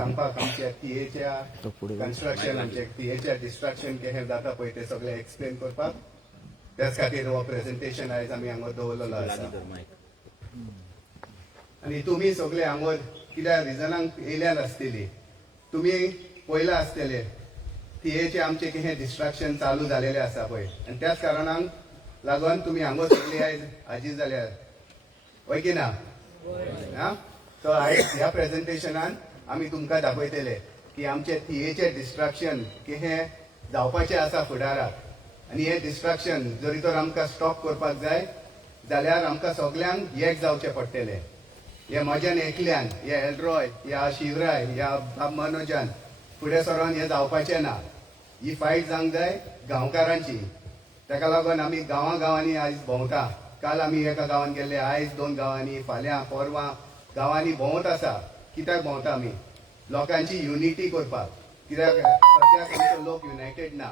सांगपाक आमच्या TAच्या कन्स्ट्रक्शन आमचे TAच्या डिस्ट्रक्शन केहे जाता पळय ते सगळे एक्सप्लेन करपाक त्याच खातीर हो प्रेझेंटेशन आयज आमी हांगा दवरलेलो आसा. आनी तुमी सगळे हांगा कित्याक रिजनांक येयल्यार आसतली, तुमी पयला आसतले TAचे आमचे कितें डिस्ट्रक्शन चालू जालेले आसा पळय आनी त्याच कारणाक लागून तुमी हांगा सगळी आयज हाजीर जाल्यार वय की ना. सो आयज ह्या प्रेझेंटेशनान आमी तुमकां दाखयतले की आमचे TAचे डिस्ट्रक्शन कितें जावपाचें आसा फुडाराक आनी हे डिस्ट्रक्शन जरी तर आमकां स्टॉप करपाक जाय जाल्यार आमकां सगल्यांक एक जावचें पडटलें. हे म्हज्यान एकल्यान, हे एल्ड्रॉय, या शिवराय, या मनोजान फुडें सरोन हे जावपाचें ना. ही फायट जावंक जाय गांवकारांची. ताका लागून आमी गांवांनी आयज भोंवता. काल आमी एका गांवांत गेल्ले, आयज 2 गांवांनी, फाल्यां परवां गांवांनी भोंवत आसा. कित्याक भोंवता आमी? लोकांची युनिटी करपाक. कित्याक सद्याक आमचे लोक युनायटेड ना.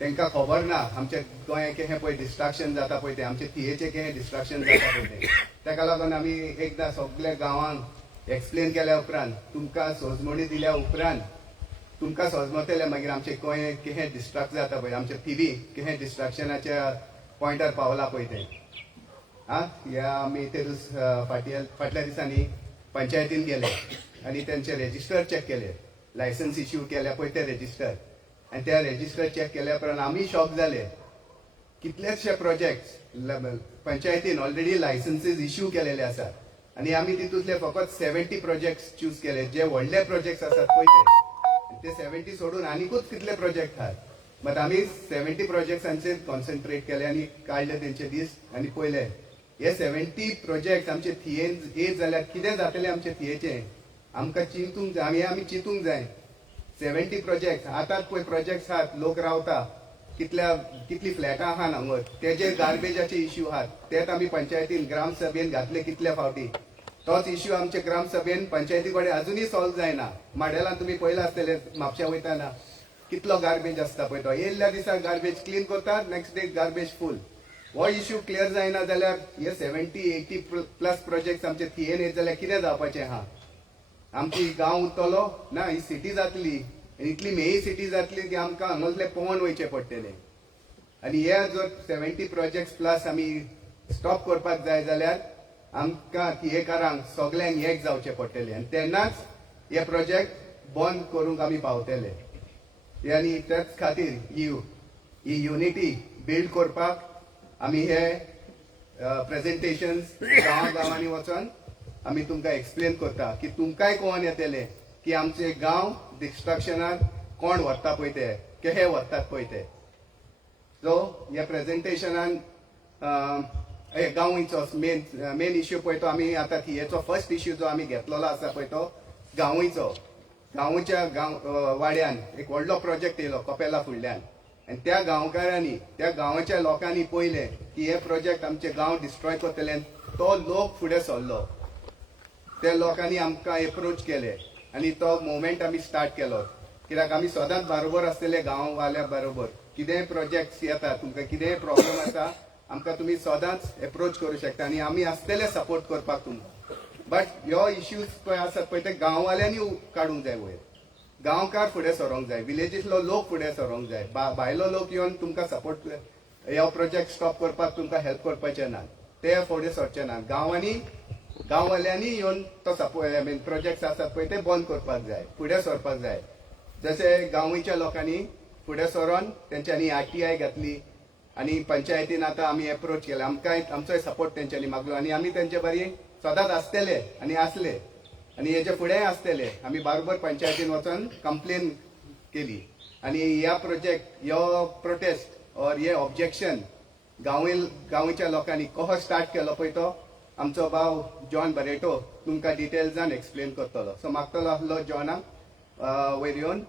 तांकां खबर ना आमच्या गोंयांत कितें पळय डिस्ट्रक्शन जाता पळय तें, आमचे TAचे कितें डिस्ट्रक्शन जाता पळय तें. ताका लागून आमी एकदां सगळ्या गांवांक एक्सप्लेन केल्या उपरांत, तुमकां सोजमणी दिल्या उपरांत तुमकां समजतलें मागीर आमचे गोंय कितें डिस्ट्रक्ट जाता पळय, आमचे TV कितें डिस्ट्रक्शनाच्या पॉयंटार पावला पळय तें. ह्या आमी ते फाटल्या दिसांनी पंचायतीन गेले आनी तेंचे रेजिस्टर चॅक केले, लायसन्स इश्यू केल्या पळय ते रेजिस्टर, आनी त्या रेजिस्टर चॅक केल्या उपरांत आमी शॉक जाले. कितलेशे प्रोजेक्ट्स पंचायतीन ऑलरेडी लायसन्सीस इश्यू केलेले आसात आनी आमी तितूंतले फकत 70 प्रोजेक्ट्स चूज केले, जे व्हडले प्रोजेक्ट्स आसात पळय ते 70 सोडून आनीकूच कितले प्रोजेक्ट आहात. बट आमी 70 प्रोजेक्ट्सांचेर कॉन्सन्ट्रेट केले आनी काडले तेंचे दीस आनी पळयले हे 70 प्रोजेक्ट आमचे थिएन येत जाल्यार कितें जातलें आमचे थिएचें आमकां चिंतूंक जाय. आमी चिंतूंक जाय. 70 प्रोजेक्ट आतांच पळय प्रोजेक्ट्स आहात, लोक रावता, कितली फ्लॅटां आहात हांगा, तेजे गार्बेजाचे इश्यू आहात, तेच आमी पंचायतीन ग्रामसभेन घातले कितल्या फावटी. तोच इश्यू आमच्या ग्रामसभेन पंचायती कडेन अजूनय सॉल्व जायना. माडेलान तुमी पळयला आसतले म्हापश्या वयताना कितलो गार्बेज आसता पळय तो. येयल्ल्या दिसा गार्बेज क्लीन करतात, नेक्स्ट डे गार्बेज फूल. हो इश्यू क्लियर जायना जाल्यार हे 70-80 प्लस प्रोजेक्ट आमचे थिएन येत जाल्यार कितें जावपाचें आहा. आमची गांव उरतलो ना, ही सिटी जातली, इतली मेही सिटी जातली की आमकां हांगासले पवून वयचें पडटलें. आनी हे जर 70 प्रोजेक्ट प्लस आमी स्टॉप करपाक जाय जाल्यार आमकां थिएकारांक सगल्यांक एक जावचें पडटलें आनी तेन्नाच हे प्रोजेक्ट बंद करूंक आमी पावतले. आनी त्याच खातीर ही युनिटी बिल्ड करपाक आमी हे प्रेझेंटेशन्स गांवांनी वचोन आमी तुमकां एक्सप्लेन करता की तुमकांय कळोन येतलें की आमचे गांव डिस्ट्रक्शनाक कोण व्हरता पळय ते, केहे व्हरतात पळय ते. सो ह्या प्रेझेंटेशनान गांवचो मेन इश्यू पळय तो आमी आतां थिएचो फर्स्ट इश्यू जो आमी घेतलेलो आसा पळय तो गांवच्या वाड्यान एक व्हडलो प्रोजेक्ट येयलो कपेला फुडल्यान आनी त्या गांवकारांनी, त्या गांवाच्या लोकांनी पळयलें की हे प्रोजेक्ट आमचे गांव डिस्ट्रॉय करतले. तो लोक फुडें सरलो, त्या लोकांनी आमकां एप्रोच केले आनी तो मुवमेंट आमी स्टार्ट केलो. कित्याक आमी सदांच बरोबर आसतले गांववाल्या बरोबर. कितेंय प्रोजेक्ट्स येता, तुमकां कितेंय प्रॉब्लेम आसा आमकां तुमी सदांच एप्रोच करूं शकता आनी आमी आसतले सपोर्ट करपाक तुमकां. बट ह्यो इश्यूज पळय आसात पळय ते गांववाल्यांनी काडूंक जाय वयर. गांवकार फुडें सरोंक जाय, विलेजींतलो लोक फुडें सरोंक जाय. भायलो लोक येवन तुमकां सपोर्ट ह्यो प्रोजेक्ट स्टॉप करपाक तुमकां हेल्प करपाचे ना, ते फुडें सरचे ना. गांववाल्यांनी येवन तो सपोर्ट प्रोजेक्ट्स आसात पळय ते बंद करपाक जाय, फुडें सरपाक जाय. जशें गांवच्या लोकांनी फुडें सरोन तेंच्यांनी RTI घातली आनी पंचायतीन आतां आमी एप्रोच केला, आमचोय सपोर्ट तेंच्यांनी मागलो आनी आमी तेंचे बरी सदांच आसतले आनी आसले आनी हेचे फुडेंय आसतले. आमी बरोबर पंचायतीन वचोन कंप्लेन केली आनी ह्या प्रोजेक्ट, ह्यो प्रोटेस्ट ऑर हे ऑब्जेक्शन गांवच्या लोकांनी कसो स्टार्ट केलो पळय तो आमचो भाव जॉन बरेटो तुमकां डिटेल्सान एक्सप्लेन करतलो. सो मागतलो आसलो जॉनाक वयर येवन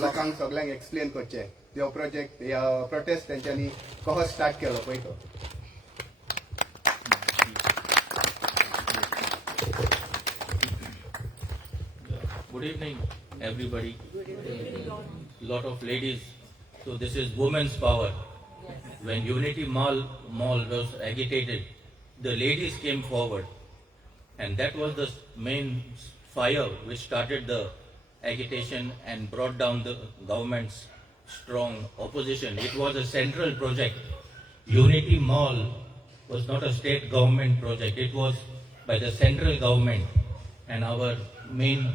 लोकांक सगळ्यांक एक्सप्लेन करचें ह्यो प्रोजेक्ट, ह्या प्रोटेस्ट तेंच्यांनी कसो स्टार्ट केलो पळय तो. Good evening, everybody. Lot of ladies. So this is women's power. When Unity Mall was agitated, the ladies came forward, and that was the main fire which started the agitation and brought down the government's strong opposition. It was a central project. Unity Mall was not a state government project. It was by the central government, and our main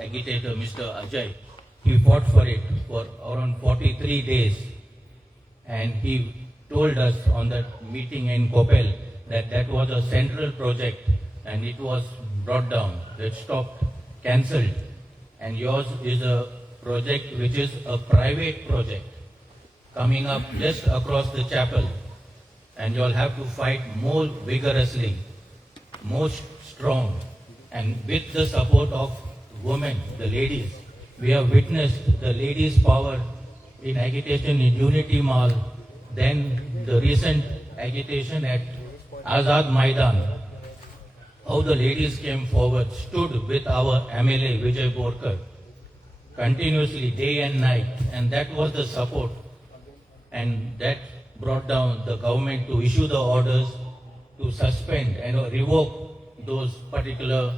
agitator, Mr. Ajay, he fought for it for around 43 days, and he told us on that meeting in Kopel that that was a central project and it was brought down, it stopped, cancelled, and yours is a project which is a private project coming up just across the chapel, and you'll have to fight more vigorously, more strong, and with the support of women, the ladies. We have witnessed the ladies' power in agitation in Unity Mall, then the recent agitation at Azad Maidan, how the ladies came forward, stood with our MLA Vijay Borkar, continuously day and night, and that was the support, and that brought down the government to issue the orders to suspend and revoke those particular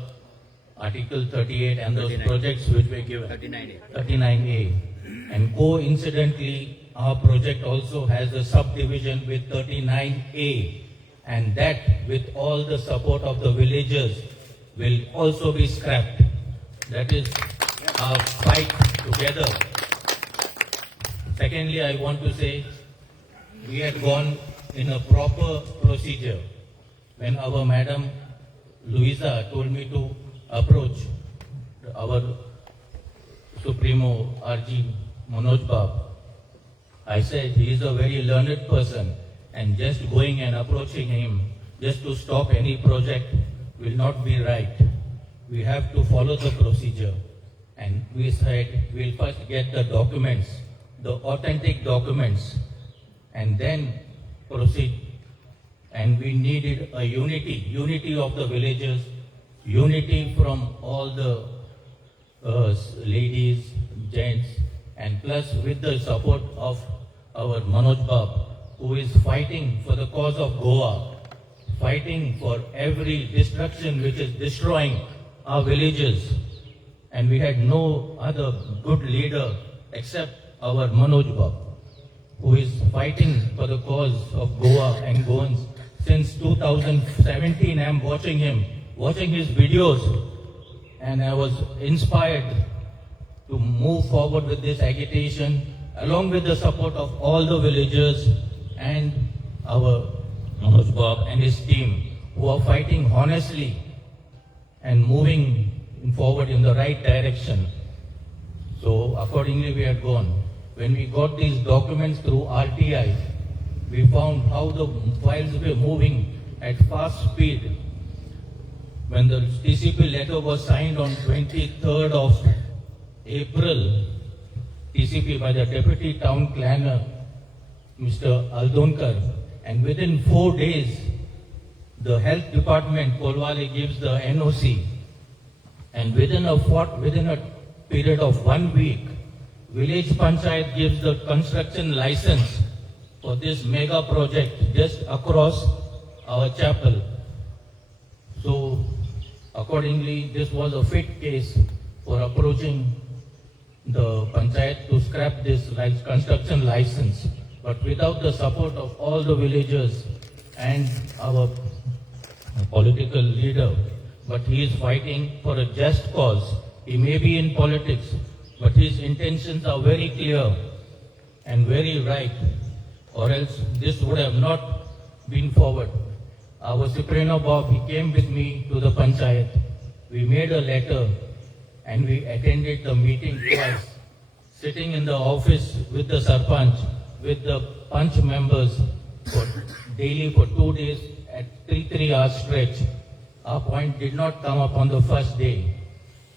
Article 38 and those 39. projects which were given. 39A. 39A. And coincidentally, our project also has a subdivision with 39A, and that, with all the support of the villagers, will also be scrapped. That is our fight together. Secondly, I want to say, we had gone in a proper procedure. When our Madam Louisa told me to approach our Supremo RG Manoj Bab, I said he is a very learned person, and just going and approaching him just to stop any project will not be right. We have to follow the procedure. And we said we'll first get the documents, the authentic documents, and then proceed. And we needed a unity of the villagers, unity from all the ladies, gents, and plus with the support of our Manoj Bab, who is fighting for the cause of Goa, fighting for every destruction which is destroying our villages. And we had no other good leader except our Manoj Bab, who is fighting for the cause of Goa and Goans. Since 2017, I am watching him, watching his videos, and I was inspired to move forward with this agitation, along with the support of all the villagers and our Manoj Bab and his team, who are fighting honestly and moving forward in the right direction. So accordingly we had gone. When we got these documents through RTI, we found how the files were moving at fast speed. When the TCP letter was signed on 23rd of April, TCP by the Deputy Town Planner, Mr. Aldonkar, and within 4 days, the Health Department, Kolwale, gives the NOC, and within a period of 1 week, Village Panchayat gives the construction license for this mega project just across our chapel. So, accordingly, this was a fit case for approaching the Panchayat to scrap this construction license. But without the support of all the villagers and our political leader, but he is fighting for a just cause. He may be in politics, but his intentions are very clear and very right, or else this would have not been forward. Our Supremo Bob, he came with me to the Panchayat. We made a letter and we attended the meeting twice, sitting in the office with the Sarpanch, with the Panch members daily for 2 days at 3 hours stretch. Our point did not come up on the first day.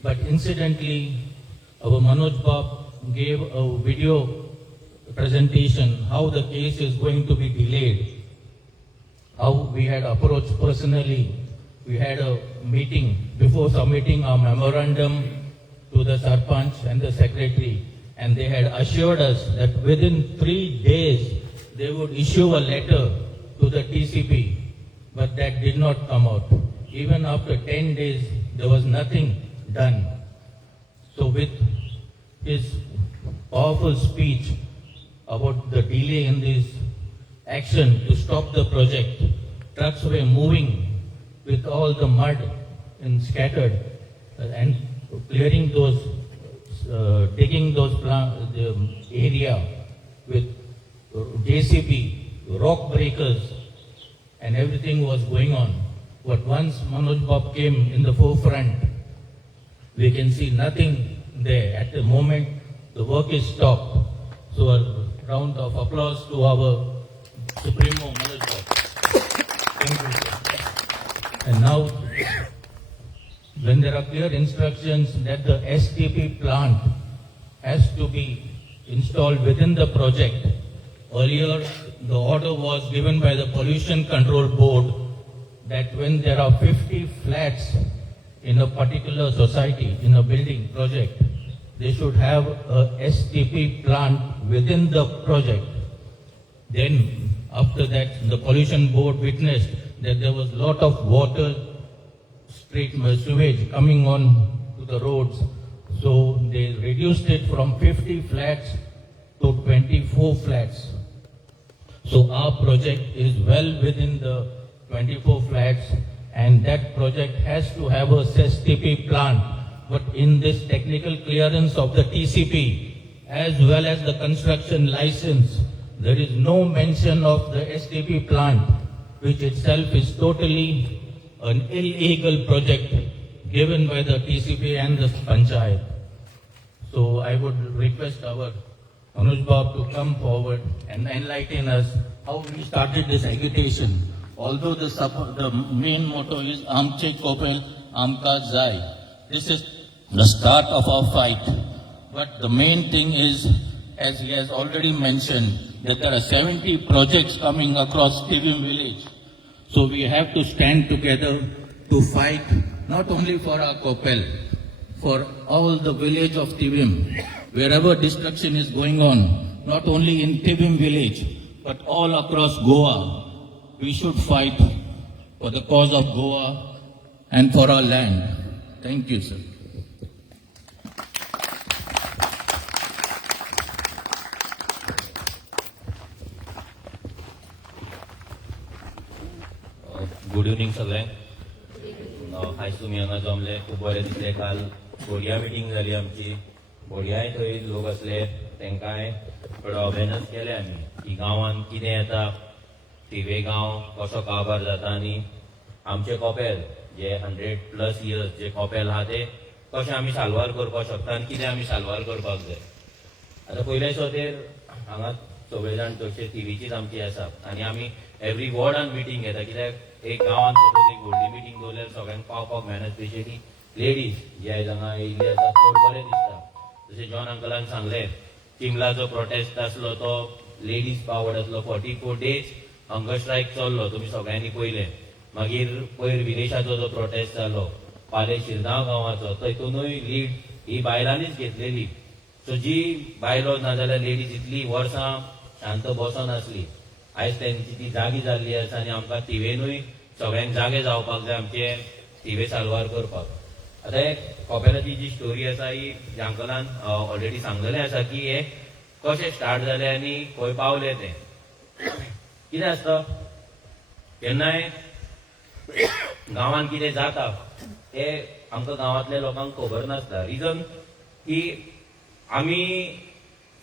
But incidentally, our Manoj Bab gave a video presentation how the case is going to be delayed, how we had approached personally. We had a meeting before submitting our memorandum to the Sarpanch and the Secretary, and they had assured us that within 3 days they would issue a letter to the TCP, but that did not come out. Even after 10 days, there was nothing done. with his powerful speech about the delay in this action to stop the project, trucks were moving with all the mud and scattered and clearing those, digging those the area with JCB, rock breakers, and everything was going on. But once Manoj Bob came in the forefront, we can see nothing there. At the moment, the work is stopped. So a round of applause to our Supremo Manoj Bob. Thank you, sir. And now, when there are clear instructions that the STP plant has to be installed within the project, earlier the order was given by the Pollution Control Board that when there are 50 flats in a particular society, in a building project, they should have a STP plant within the project. Then, after that, the Pollution Board witnessed that there was a lot of water, straight sewage coming on to the roads. So they reduced it from 50 flats to 24 flats. So our project is well within the 24 flats, and that project has to have a STP plant. But in this technical clearance of the TCP, as well as the construction license, there is no mention of the STP plant, which itself is totally an illegal project given by the TCP and the Panchayat. So I would request our Anuj Bob to come forward and enlighten us how we started this agitation. Although the main motto is Amche Kopel Amka Zai. This is the start of our fight. But the main thing is, as he has already mentioned, that there are 70 projects coming across Tivim village. So we have to stand together to fight not only for our Kopel, for all the village of Tivim, wherever destruction is going on, not only in Tivim village, but all across Goa. We should fight for the cause of Goa and for our land. Thank you, sir. Good evening सगळ्यांक. आयज तुमी हांगा जमले, खूब बरें दिसलें. काल बोडया meeting जाली आमची. बोडयाय थंय लोक असले, तांकांय थोडो अवेरनस केले आमी की गांवांत कितें येता, तिवे गांव कसो कारबार जाता आनी आमचे कॉपेल जे 100+ इयर्स जे कॉपेल आहा ते कशें आमी साल्वार करपाक शकता आनी कितें आमी साल्वार करपाक जाय. आतां पयले सुवातेर हांगा सगळे जाण तशे टिवीचीच आमची आसा आनी आमी एवरी वॉर्डान मिटींग घेता. कित्याक एक गांवांत सपोज एक व्हडली मिटींग दवरल्यार सगळ्यांक पावपाक मेळना. स्पेशली लेडीज जे आयज हांगा येयल्ले आसा चड बरें दिसता. जशें जॉन अंकलान सांगलें, चिंबलाचो प्रोटेस्ट आसलो तो लेडीज पावर्ड आसलो. 44 days हंगर स्ट्रायक चल्लो, तुमी सगळ्यांनी पयलें. मागीर पयर विदेशाचो जो प्रोटेस्ट जालो, पाले शिरगांव गांवाचो, थंयतूनय लीड ही बायलांनीच घेतलेली. सो जी बायलो नाजाल्यार लेडीज इतली वर्सां शांत बसोन आसली, आयज तेंची ती जागी जाल्ली आसा आनी आमकां तिवेनूय सगळ्यांक जागे जावपाक जाय आमचे तिवे साल्वार करपाक. आतां एक कॉपेलाची जी स्टोरी आसा ही अंकलान ऑलरेडी सांगलेलें आसा की हे कशें स्टार्ट जालें आनी खंय पावलें तें. कितें आसता, केन्नाय गांवांत कितें जाता तें आमकां गांवांतल्या लोकांक खबर नासता. रिजन की आमी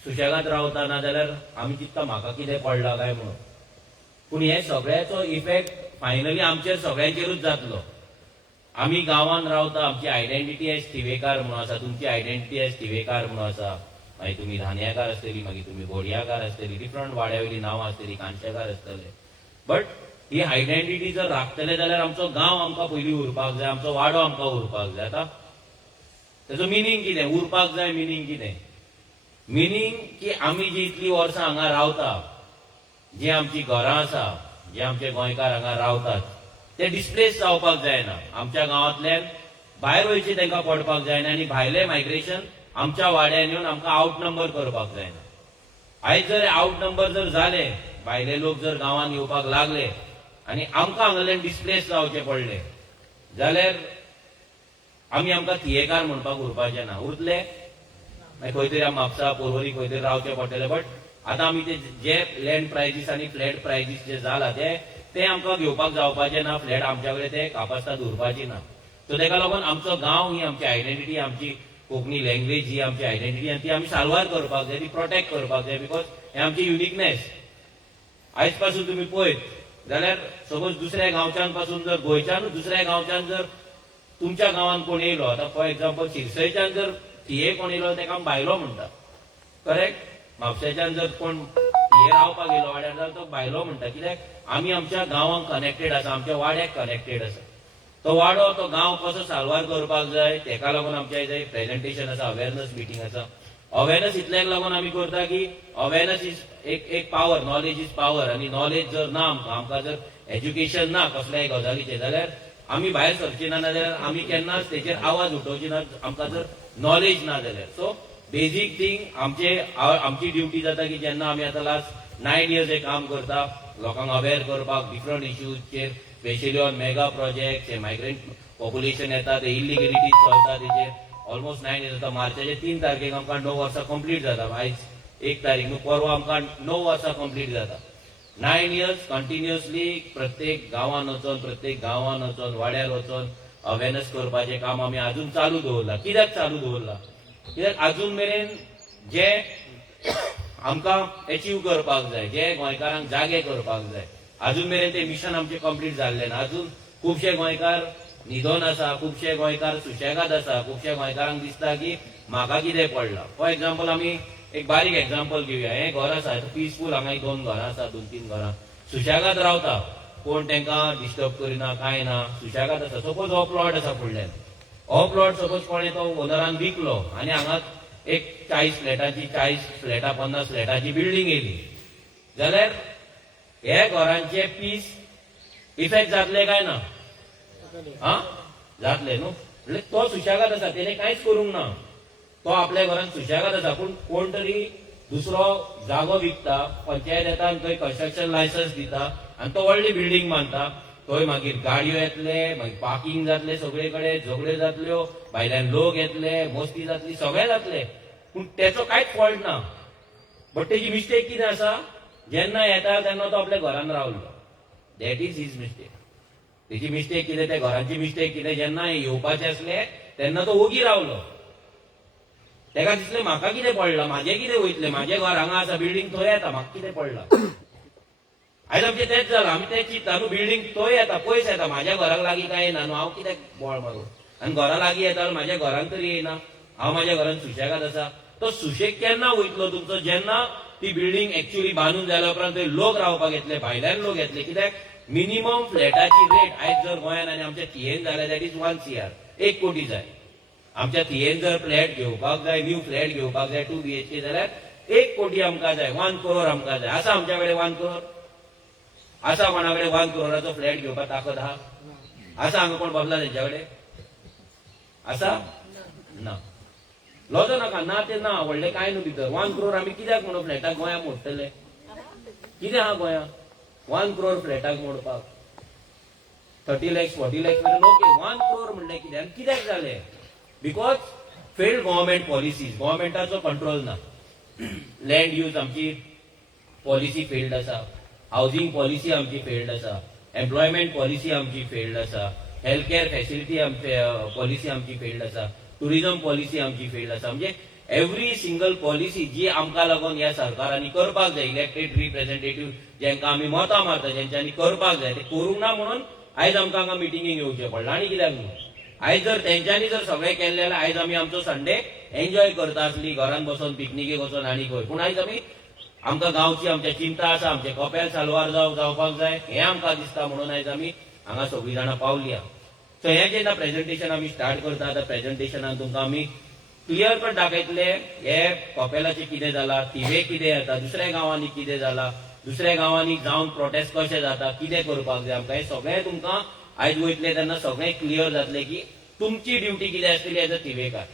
सुशेगाद रावता, नाजाल्यार आमी चिंतता म्हाका कितें पडलां काय म्हणून. पूण हे सगळ्याचो इफेक्ट फायनली आमचेर सगळ्यांचेरूच जातलो. आमी गांवांत रावता, आमची आयडेंटिटी एज थिवेकार म्हणून आसा, तुमची आयडेंटिटी एज थिवेकार म्हणून आसा. मागीर तुमी धान्याकार आसतली, मागीर तुमी बोडयाकार आसतली, डिफरंट वाड्यावयली नांवां आसतली, कांशेकार आसतले. बट ही आयडेंटिटी जर राखतले जाल्यार आमचो गांव आमकां पयलीं उरपाक जाय, आमचो वाडो आमकां उरपाक जाय. आतां तेजो मिनींग कितें, उरपाक जाय मिनींग कितें? मिनींग की आमी जी इतली वर्सां हांगा रावता, जी आमची घरां आसा, जे आमचे गोंयकार हांगा रावतात, ते डिस्प्लेस जावपाक जायना. आमच्या गांवांतल्यान भायर वयचे तांकां पडपाक जायना आनी भायले मायग्रेशन आमच्या वाड्यान येवन आमकां आउट नंबर करपाक जायना. आयज जर आउट नंबर जर जाले, भायले लोक जर गांवांत येवपाक लागले आनी आमकां हांगाल्यान डिस्प्लेस जावचे पडले, जाल्यार आमकां थियेकार म्हणपाक उरपाचें ना, उरतले मागीर खंय तरी म्हापसा पर्वरी खंय तरी रावचें पडटलें. बट आतां आमी ते जे लँड प्रायजीस आनी फ्लॅट प्रायजीस जे जाला ते आमकां घेवपाक जावपाचें ना. फ्लॅट आमच्या कडेन ते कापास्ताद उरपाची ना. सो तेका लागून आमचो गांव ही आमची आयडेंटिटी, आमची कोंकणी लँग्वेज ही आमची आयडेंटिटी आनी ती आमी साल्वार करपाक जाय, ती प्रोटेक्ट करपाक जाय. बिकॉज हे आमची युनिकनेस. आयज पासून तुमी पळयत जाल्यार सपोज दुसऱ्या गांवच्यान पासून जर गोंयच्यान दुसऱ्या गांवच्यान जर तुमच्या गांवांत कोण येयलो, आतां फॉर एक्झाम्पल शिरसयच्यान जर थिये कोण येयलो तेका आमी भायलो म्हणटा, करेक्ट. म्हापशेच्यान जर कोण थिये रावपाक येयलो वाड्यार जाल्यार तो भायलो म्हणटा. कित्याक आमी आमच्या गांवांक कनेक्टेड आसा, आमच्या वाड्याक कनेक्टेड आसा. तो वाडो तो गांव कसो साल्वार करपाक जाय तेका लागून आमच्या हेजें प्रेझेंटेशन आसा, अवेरनेस मिटींग आसा. अवेरनेस इतल्याक लागून आमी करता की अवेरनेस इज एक पावर, नॉलेज इज पावर. आनी नॉलेज जर ना आमकां जर एज्युकेशन ना कसल्याय गजालीचें जाल्यार आमी भायर सरची ना, जाल्यार आमी केन्नाच तेचेर आवाज उठोवची ना, आमकां जर नॉलेज ना जाल्यार. सो बेजीक थिंग आमची ड्युटी जाता की जेन्ना आमी आतां लास्ट 9 years हे काम करता, लोकांक अवेर करपाक डिफरंट इश्यूजचेर, specially on mega project, migrant population येता, ते इलिगेलिटीज चलता तेचेर. ऑलमोस्ट 9 years जाता. मार्चाचे 3 तारखेक आमकां 9 वर्सां कंप्लीट जाता. आयज 1 तारीख न्हू, परवा आमकां 9 वर्सां कंप्लीट जाता. 9 years कंटिन्युअसली प्रत्येक गांवांत वचोन वाड्यार वचोन अवेरनेस करपाचें काम आमी अजून चालू दवरला. कित्याक चालू दवरला? कित्याक अजून मेरेन जे आमकां अचीव करपाक जाय, जे गोंयकारांक जागे करपाक जाय, अजून मेरेन ते मिशन आमचे कंप्लीट जाल्ले ना. अजून खुबशे गोंयकार न्हिदोन आसा, खुबशे गोंयकार सुशेगाद आसा. खुबशे गोंयकारांक दिसता की म्हाका कितें पडलां. फॉर एक्झाम्पल आमी एक बारीक एक्झाम्पल घेवया. हें घर आसा पीसफूल, हांगा 2 घरां आसा, 2-3 घरां सुशेगाद रावता, कोण तांकां डिस्टर्ब करिना, कांय ना, सुशेगाद आसा. सपोज हो प्लॉट आसा फुडल्यान, हो प्लॉट सपोज कोणें तो ओनरान विकलो आनी हांगा एक 40 फ्लॅटां 50 फ्लॅटाची बिल्डींग येयली, जाल्यार हे घरांचे पीस इफेक्ट जातले काय ना? जातले न्हू. म्हणजे तो सुशेगाद आसा, तेणे कांयच करूंक ना, तो आपल्या घरान सुशेगाद आसा. पूण कोण तरी दुसरो जागो विकता, पंचायत येता आनी थंय कन्स्ट्रक्शन लायसन्स दिता आनी तो व्हडली बिल्डींग बांदता. थंय मागीर गाडयो येतले, मागीर पार्किंग जातले, सगळे कडेन झगड्यो जातल्यो, भायल्यान लोक येतले, मस्ती जातली, सगळें जातलें. पूण तेचो कांयच फॉल्ट ना. बट तेजी मिस्टेक कितें आसा? जेन्ना येता तेन्ना तो आपल्या घरान रावलो. That is his mistake. तेची मिस्टेक कितें? त्या घरांची मिस्टेक कितें? जेन्ना येवपाचे आसले तेन्ना तो ओगी रावलो. तेका दिसलें म्हाका कितें पडलां, म्हाजें कितें वयतलें, म्हाजें घर हांगा आसा, बिल्डींग थंय येता, म्हाका कितें पडलां. आयज आमचें तेंच जालां. आमी तें चिंतता न्हू, बिल्डींग थंय येता, पयस येता, म्हाज्या घराक लागीं काय येना न्हू, हांव कित्याक बोळ मारूं. आनी घरा लागीं येता जाल्यार म्हाज्या घरान तरी येना, हांव म्हाज्या घरान सुशेगाद आसा. तो सुशेग केन्ना वयतलो तुमचो? जेन्ना ती बिल्डींग एक्च्युअली बांदून जाल्या उपरांत थंय लोक रावपाक येतले, भायल्यान लोक येतले. कित्याक मिनिमम फ्लॅटाची रेट आयज जर गोंयान आनी आमच्या थियेन जाल्यार दॅट इज 1 CR, 1 कोटी जाय. आमच्या थियेन जर फ्लॅट घेवपाक जाय, न्यू फ्लॅट घेवपाक जाय 2 BHK जाल्यार 1 कोटी आमकां जाय, 1 crore आमकां जाय. आसा आमच्या कडेन 1 crore? आसा कोणा कडेन 1 crore फ्लॅट घेवपाक ताकद आहा? आसा हांगा कोण बसला तेंच्या कडेन? आसा ना. लजो नाका, ना ते ना, व्हडले कांय न्हू भितर. 1 crore आमी कित्याक म्हणून फ्लॅटाक गोंयाक मोडटले? कितें आहा गोंयाक 1 crore फ्लॅटाक मोडपाक? 30 lakhs 40 lakhs मेरेन ओके. 1 crore म्हणलें कितें? आनी कित्याक जालें? बिकॉज फेल्ड गव्हर्मेंट पॉलिसीज, गव्हर्मेंटाचो कंट्रोल ना. लँड यूज आमची पॉलिसी फेल्ड आसा, हावजिंग पॉलिसी आमची फेल्ड आसा, एम्प्लॉयमेंट पॉलिसी आमची फेल्ड आसा, हेल्थ केअर फॅसिलिटी पॉलिसी आमची फेल्ड आसा, टुरिझम पॉलिसी आमची फेल्ड आसा. म्हणजे एव्हरी सिंगल पॉलिसी जी आमकां लागून ह्या सरकारांनी करपाक जाय, इलेक्टेड रिप्रेझेंटेटिव्ह जेंका आमी मतां मारता, जेंच्यांनी करपाक जाय, ते करूंक ना म्हणून आयज आमकां हांगा मिटिंगेक येवचें पडलां. आनी कित्याक न्हू? आयज जर तेंच्यांनी जर सगळें केल्लें जाल्यार आयज आमी आमचो संडे एन्जॉय करता आसली, घरान बसून पिकनिकेक वचून आनी खंय. पूण आयज आमकां गांवची आमच्या चिंता आसा, आमचे कपेल साल्वार जावपाक जाय हें आमकां दिसता, म्हणून आयज आमी हांगा सगळीं जाणां पावलीं. सो हें जेन्ना प्रेझेंटेशन आमी स्टार्ट करता, त्या प्रेझेंटेशनान तुमकां आमी क्लियर कट दाखयतले हे कपेलाचें कितें जालां, थिवे कितें येता, दुसऱ्या गांवांनी कितें जालां, दुसऱ्या गांवांनी जावन प्रोटेस्ट कशें जाता, कितें करपाक जाय आमकां, हें सगळें तुमकां आयज वयतलें तेन्ना सगळें क्लियर जातलें की तुमची ड्युटी कितें आसतली एज अ थिवेकार.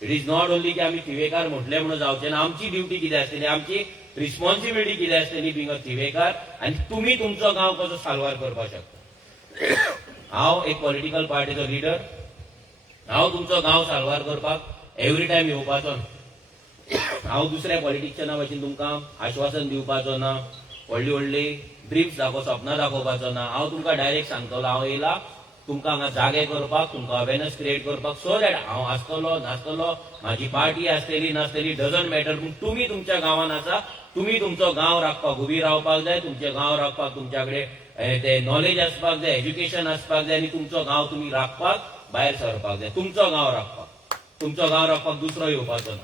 इट इज नॉट ओन्ली की आमी थिवेकार म्हटलें म्हणून जावचें ना, आमची ड्युटी कितें आसतली, आमची रिस्पॉन्सिबिलिटी कितें आसतली बिंग अ थिवेकार, आनी तुमी तुमचो गांव कसो साल्वार करपाक शकता. हांव एक पॉलिटिकल पार्टीचो लिडर, हांव तुमचो गांव साल्वार करपाक एवरी टायम येवपाचो ना. हांव दुसऱ्या पॉलिटिशियना भशेन तुमकां आश्वासन दिवपाचो ना, व्हडली व्हडली ड्रीम्स सपनां दाखोवपाचो ना. हांव तुमकां डायरेक्ट सांगतलो हांव येयला तुमकां हांगा जागे करपाक, तुमकां अवेरनेस क्रिएट करपाक, सो दॅट हांव आसतलो नासतलो, म्हाजी पार्टी आसतली नासतली, डजंट मॅटर. पूण तुमी तुमच्या गांवांत आसा, तुमी तुमचो गांव राखपाक उबी रावपाक जाय, तुमचे गांव राखपाक तुमच्या कडेन ते नॉलेज आसपाक जाय, एज्युकेशन आसपाक जाय, आनी तुमचो गांव तुमी राखपाक भायर सरपाक जाय. तुमचो गांव राखपाक दुसरो येवपाचो ना,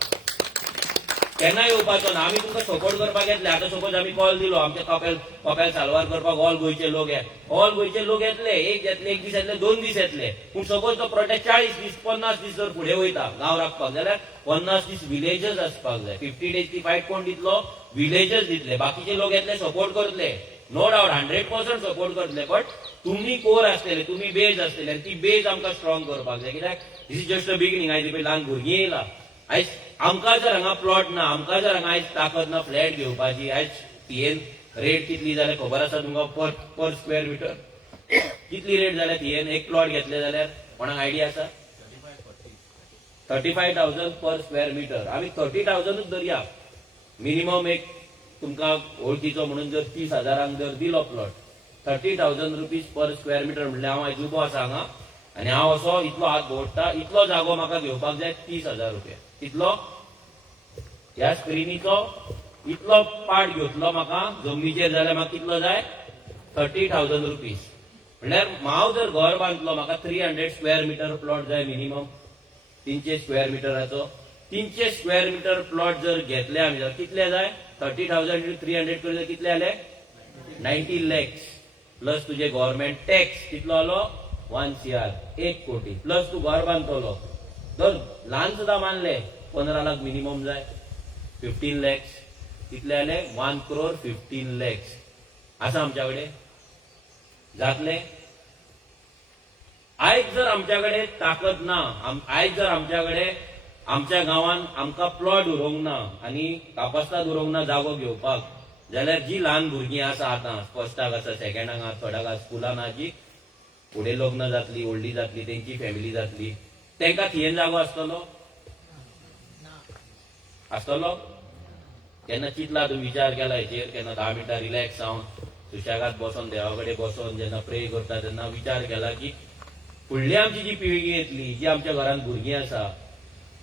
केन्नाय येवपाचो ना. आमी तुमकां सपोर्ट करपाक येतले. आतां सपोज आमी कॉल दिलो आमच्या कपेल साल्वार करपाक ऑल गोंयचे लोक येतले, एक दीस येतले, 2 दीस येतले. पूण सपोज तो प्रोजेक्ट 40 दीस 50 दीस जर फुडें वयता गांव राखपाक, जाल्यार 50 दीस विलेजस आसपाक जाय. 50 डेजची फायट कोण दितलो? विलेजस दितले. बाकीचे लोक येतले, सपोर्ट करतले, नो डाउट 100% सपोर्ट करतले. बट तुम्ही कोर आसतले, तुम्ही बेज आसतले, आनी ती बेज आमकां स्ट्रॉंग करपाक जाय. कित्याक दिस इज जस्ट अ बिगिनिंग. आयज पळय ल्हान भुरगीं येयला. आयज आमकां जर हांगा प्लॉट ना, आमकां जर हांगा आयज ताकद ना फ्लॅट घेवपाची, आयज थिएन रेट कितली जाल्यार खबर आसा तुमकां? पर स्क्वेअर मिटर कितली रेट जाल्या थिएन? एक प्लॉट घेतले जाल्यार कोणाक आयडिया आसा? 35,000 पर स्क्वेअर मिटर. आमी 30,000च धरया मिनिमम. एक तुमकां वळखीचो म्हणून जर 30,000 जर दिलो plot, 30,000 rupees per square metre म्हणल्यार हांव आयज उबो आसा हांगा आनी हांव असो इतलो हात दवरता, इतलो जागो म्हाका घेवपाक जाय 30,000 रुपया. इतलो ह्या स्क्रिनीचो इतलो पार्ट घेतलो म्हाका जमनीचेर, जाल्यार म्हाका कितलो जाय? 30,000 रुपीज. म्हणल्यार हांव जर घर बांदलो, म्हाका 300 स्क्वेअर मिटर प्लॉट जाय मिनिमम. 300 स्क्वेअर मिटराचो 300 स्क्वेअर मिटर प्लॉट जर घेतले आमी, जाल्यार कितले जाय? 30,000 × 300 करून कितले जाले? 90 lakhs. प्लस तुझे गव्हर्नमेंट टॅक्स कितलो आलो? 1 CR, 1 कोटी. प्लस तू घर बांदतलो, जर ल्हान सुद्दां बांदले 15 लाख मिनिमम जाय. 15 lakhs कितले जाले? 1 crore 15 lakhs. आसा आमच्या कडेन? जातले? आयज जर आमच्या कडेन ताकद ना, आयज जर आमच्या कडेन आमच्या गांवांत आमकां प्लॉट उरोवंक ना आनी कापास्ताद उरोवंक ना जागो घेवपाक, जाल्यार जी ल्हान भुरगीं आसा आतां फर्स्टाक आसा, सेकंडाक आसा, थर्डाक आसा, स्कुलान आसा, जी फुडें लग्न जातली, व्हडली जातली, तेंची फॅमिली जातली, तेंकां थिएन जागो आसतलो? आसतलो? केन्ना चिंतला तूं? विचार केला हेचेर? केन्ना 10 मिनटां रिलॅक्स जावन सुशेगाद बसोन देवा कडेन बसोन जेन्ना प्रे करता तेन्ना विचार केला की फुडली आमची जी पिळगी येतली, जी आमच्या घरांत भुरगीं आसा,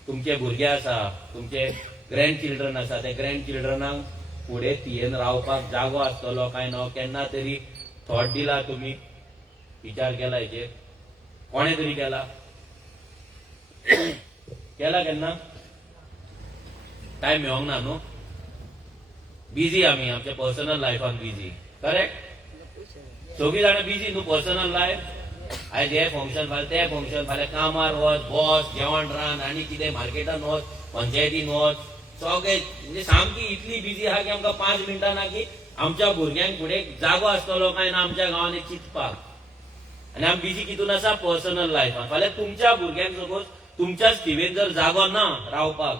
तुमचे भुरगे आसा, तुमचे ग्रँड चिल्ड्रन आसा, ते ग्रँड चिल्ड्रनाक फुडें थिएन रावपाक जागो आसतलो काय ना? केन्ना तरी थॉट दिला तुमी? विचार केला हेचेर? कोणे तरी केला? केन्ना? टायम मेळोंक ना न्हू? बिजी आमी आमच्या पर्सनल लायफान बिजी. करेक्ट? सगळीं जाणां बिजी न्हू पर्सनल लायफ. आयज हे फंक्शन, फाल्यां ते फंक्शन, फाल्यां कामार वच, बस, जेवण रान, आनी कितें मार्केटान वच, पंचायतीन वच, सगळे म्हणजे सामकी इतली बिजी आहा की आमकां 5 मिनटां ना की आमच्या भुरग्यांक फुडें जागो आसतलो काय ना आमच्या गांवांत चिंतपाक. आनी आमी बिजी कितून आसा? पर्सनल लायफान. फाल्यां तुमच्या भुरग्यांक सपोज तुमच्या स्टिवेन जर जागो ना रावपाक,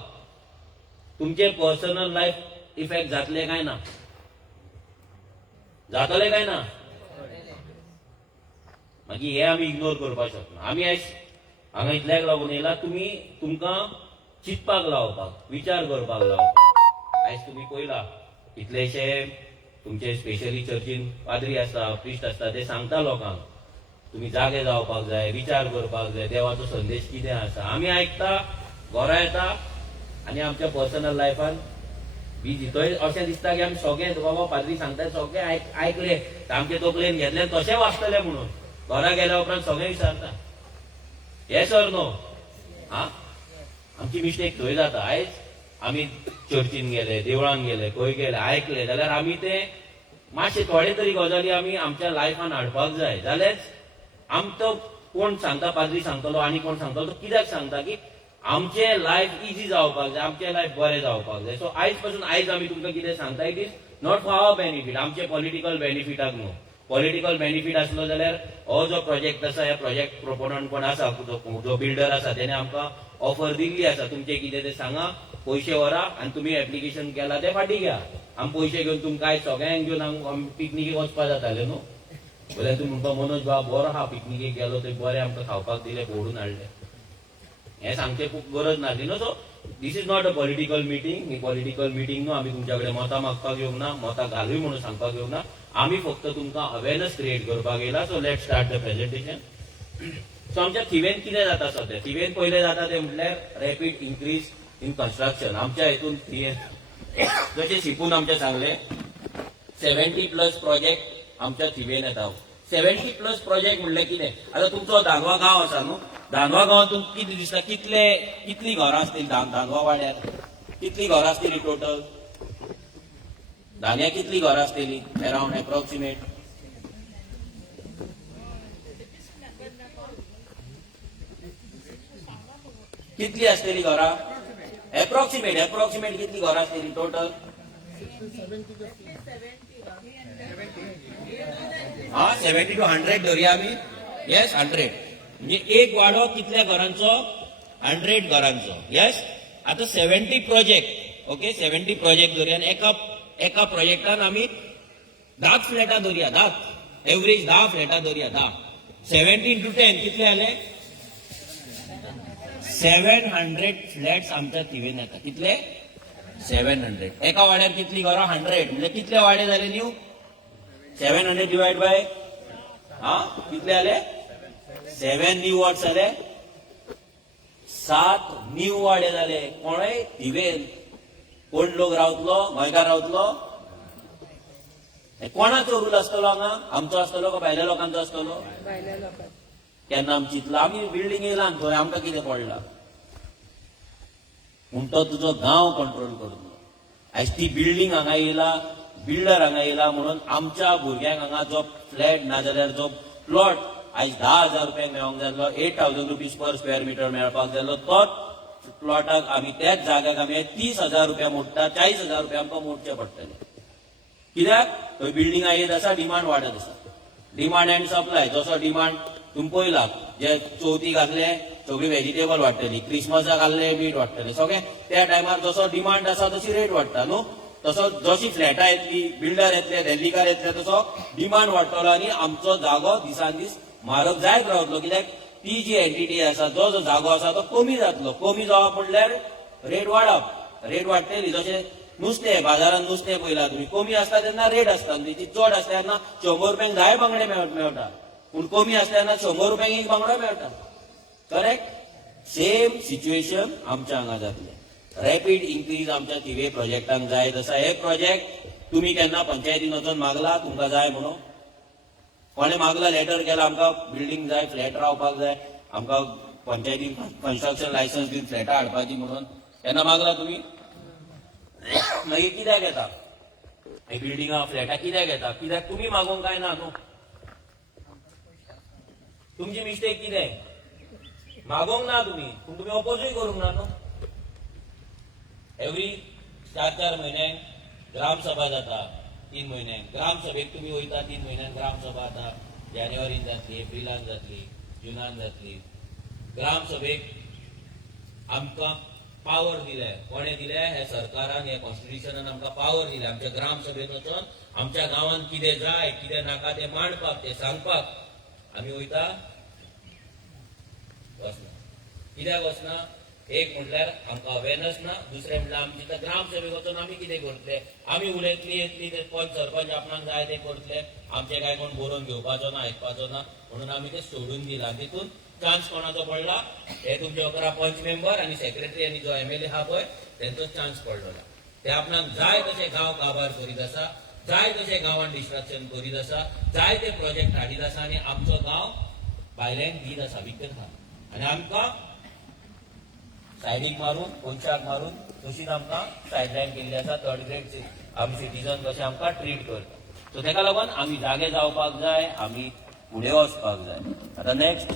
तुमचे पर्सनल लायफ इफेक्ट जातले काय ना? जातले काय ना? मागीर हे आमी इग्नोर करपाक शकना. आमी आयज हांगा इतल्याक लागून येयला तुमकां चिंतपाक लावपाक, विचार करपाक लावपाक. आयज तुमी पळयला कितलेशे तुमचे स्पेशली चर्चीन पाद्री आसता, प्रिस्ट आसता, ते सांगता लोकांक तुमी जागे जावपाक जाय, विचार करपाक जाय, देवाचो संदेश कितें आसा. आमी आयकता, घरा येता आनी आमच्या पर्सनल लायफान बिजी. थंय अशें दिसता की आमी सगळे बाबा पाद्री सांगता सगळे आयकले, सामके तकलेन घेतले, तशें वाचतले म्हणून. घरा गेल्या उपरांत सगळे विचारता येस ऑर नो. आमची मिस्टेक थंय जाता. आयज आमी चर्चीन गेले, देवळान गेले, खंय गेले, आयकले जाल्यार आमी ते मातशे थोडे तरी गजाली आमी आमच्या लायफान हाडपाक जाय. जाल्यार आमचो कोण सांगता, पाद्री सांगतलो आनी कोण सांगतलो, तो कित्याक सांगता की आमचे लायफ इजी जावपाक जाय, आमचे लायफ बरें जावपाक जाय. सो आयज पासून आयज आमी तुमकां कितें सांगता, it is not for our benefit, आमचे पॉलिटिकल बेनिफिटाक न्हू. पॉलिटिकल बेनिफीट आसलो जाल्यार हो जो प्रोजेक्ट आसा, ह्या प्रोजेक्ट प्रोपोनंट कोण आसा, जो बिल्डर आसा, तेणे आमकां ऑफर दिल्ली आसा, तुमचे कितें ते सांगा, पयशे व्हरा आनी तुमी एप्लिकेशन केला ते फाटीं घ्या. आमी पयशे घेवन तुमकां आयज सगळ्यांक घेवन आमी पिकनिकेक वचपा जाताले न्हू. जाल्यार तुमी म्हणटा मनोज बाब बरो आहा, पिकनिकेक गेलो थंय बरें आमकां खावपाक दिलें, फोडून हाडलें. हे सांगचे खूप गरज ना न्हू. So this is not a political meeting. ही पॉलिटिकल मिटींग न्हू. आम्ही तुमच्याकडे मतां मागपाक येवंक ना, मतां घालूय म्हणून सांगपाक येवंक ना. आम्ही फक्त तुमकां अवेअरनेस क्रिएट करपाक येयला. So let start the presentation. So आमच्या थिवेन कितें जाता सध्या? थिवेन पयलें जाता तें म्हटल्यार रॅपीड इन्क्रीज इन कन्स्ट्रक्शन. आमच्या हितून जशें शिपून आमचे सांगले 70+ प्रोजेक्ट आमच्या थिवेन येता. 70+ प्रोजेक्ट म्हणल्यार कितें? आता तुमचो धानवा गांव आसा न्हू. धानवा गांवांत तुमकां कितें दिसता कितली घरां आसतली धानवा वाड्यार? कितली घरां आसतली टोटल? धान्या कितली घरां आसतली अराउंड एप्रॉक्सिमेट? कितली आसतली घरां? एप्रॉक्सिमेट कितली घरां आसतली टोटल? 70 to 100 धरुया आमी. येस 100 म्हणजे एक वाडो कितल्या घरांचो? 100 घरांचो. येस. आता 70 प्रोजेक्ट. Okay 70 project धरुया. एका प्रोजेक्टान आमी 10 फ्लॅटां धरुया. 10 एव्हरेज 10 फ्लॅटां धरुया. 10 70 into 10 कितले जाले? 700 फ्लॅट्स आमच्या थिवेन येता. कितले? 700. एका वाड्यार कितली घरां? 100 म्हणजे कितले वाडे जाले न्यू? 700 डिवाइड बाय कितले जाले? 7 न्यू वॉर्ड्स जाले. 7 न्यू वाडे जाले. कोणय थिवेन कोण लोक रावतलो? गोंयकार रावतलो? कोणाचो रूल आसतलो हांगा? आमचो आसतलो का भायल्या लोकांचो आसतलो? केन्ना आमी चिंतला? आमी बिल्डींग येयला थंय आमकां कितें पडला? पूण तो तुजो गांव कंट्रोल करतलो. आयज ती बिल्डींग हांगा येयला, बिल्डर हांगा येयला म्हणून आमच्या भुरग्यांक हांगा जो फ्लॅट नाजाल्यार जो प्लॉट आयज 10,000 रुपयांक मेळोंक जाल्लो, 8,000 रुपीज पर स्क्वेअर मिटर मेळपाक जाल्लो, तोच प्लॉटाक आमी त्याच जाग्याक आमी 30,000 रुपया मोडटा. 40,000 रुपया आमकां मोडचे पडटले. कित्याक? थंय बिल्डिंगा येत आसा, डिमांड वाडत आसा. Demand and supply. जसो डिमांड तुम्ही पळयला जे चवथीक घातले सगळी व्हेजिटेबल वाडटली, क्रिसमसाक घातले मीठ वाडटले, सगळे त्या टायमार जसो डिमांड आसा तशी रेट वाडटा न्हू. तसो जशी फ्लॅटां येतली, बिल्डर येतले, देल्लीकार येतले, तसो डिमांड वाडटलो आनी आमचो जागो दिसान दीस म्हारग जायत रावतलो. कित्याक ती जी एंटिटी आसा, जो जागो आसा तो कमी जातलो. कमी जावप म्हणल्यार रेट वाडप. रेट वाडटली. जशें नुस्तें बाजारांत नुस्तें पळयलां तुमी, कमी आसता तेन्ना रेट आसता. ती चड आसता तेन्ना 100 रुपयांक 10 बांगडे मेळटा. पूण कमी आसता तेन्ना 100 रुपयांक एक बांगडो मेळटा. करेक्ट? सेम सिच्युएशन आमच्या हांगा जातलें. रॅपीड इन्क्रीज आमच्या थिवे प्रोजेक्टांक जाय तसा हे प्रोजेक्ट तुम्ही केन्ना पंचायतीन वचून मागला तुमकां जाय म्हणून? कोणें मागला, लेटर केला आमकां बिल्डींग जाय, फ्लॅट रावपाक जाय, आमकां पंचायतीन कन्स्ट्रक्शन लायसन्स दिवन फ्लॅटां हाडपाची म्हणून केन्ना मागला तुमी? मागीर कित्याक येता ही बिल्डिंगा फ्लॅटां? कित्याक येता? कित्याक तुमी मागोवंक काय ना न्हू. तुमची मिस्टेक कितें? मागोवंक ना तुमी, पूण तुमी अपोजूय करूंक ना न्हू. एव्हरी 4-4 म्हयन्यांक ग्रामसभा जाता. 3 म्हयन्यांक ग्रामसभेक तुमी वयता. 3 म्हयन्यांक ग्रामसभा आता जानेवारीन जातली, एप्रिलान जातली, जुनान जातली. ग्रामसभेक आमकां पावर दिले. कोणे दिले? हे सरकारान, हे कॉन्स्टिट्युशनान आमकां पावर दिले. आमच्या ग्रामसभेत वचून आमच्या गांवांत कितें जाय, कितें नाका तें मांडपाक, तें सांगपाक आमी वयता. वचना. कित्याक वचना? एक म्हटल्यार आमकां अवेरनेस ना. दुसरें म्हटल्यार आमची त्या ग्रामसभेक वचून आमी कितें करतले? आमी उलयतली येतली, ते सरपंच आपणाक जाय ते करतले. आमचे काय कोण बरोवन घेवपाचो ना, आयकपाचो ना म्हणून आमी ते सोडून दिला. तितून चान्स कोणाचो पडला? हे तुमचे 11 पंच मेंबर आणि सेक्रेटरी आणि जो MLA हा पळय तेंचो चान्स पडलो. ते आपणाक जाय तशे गांव काबार करीत आसा, जाय तशे गांवांत डिस्ट्रक्शन करीत आसा, जाय ते प्रोजेक्ट हाडीत आसा आनी आमचो गांव भायल्यांक दीत आसा, विकत आहा. आनी आमकां सायडीक मारून, कोनशाक मारून तशीच आमकां सायडलायन केल्ली आसा. 3rd ग्रेड आमी सिटीजन कशे आमकां ट्रीट करता. सो तेका लागून आमी जागे जावपाक जाय, आमी फुडें वचपाक जाय. आतां नेक्स्ट,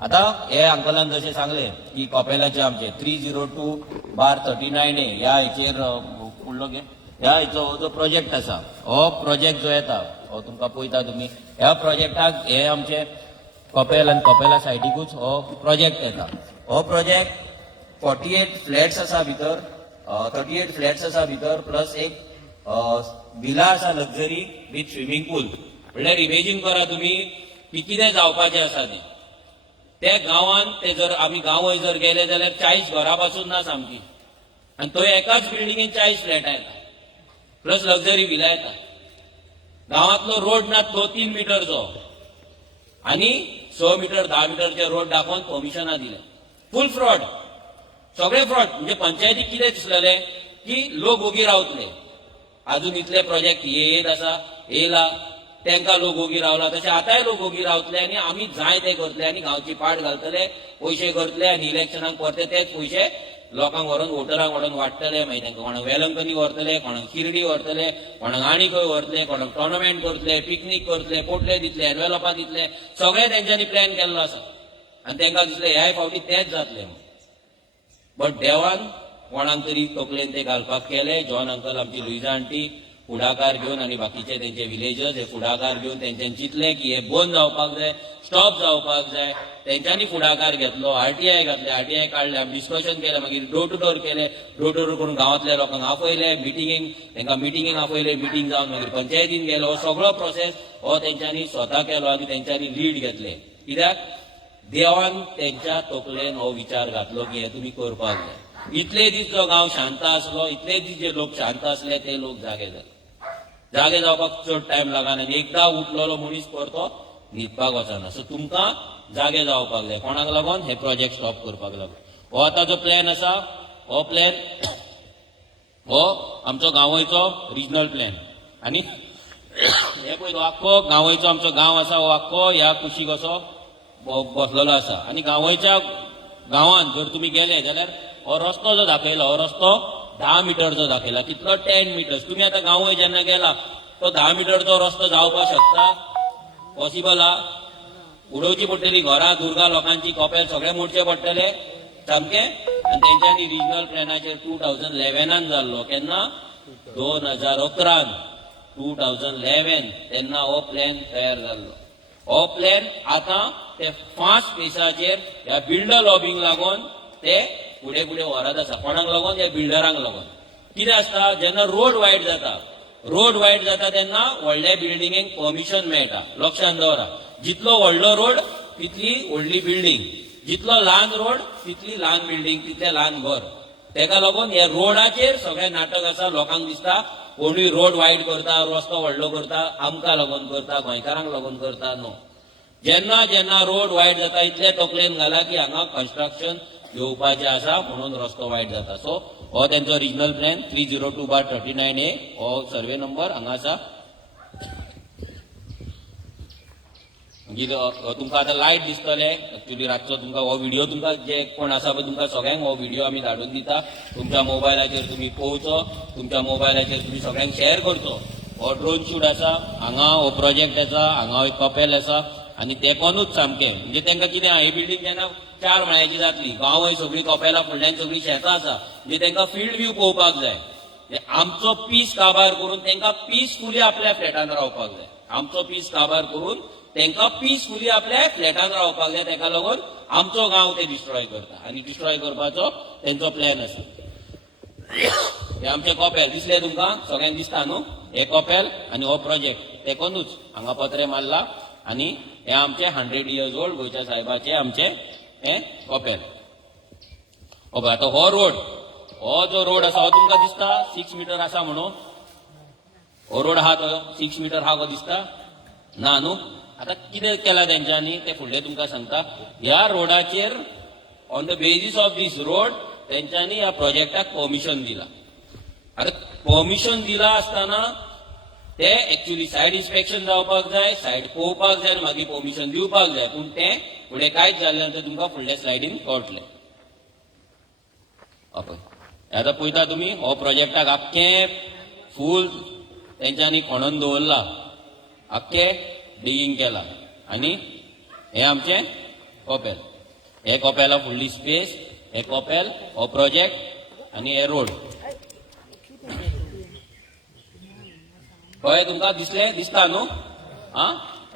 आता हे अंकलान जशें सांगले की कॉपेलाचे आमचे 302/39A ह्या हेचेर फुडलो ह्या हेचो जो प्रोजेक्ट आसा, हो प्रोजेक्ट जो येता हो तुमकां पळयता तुमी, ह्या प्रोजेक्टाक हे आमचे कॉपेल आनी कॉपेला सायडीकूच हो प्रोजेक्ट येता. हो प्रोजेक्ट 48 फ्लॅट्स आसा भितर, 38 फ्लॅट्स आसा भितर, प्लस एक विला आसा लक्झरी विथ स्विमींग पूल. म्हणल्यार इमेजीन करा तुमी की कितें जावपाचें आसा तें. त्या गांवांत ते जर आमी गांवय जर गेले जाल्यार 40 घरां पासून ना सामकी, आनी थंय एकाच बिल्डिंगेन 40 फ्लॅटां येता, प्लस लक्झरी विला येता. गांवांतलो रोड ना तो 3 मिटरचो आनी 6 मिटर 10 मिटरचे रोड दाखोवन परमिशनां दिले. फुल फ्रॉड, सगळे फ्रॉड. म्हणजे पंचायतीक कितें दिसलेलें की लोक ओगी रावतले. अजून इतले प्रोजेक्ट येत आसा, येयला, तांकां लोक ओगी रावला, तशें आतांय लोक ओगी रावतले आनी आमी जाय ते करतले आनी गांवची पाड घालतले, पयशे करतले आनी इलेक्शनाक परते तेच पयशे लोकांक व्हरून वोटरांक व्हरून वाडटले. मागीर तांकां कोणाक वेलंकनी व्हरतले, कोणाक शिर्डी व्हरतले, कोणाक आनी खंय व्हरतले, कोणाक टोर्नामेंट करतले, पिकनीक करतले, पोटले दितले, एनवेलॉपां दितले, सगळे तेंच्यांनी प्लॅन केल्लो आसा. आनी तांकां दिसलें ह्याय फावटी तेंच जातलें. बट देवान कोणाक तरी तकलेन ते घालपाक केले. जॉन अंकल, आमची लुईजा आंटी फुडाकार घेवन आनी बाकीचे तेंचे विलेजर्स हे फुडाकार घेवन तेंच्यांनी चिंतलें की हे बंद जावपाक जाय, स्टॉप जावपाक जाय. तेंच्यांनी फुडाकार घेतलो, आरटीआय घातले, आरटीआय काडले, आमी डिस्कशन केलें, मागीर डोर टू डोर केले, डोर टू डोर करून गांवांतल्या लोकांक आपयले, मिटिंगेक तांकां मिटिंगेक आपयले, मिटिंग जावन मागीर पंचायतीन गेलो. हो सगळो प्रोसेस हो तेंच्यांनी स्वता केलो आनी तेंच्यांनी लीड घेतले. कित्याक देवान तेंच्या तकलेन हो विचार घातलो की हे तुमी करपाक जाय. इतले दीस जो गांव शांत आसलो, इतले दीस जे लोक शांत आसले, ते लोक जागे जाले. जागे जावपाक चड टायम लागना आनी एकदां उठलेलो मनीस परतो न्हिदपाक वचना. सो तुमकां जागे जावपाक जाय. कोणाक लागून? हे प्रोजेक्ट स्टॉप करपाक लागून. हो आतां जो प्लॅन आसा, हो प्लॅन हो आमचो गांवयचो रिजनल प्लॅन. आनी हे पळय आख्खो गांवयचो आमचो गांव आसा, हो आख्खो ह्या कुशीक असो बसलेलो आसा. आनी गांवयच्या गांवांत जर तुमी गेले जाल्यार हो रस्तो जो दाखयला, हो रस्तो 10 मिटरचो दाखयला. कितलो 10 मिटर्स. तुमी आतां गांवय जेन्ना गेला तो 10 मिटरचो रस्तो जावपाक शकता? पॉसिबल आहा? उडोवची पडटली घरां, दुर्गा लोकांची, कॉपेल सगळे मोडचे पडटले सामके. आनी तेंच्यांनी रिजनल प्लॅनाचेर 2011 जाल्लो. केन्ना? 2011 2011 तेन्ना हो प्लॅन तयार जाल्लो. हो प्लॅन आतां ते फास्ट पेसाचेर ह्या बिल्डर लॉबींग लागून ते फुडें फुडें व्हरत आसा. कोणाक लागून? ह्या बिल्डरांक लागून. कितें आसता, जेन्ना रोड वायट जाता तेन्ना व्हडल्या बिल्डिंगेक परमिशन मेळटा. लक्षांत दवरा. जितलो व्हडलो रोड तितली व्हडली बिल्डींग, जितलो ल्हान रोड तितली ल्हान बिल्डींग, तितलें ल्हान घर. तेका लागून ह्या रोडाचेर सगळें नाटक आसा. लोकांक दिसता कोणूय रोड वायट करता, रस्तो व्हडलो करता, आमकां लागून करता, गोंयकारांक लागून करता. नो. जेन्ना जेन्ना रोड वायट जाता इतले तकलेन घाला की हांगा कन्स्ट्रक्शन येवपाचें आसा म्हणून रस्तो वायट जाता. सो हो तेंचो रिजनल प्लॅन 302/39A हो सर्वे नंबर हांगा आसा. तुमकां आतां लायट दिसतले. एक्चुअली रातचो तुमकां हो व्हिडिओ तुमकां जे कोण आसा पळय तुमकां सगळ्यांक हो व्हिडिओ आमी धाडून दिता. तुमच्या मोबायलाचेर तुमी पळोवचो, तुमच्या मोबायलाचेर तुमी सगळ्यांक शेअर करचो. हो ड्रोन शूट आसा, हांगा हो प्रोजेक्ट आसा, हांगा एक कपेल आसा आनी तेकोनूच सामकें. म्हणजे तांकां कितें आहा, ही बिल्डींग जेन्ना 4 माळ्याची जातली, गांवय सगळीं कपेलां, फुडल्यान सगळीं शेतां आसा, म्हणजे तांकां फील्ड व्यू पळोवपाक जाय. आमचो पीस काबार करून तांकां पीसफुली आपल्या फ्लॅटान रावपाक जाय. आमचो पीस काबार करून तांकां पीसफुली आपल्या फ्लॅटान रावपाक जाय. ताका लागून आमचो गांव ते डिस्ट्रॉय करता आनी डिस्ट्रॉय करपाचो तेंचो प्लॅन आसा. हे आमचे कपेल दिसले तुमकां? सगळ्यांक दिसता न्हू? हे कपेल आनी हो प्रोजेक्ट तेकोनूच हांगा पत्रे मारला. आनी हे आमचे 100 years old गोंयच्या साहेबाचे आमचे हे कपेल. आतां हो रोड, हो जो रोड आसा हो तुमकां दिसता 6 मिटर आसा म्हणून? हो रोड आहा तो 6 मिटर आहा गो दिसता? ना न्हू. आतां कितें केलां तेंच्यांनी ते फुडलें तुमकां सांगता. ह्या रोडाचेर on the basis of this road तेंच्यांनी ह्या प्रोजेक्टाक परमिशन दिला. आतां परमिशन दिला आसतना ते एक्चुअली सायड इन्स्पेक्शन जावपाक जाय, सायड पळोवपाक जाय आनी मागीर परमिशन दिवपाक जाय. पूण तें फुडें कांयच जाल्लें ना. तुमकां फुडल्या स्लायडीन कळटलें. आतां पळयता तुमी हो प्रोजेक्टाक आख्खें फूल तेंच्यांनी खणून दवरला, आख्खें डिगींग केला. आनी हे आमचे कपेल. हे कपेला फुडली स्पेस, हे कपेल, हो प्रोजेक्ट आनी हे रोड. कळ्ळें तुमकां? दिसता न्हू?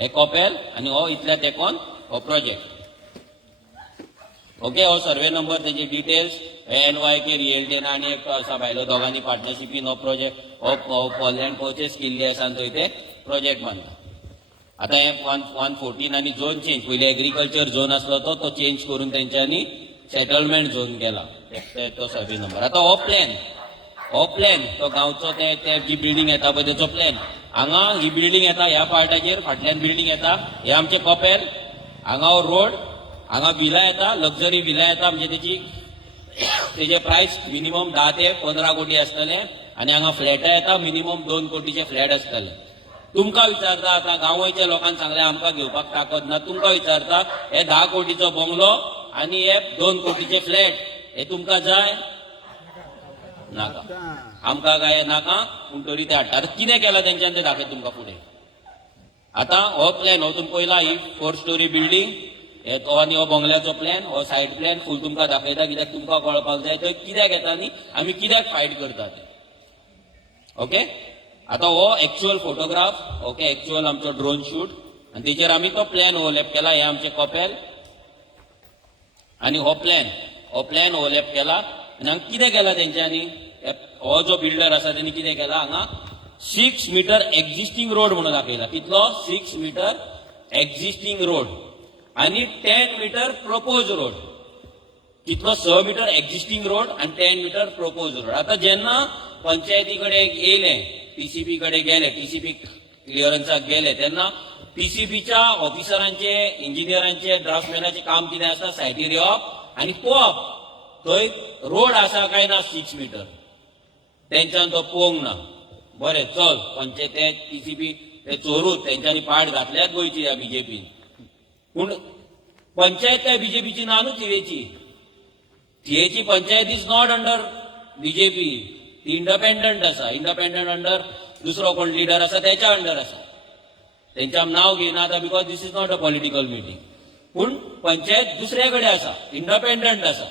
हे कपेल आनी हो इतल्या तेकोन हो प्रोजेक्ट. ओके. हो सर्वे नंबर, तेजे डिटेल्स, हे NYK रिएल्टी आनी एकटो आसा भायलो, दोगांनी पार्टनरशिपीन हो प्रोजेक्ट हो लँड परचेस केल्ली आसा आनी थंय ते प्रोजेक्ट बांदता. आता हे 114 आणि झोन चेंज, पहिले एग्रीकल्चर झोन असलो तो चेंज करून त्यांच्यानी सेटलमेंट झोन केला, तो सर्वे नंबर. आता हो प्लॅन तो गावचो ते जी बिल्डिंग येता पळय त्याचो प्लॅन, हांगा ही बिल्डिंग येता ह्या पार्टाचेर, फाटल्यान बिल्डिंग येता, हे आमचे कॉपेल, हांगा हो रोड, हांगा विला येता, लक्झरी विला येता, म्हणजे तेजे प्राइस मिनिमम 10 ते 15 कोटी असतले, आणि हांगा फ्लॅटां येता मिनिमम 2 कोटीचे फ्लॅट असतले. तुमकां विचारता, आता गांवच्या लोकांक सांगले आमकां घेवपाक ताकद ना, तुमकां विचारता हे 10 कोटीचो बंगलो आणि हे 2 कोटीचे फ्लॅट हे तुमकां जाय? नाका. आमकां काय नाका, पूण तरी ते हाडटा. आता कितें केला तेंच्यानी ते दाखयता तुमकां फुडें. आता हो प्लॅन, हो तुमकां पयला ही 4 स्टोरी बिल्डिंग, हो आनी हो बंगल्याचो प्लॅन, हो सायड प्लॅन फूल तुमकां दाखयता, कित्याक तुमकां कळपाक जाय थंय कित्याक येता न्ही आमी कित्याक फायट करता ते. ओके. आता हो एक्च्युअल फोटोग्राफ, ओके, एक्च्युअल आमचो ड्रोन शूट, आणि तेचेर आमी तो प्लॅन ओवरलॅप केला. हे आमचे कॉपेल आणि हो प्लॅन ओवरलॅप केला. आणि हांगा कितें केला तेंच्यांनी, हो जो बिल्डर आसा तेणी कितें केला, हांगा 6 मीटर एक्झिस्टिंग रोड म्हणून दाखयला. कितलो? 6 मीटर एक्झिस्टिंग रोड आणि 10 मीटर प्रपोज रोड. कितलो? 6 मीटर एक्झिस्टिंग रोड आणि 10 मीटर प्रपोज रोड. आता जेन्ना पंचायती कडेन येयले, टीसीपी कडे गेले, टीसीपी क्लिअरन्साक गेले, तेन्ना टीसीपीच्या ऑफिसरांचे, इंजिनियरांचे, ड्राफ्टमॅनाचे काम कितें आसता, सायटीर येवप आनी पळोवप थंय रोड आसा काय ना 6 मीटर. तेंच्यान तो पळोवंक ना. बरें चल, पंचायत टीसीपी ते चोरूच तेंच्यांनी पाड घातल्यात गोंयची ह्या बीजेपीन. पूण पंचायत काय बीजेपीची ना न्हू थिवेची. थिवेची panchayat is not under BJP, ती इंडिपेंडंट आसा. इंडिपेंडंट अंडर दुसरो कोण लिडर आसा त्याच्या अंडर आसा. तेंच्या नाव घेयना आता, because this is not a political meeting. पूण पंचायत दुसरे कडेन आसा, इंडिपेंडंट आसा.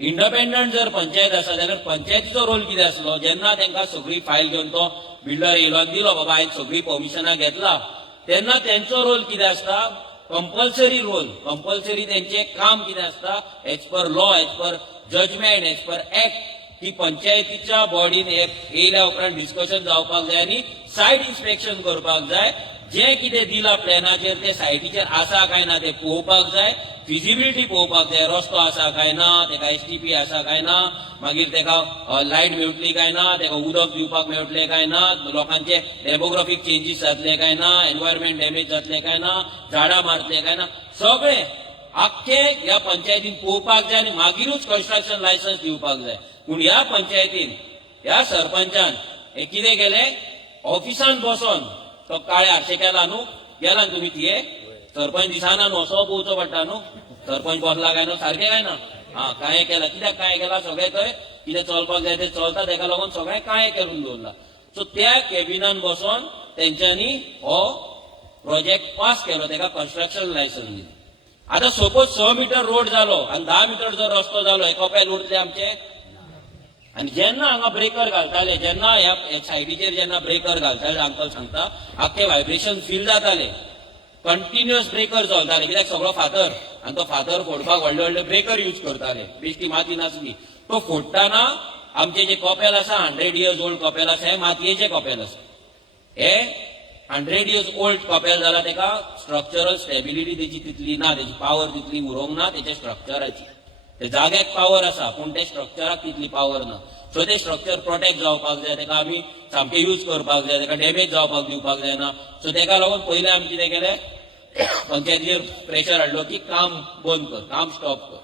इंडिपेंडंट जर पंचायत आसा जाल्यार पंचायतीचो रोल कितें आसलो, जेन्ना तांकां सगळी फायल घेवन तो बिल्डर येयलो आनी दिलो बाबा हांवें सगळी परमिशनां घेतला, तेन्ना तेंचो रोल कितें आसता, कंपल्सरी रोल, कंपल्सरी तेंचें काम कितें आसता, as per law, as per judgement, as per act, की पंचायतीच्या बॉडीन येयल्या उपरांत डिस्कशन जावपाक जाय आनी सायट इन्स्पेक्शन करपाक जाय. जे कितें दिला प्लॅनाचेर ते सायटीचेर आसा काय ना ते पळोवपाक जाय, फिजिबिलिटी पळोवपाक जाय, रस्तो आसा काय ना, तेका एसटीपी आसा काय ना, मागीर तेका लायट मेळटली काय ना, तेका उदक दिवपाक मेळटलें काय ना, लोकांचे डेमोग्राफीक चेंजीस जातले काय ना, एनवायरमेंट डॅमेज जातले काय ना, झाडां मारतले काय ना, सगळें आख्खे ह्या पंचायतीन पळोवपाक जाय आनी मागीरूच कन्स्ट्रक्शन लायसन्स दिवपाक जाय. पूण ह्या पंचायतीन ह्या सरपंचान हे कितें केलें, ऑफिसान बसोन तो काळे हारशे केला न्हू, गेला न्हू तुमी तिये, सरपंच दिसाना न्हू, असो पळोवचो पडटा न्हू, सरपंच बसला काय ना, सारकें काय ना. काय केला, कित्याक काय केला, सगळें थंय कितें चलपाक जाय तें चलता, तेका लागून सगळें काय करून दवरला. सो त्या कॅबिनान बसोन तेंच्यांनी हो प्रोजेक्ट पास केलो, तेका कन्स्ट्रक्शन लायसन्स दिली. आता सपोज 6 मीटर रोड जालो आनी 10 मीटर जर रस्तो जालो, हे कपेल उरतले आमचे. आणि जेन्ना हांगा ब्रेकर घालताले, जेन्ना ह्या सायडीचेर जेन्ना ब्रेकर घालताले, अंकल सांगता आख्खे व्हायब्रेशन फील जाताले, कंटिन्युअस ब्रेकर चलताले, कित्याक सगळो फातर, आनी तो फातर फोडपाक व्हडले व्हडले ब्रेकर यूज करताले, बेश्टी माती नासली. तो फोडटाना आमचे जे कपेल आसा 100 इयर्स ओल्ड कपेल आसा, हे मातयेचे कपेल आसा. हे 100 इयर्स ओल्ड कपेल जाला, तेका स्ट्रक्चरल स्टेबिलिटी तेची तितली ना, तेची पावर तितली उरोवंक ना तेच्या स्ट्रक्चराची. ते जाग्याक पावर आसा पूण ते स्ट्रक्चराक तितली पावर ना. सो ते स्ट्रक्चर प्रोटेक्ट जावपाक जाय, तेका आमी सामकें यूज करपाक जाय, तेका डॅमेज जावपाक दिवपाक जायना. सो तेका लागून पयलें आमी कितें केलें, पंचायतीचेर प्रेशर हाडलो की काम बंद कर, काम स्टॉप कर.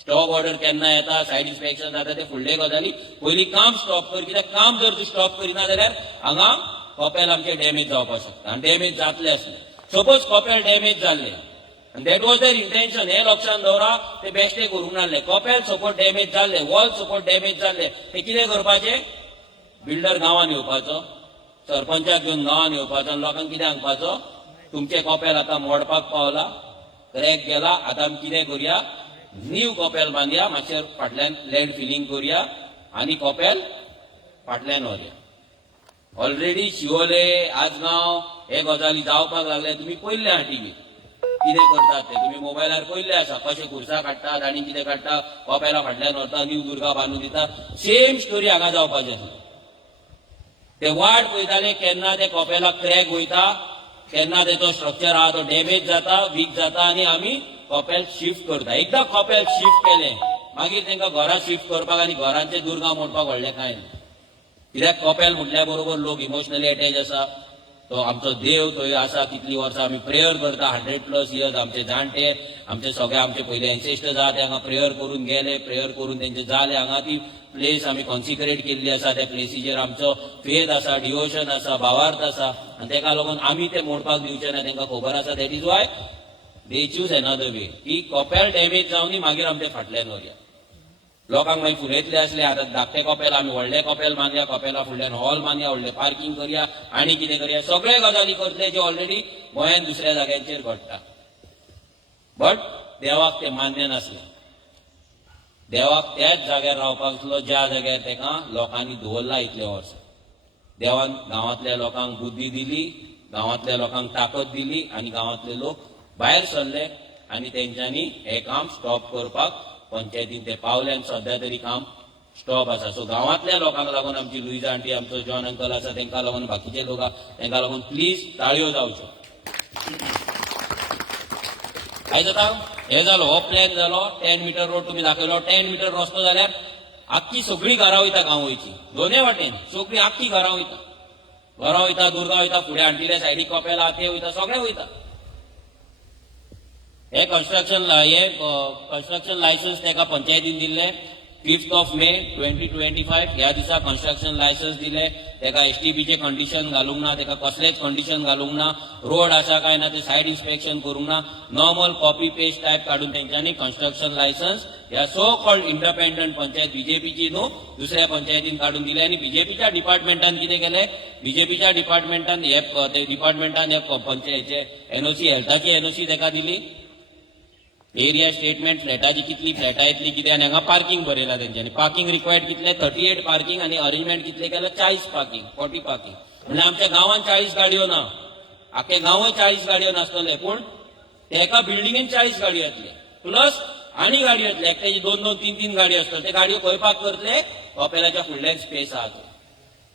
स्टॉप ऑर्डर केन्ना येता, सायट इन्स्पेक्शन जाता, ते फुडले गजाली पयलीं काम स्टॉप कर. कित्याक काम जर तूं स्टॉप करिना जाल्यार हांगा कपेल आमचे डॅमेज जावपाक शकता, आनी डॅमेज जातले आसले. सपोज कपेल डॅमेज जाल्ले, and that was their intention, हे लक्षात दवरा, ते बेश्टे करूंक नासले. कपेल सपोज डॅमेज जाल्ले, वॉल सपोज डॅमेज जाल्ले, ते कितें करपाचे, बिल्डर गांवान येवपाचो, सरपंचाक घेवन गांवान येवपाचो आनी लोकांक कितें सांगपाचो, तुमचे कपेल आतां मोडपाक पावला, क्रॅक गेला, आतां आमी कितें करुया, नीव कपेल बांदया, मातशें फाटल्यान लँड फिलिंग करुया आनी कपेल फाटल्यान व्हरया. ऑलरेडी शिवोले, आजगांव हे गजाली जावपाक लागले, तुमी पयल्ले आहा टीव्ही कितें करतात ते, तुमी मोबायलार पयल्ले आसा, कशे खुर्सा काडटात आनी कितें काडटा, कपेला फाटल्यान व्हरता, नीव दुर्गा बांदून दिता. सेम स्टोरी हांगा जावपाचें. ते वाट पळयताले केन्ना ते कपेलाक क्रॅक वयता, केन्ना तेचो स्ट्रक्चर आहा तो डॅमेज जाता, वीक जाता आनी आमी कॉपेल शिफ्ट करता. एकदां कॉपेल शिफ्ट केलें मागीर तांकां घरा शिफ्ट करपाक आनी घरांचे दुर्गांव मोडपाक व्हडलें कांय ना. कित्याक कॉपेल म्हटल्या बरोबर लोक इमोशनली अटॅच आसा. तो आमचो देव थंय आसा. कितलीं वर्सां आमी प्रेयर करता, 100+ इयर्स. आमचे जाणटे, आमचे सगळे आमचे पयले एन्सेस्टर्स आहा ते हांगा प्रेयर करून गेले, प्रेयर करून तेंचे जाले. हांगा ती प्लेस आमी कॉन्सिक्रेट केल्ली आसा. त्या प्लेसीचेर आमचो फेथ आसा, डिवोशन आसा, भावार्थ आसा आनी तेका लागून आमी ते मोडपाक दिवचे ना. तांकां खबर आसा. That is why they choose another way. की कॉपेल डॅमेज जावनी मागीर आमी ते फाटल्यान व्हरया. लोकांक मागीर फुलयतले असले आतां धाकटे कॉपेल आमी व्हडले कॉपेल बांदया, कॉपेला फुडल्यान हॉल बांदया, व्हडले पार्किंग करया आनी कितें करया. सगळे गजाली करतले जे ऑलरेडी गोंयान दुसऱ्या जाग्यांचेर घडटा. बट देवाक ते मान्य नासले. देवाक त्याच जाग्यार रावपाक जालो ज्या जाग्यार तेका लोकांनी दवरला इतले वर्स. देवान गांवांतल्या लोकांक बुद्धी दिली, गांवांतल्या लोकांक ताकद दिली आनी गांवांतले लोक भायर सरले आनी तेंच्यांनी हे काम स्टॉप करपाक पंचायतीन ते पावले आनी सध्या तरी काम स्टॉप आसा. सो गांवांतल्या लोकांक लागून आमची लुईजा आंटी, आमचो जॉन अंकल आसा तांकां लागून, बाकीचे लोक तांकां लागून प्लीज ताळयो जावच्यो. आयज आतां हे जालो, हो प्लॅन जालो. 10 मीटर रोड तुमी दाखयलो. 10 मीटर रस्तो जाल्यार आख्खी सगळीं घरां वयता गांवची, दोनूय वाटेन सगळीं आख्खी घरां वयता. घरां वयता, दुर्गा वयता, फुडें आंटिल्या सायडीक कॉपेल आहा ते वयता, सगळे वयता. हे कन्स्ट्रक्शन लायसन्स तेका पंचायतीन दिल्ले 5 मे 2025. ह्या दिसा कन्स्ट्रक्शन लायसन्स दिले. तेका एसटीपीचे कंडिशन घालूंक ना, तेका कसलेच कंडिशन घालूंक ना. रोड आसा काय ना ते सायड इन्स्पेक्शन करूंक ना. नॉर्मल कॉपी पेस्ट टायप काडून तेंच्यांनी कन्स्ट्रक्शन लायसन्स ह्या सो कॉल्ड इंडिपेंडंट पंचायत, बीजेपीची न्हू, दुसऱ्या पंचायतीन काडून दिले. आनी बीजेपीच्या डिपार्टमेंटान कितें केलें, बीजेपीच्या डिपार्टमेंटान पंचायतीचे एनओसी, हेल्थाची एनओसी तेका दिली. एरिया स्टेटमेंट, फ्लॅटाची कितली फ्लॅटां येतली कितें, आनी हांगा पार्किंग बरयला तेंच्यांनी. पार्किंग रिक्वायर्ड कितले 38 पार्किंग आनी अरेंजमेंट कितले केले 40 पार्किंग, 40 पार्किंग. म्हणजे आमच्या गांवांत 40 गाडयो ना, आख्खे गांवय 40 गाडयो नासतले, पूण तेका बिल्डिंगेन 40 गाडयो येतले, प्लस आनी गाडयो येतले. एकट्याची 2-2, 3-3 गाडयो आसतले. ते गाडयो खंय पार्क करतले, कॉपेलाच्या फुडल्यान स्पेस आहा थंय.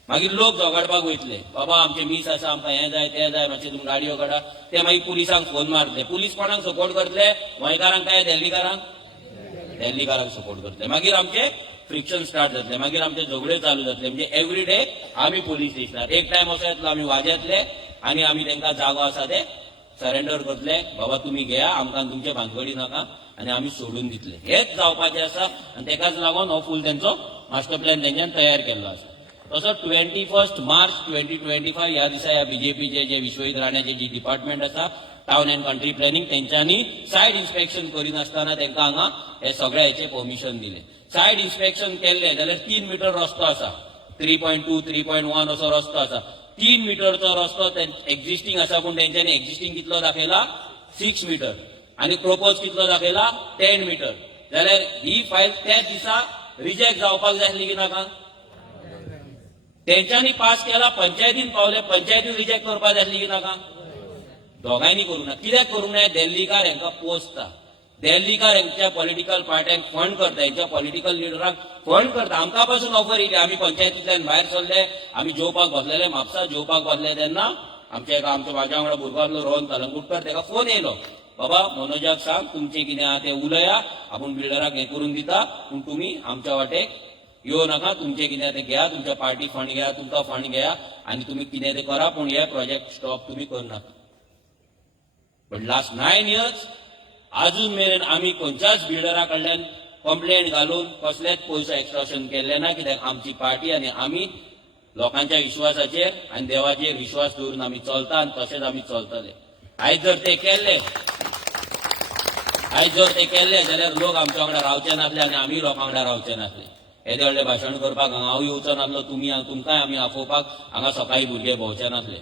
मागीर लोक झगडपाक वयतले, बाबा आमचे मीस आसा, आमकां हें जाय तें जाय, मातशें तुमी गाडयो काडा. ते मागीर पुलिसांक फोन मारतले. पुलीस कोणाक सपोर्ट करतले, गोंयकारांक काय दिल्लीकारांक? दिल्लीकारांक सपोर्ट करतले. मागीर आमचे फ्रिक्शन स्टार्ट जातले, मागीर आमचे झगडे चालू जातले. म्हणजे एवरी डे आमी पुलीस स्टेशनार. एक टायम असो येतलो आमी वाजेतले आनी आमी तांकां जागो आसा ते सरेंडर करतले. बाबा तुमी घेया, आमकां तुमचे भानगडी नाका, आनी आमी सोडून दितले. हेच जावपाचें आसा आनी तेकाच लागून हो फूल तेंचो मास्टर प्लॅन तेंच्यान तयार केल्लो आसा. तसो 21 मार्च 2025 ह्या दिसा ह्या बीजेपीचे जे विश्वजीत राण्याचे जी डिपार्टमेंट आसा, टाउन अँड कंट्री प्लॅनिंग, तेंच्यांनी सायड इन्स्पेक्शन करिनासतना तेंकां हांगा हे सगळ्या हेचे परमिशन दिले. सायड इन्स्पेक्शन केल्ले जाल्यार 3 मीटर रस्तो आसा, 3.2, 3.1 असो रस्तो आसा. 3 मीटरचो रस्तो एक्झिस्टिंग आसा, पूण तेंच्यांनी एक्झिस्टिंग कितलो दाखयला 6 मीटर आनी प्रोपोज कितलो दाखयला 10 मीटर. जाल्यार ही फायल त्याच दिसा रिजेक्ट जावपाक जाय आसली की नाका? तेंच्यांनी पास केला, पंचायतीन पावले, पंचायतीन रिजेक्ट करपाक जाय आसली की नाका? दोगांयनी करूंक ना. कित्याक करूंक ना? दिल्लीकार हांकां पोसता. दिल्लीकार हांच्या पॉलिटिकल पार्ट्यांक फंड करता, हांच्या पॉलिटिकल लिडरांक फंड करता. आमकां पासून ऑफर येयली, आमी पंचायतींतल्यान भायर सरले, आमी जेवपाक बसलेले, म्हापसा जेवपाक बसले तेन्ना आमच्या म्हाज्या वांगडा भुरगो आसलो रोहन कलंगुटकर, तेका फोन येयलो, बाबा मनोजाक सांग तुमचें कितें आहा तें उलया, आपूण बिल्डराक हें करून दिता, पूण तुमी आमच्या वाटेक येवं नाका, तुमचें कितें तें घेया, तुमच्या पार्टी फंड घेया, तुमकां फंड घेया आनी तुमी कितें तें करा, पूण हे प्रोजेक्ट स्टॉप तुमी करनाका. बट लास्ट 9 इयर्स अजून मेरेन आमी खंयच्याच बिल्डरा कडल्यान कंप्लेंट घालून कसलेच पयसो एक्स्ट्रॉशन केल्ले ना. कित्याक आमची पार्टी आनी आमी लोकांच्या विश्वासाचेर आनी देवाचेर विश्वास दवरून आमी चलता आनी तशेंच आमी चलतले. आयज जर ते केल्ले जाल्यार लोक आमच्या वांगडा रावचे नासले आनी आमी लोकां वांगडा रावचे नासले. येदे व्हडले भाशण करपाक हांव येवचो नासलो, तुमकांय आमी आफोवपाक हांगा सकाळी भुरगे भोंवचे नासले.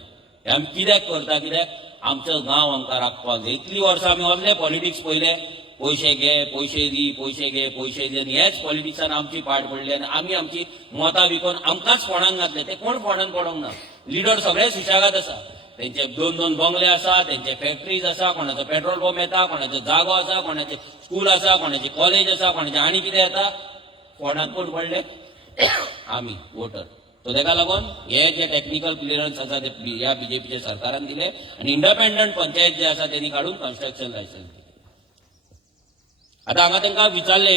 हे आमी कित्याक करता? कित्याक आमचो गांव आमकां राखपाक जाय. इतलीं वर्सां आमी असले पॉलिटिक्स पयले, पयशे घे, पयशे दी, पयशे घे, पयशे दी, आनी हेच पॉलिटिक्सान आमची पाट पडली आनी आमी आमची मतां विकून आमकांच फोंडांत घातले. ते कोण फोंडांत पडोंक ना. लिडर सगळे सुशेगाद आसा, तेंचे 2-2 बंगले आसा, तेंचे फॅक्टरीज आसा, कोणाचो पेट्रोल पंप येता, कोणाचो जागो आसा, कोणाचे स्कूल आसा, कोणाची कॉलेज आसा, कोणाचे आनी कितें येता. फोंडांत कोण पडले? आमी वोटर. सो ताका लागून हे जे टेक्निकल क्लिअरन्स आसा ते ह्या बीजेपीच्या सरकारान दिले आनी इंडिपेंडंट पंचायत जे आसा त्यांनी काढून कन्स्ट्रक्शन लायसन्स दिले. आता हांगा तांकां विचारले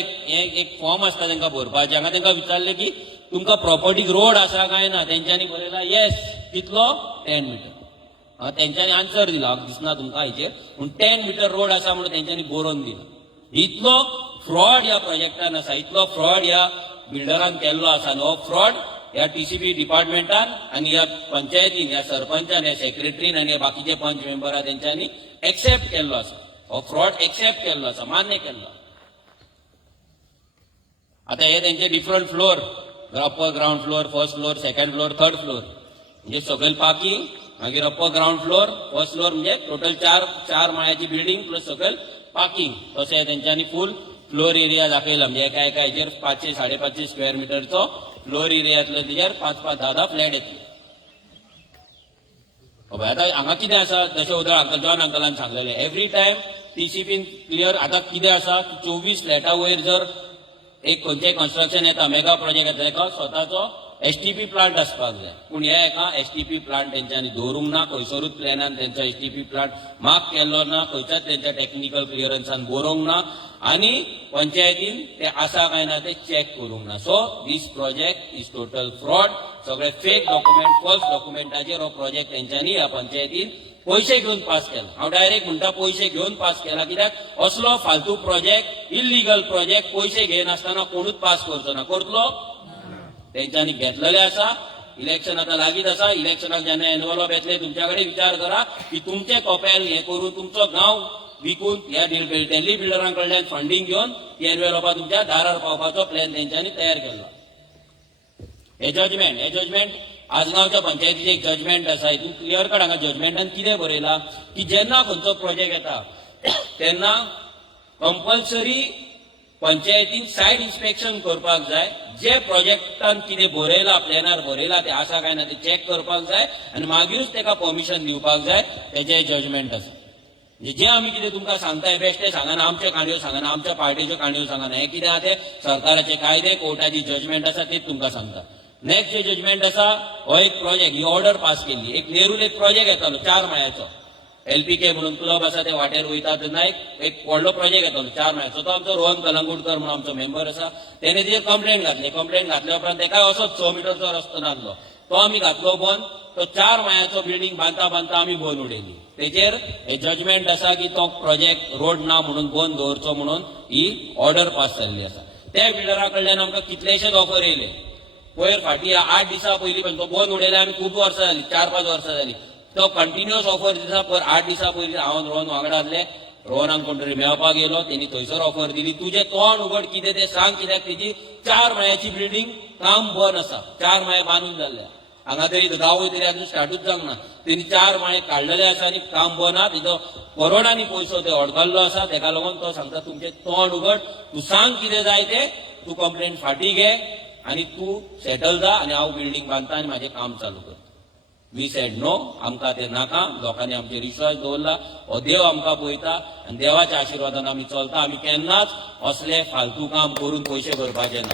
एक फॉर्म आसता तांकां भरपाचें. हांगा तांकां विचारले की तुमकां प्रॉपर्टीक रोड आसा काय ना. तेंच्यांनी बरयला येस. कितलो 10 मीटर. तेंच्यांनी आन्सर दिला. हांव दिसना तुमकां हेचेर पूण 10 मीटर रोड आसा म्हणून तेंच्यांनी बरोवन दिला. इतलो फ्रॉड ह्या प्रोजेक्टान आसा, इतलो फ्रॉड ह्या बिल्डरान केल्लो आसा. हो फ्रॉड ह्या टीसीबी डिपार्टमेंटान आनी ह्या पंचायतीन, ह्या सरपंचान, ह्या सेक्रेटरीन आनी ह्या बाकीचे पंच मेंबर आहा तेंच्यांनी एक्सेप्ट केल्लो आसा. हो फ्रॉड एक्सेप्ट केल्लो आसा, मान्य केल्लो. आता हे तेंचे different floor, upper ground floor, first floor, second floor, third floor म्हणजे सकयल पार्किंग, मागीर upper ground floor, first floor म्हणजे टोटल चार माळ्याची बिल्डिंग प्लस सकयल पार्किंग. तशें तेंच्यांनी फुल फ्लोर एरिया दाखयला. म्हणजे एका हेचेर 500 550 स्क्वेअर मिटरचो फ्लोर एरियातलो तेजेर 5-5, 10-10 फ्लॅट येतले. आता हांगा कितें आसा, जशें उदळ अंकल जॉन अंकलान सांगलेलें, एवरी टायम टीसीबीन क्लियर. आता कितें आसा, 24 फ्लॅटा वयर जर एक खंयचें कन्स्ट्रक्शन येता, मेगा प्रोजेक्ट येता, ताका स्वताचो एसटीपी प्लांट आसपाक जाय. पूण हे एका एसटीपी प्लांट तेंच्यांनी दवरूंक ना. खंयसरूच प्लॅनान तेंचो एसटीपी प्लांट मार्क केल्लो ना. खंयच्याच तेंच्या टेक्निकल क्लिअरन्सान बरोवंक ना. आनी पंचायतीन ते आसा काय ना ते चॅक करूंक ना. So this project is total fraud. सगळे फेक डॉक्युमेंट, फॉल्स डॉक्युमेंटाचेर हो प्रोजेक्ट तेंच्यांनी ह्या पंचायतीन पैसे घेवन पास केला. हांव डायरेक्ट म्हणटा पैसे घेवन पास केला. कित्याक असलो फालतू प्रोजेक्ट, इल्लीगल प्रोजेक्ट पैसे घेनासतना कोणूच पास करचो ना. करतलो? तेंच्यांनी घेतलेले आसा. इलेक्शन आता लागीत आसा. इलेक्शनाक जेन्ना एनवलॉप येतले तुमच्या कडेन विचार करा की तुमचे कॉपेल हे करून तुमचो गांव विकून ह्या दिल्ली बिल्डरांकडल्यान फंडिंग घेवन ती एनवेलॉपा तुमच्या दारार पावपाचो प्लॅन तेंच्यांनी तयार केल्लो. हे जजमेंट आजगांवच्या पंचायतीचे एक जजमेंट आसा. हितून क्लियर कट हांगा जजमेंटान कितें बरयला की जेन्ना खंयचो प्रोजेक्ट येता तेन्ना कंपल्सरी पंचायतीन सायट इन्स्पेक्शन करपाक जाय. जे प्रोजेक्टान कितें बरयला, प्लॅनार बरयला ते आसा काय ना ते चॅक करपाक जाय आनी मागीरूच ताका परमिशन दिवपाक जाय. तेजें जजमेंट आसा. जे आमी कितें तुमकां सांगताय बेश्टे सांगना, आमच्यो काणयो सांगना, आमच्या पार्टीच्यो काणयो सांगना. हे कितें आहा ते सरकाराचे कायदे, कोर्टाची जजमेंट आसा तेच तुमकां सांगता. नेक्स्ट जे जजमेंट आसा, हो एक प्रोजेक्ट, ही ऑर्डर पास केल्ली. एक नेरूल एक प्रोजेक्ट येतालो 4 माळ्याचो. एलपीके म्हणून क्लब आसा ते वाटेर वयता तेन्ना एक व्हडलो प्रोजेक्ट येतालो 4 माळ्याचो. तो आमचो रोहन कलंगूटकर म्हणून आमचो मेंबर आसा. तेणे तेजेर कंप्लेंट घातली. कंप्लेंट घातल्या उपरांत तेका असोच 6 मिटरचो रस्तो नासलो. तो आमी घातलो बंद. तो 4 माळ्याचो बिल्डींग बांदता आमी बंद उडयली. तेजेर हे जजमेंट आसा की तो प्रोजेक्ट रोड ना म्हणून बंद दवरचो म्हणून ही ऑर्डर पास जाल्ली आसा. त्या बिल्डरा कडल्यान आमकां कितलेशेच ऑफर येयले. पयर फाटी 8 दिसा पयलीं पण तो बंद उडयला आमी खूब वर्सां जाली, 4-5 वर्सां जाली. तो कंटिन्युअस ऑफर दिता. पर 8 दिसा पयलीं हांव रोहन वांगडा आसले. रोहनाक कोण तरी मेळपाक गेलो, तेणी थंयसर ऑफर दिली. तुजें तोंड उगड कितें तें सांग, कित्याक तेजी 4 माळ्याची बिल्डींग काम बंद आसा. 4 माळे बांदून जाल्ले. हांगा तरी गांवय तरी अजून स्टार्टूच जावंक ना. तेणी 4 माळे काडलेले आसा आनी काम बंद आहा. तेजो करोडांनी पयसो ते अडकल्लो आसा. ताका लागून तो सांगता तुमचें तोंड उगड, तूं सांग कितें जाय तें, तूं कंप्लेंट फाटीं घे आनी तूं सेटल जा आनी हांव बिल्डींग बांदता आनी म्हाजें काम चालू करता. We said no. आमकां तें नाका. लोकांनी आमचेर विश्वास दवरला. हो देव आमकां पळयता आनी देवाच्या आशिर्वादान आमी चलता. आमी केन्नाच असले फालतू काम करून पयशे भरपाचे ना.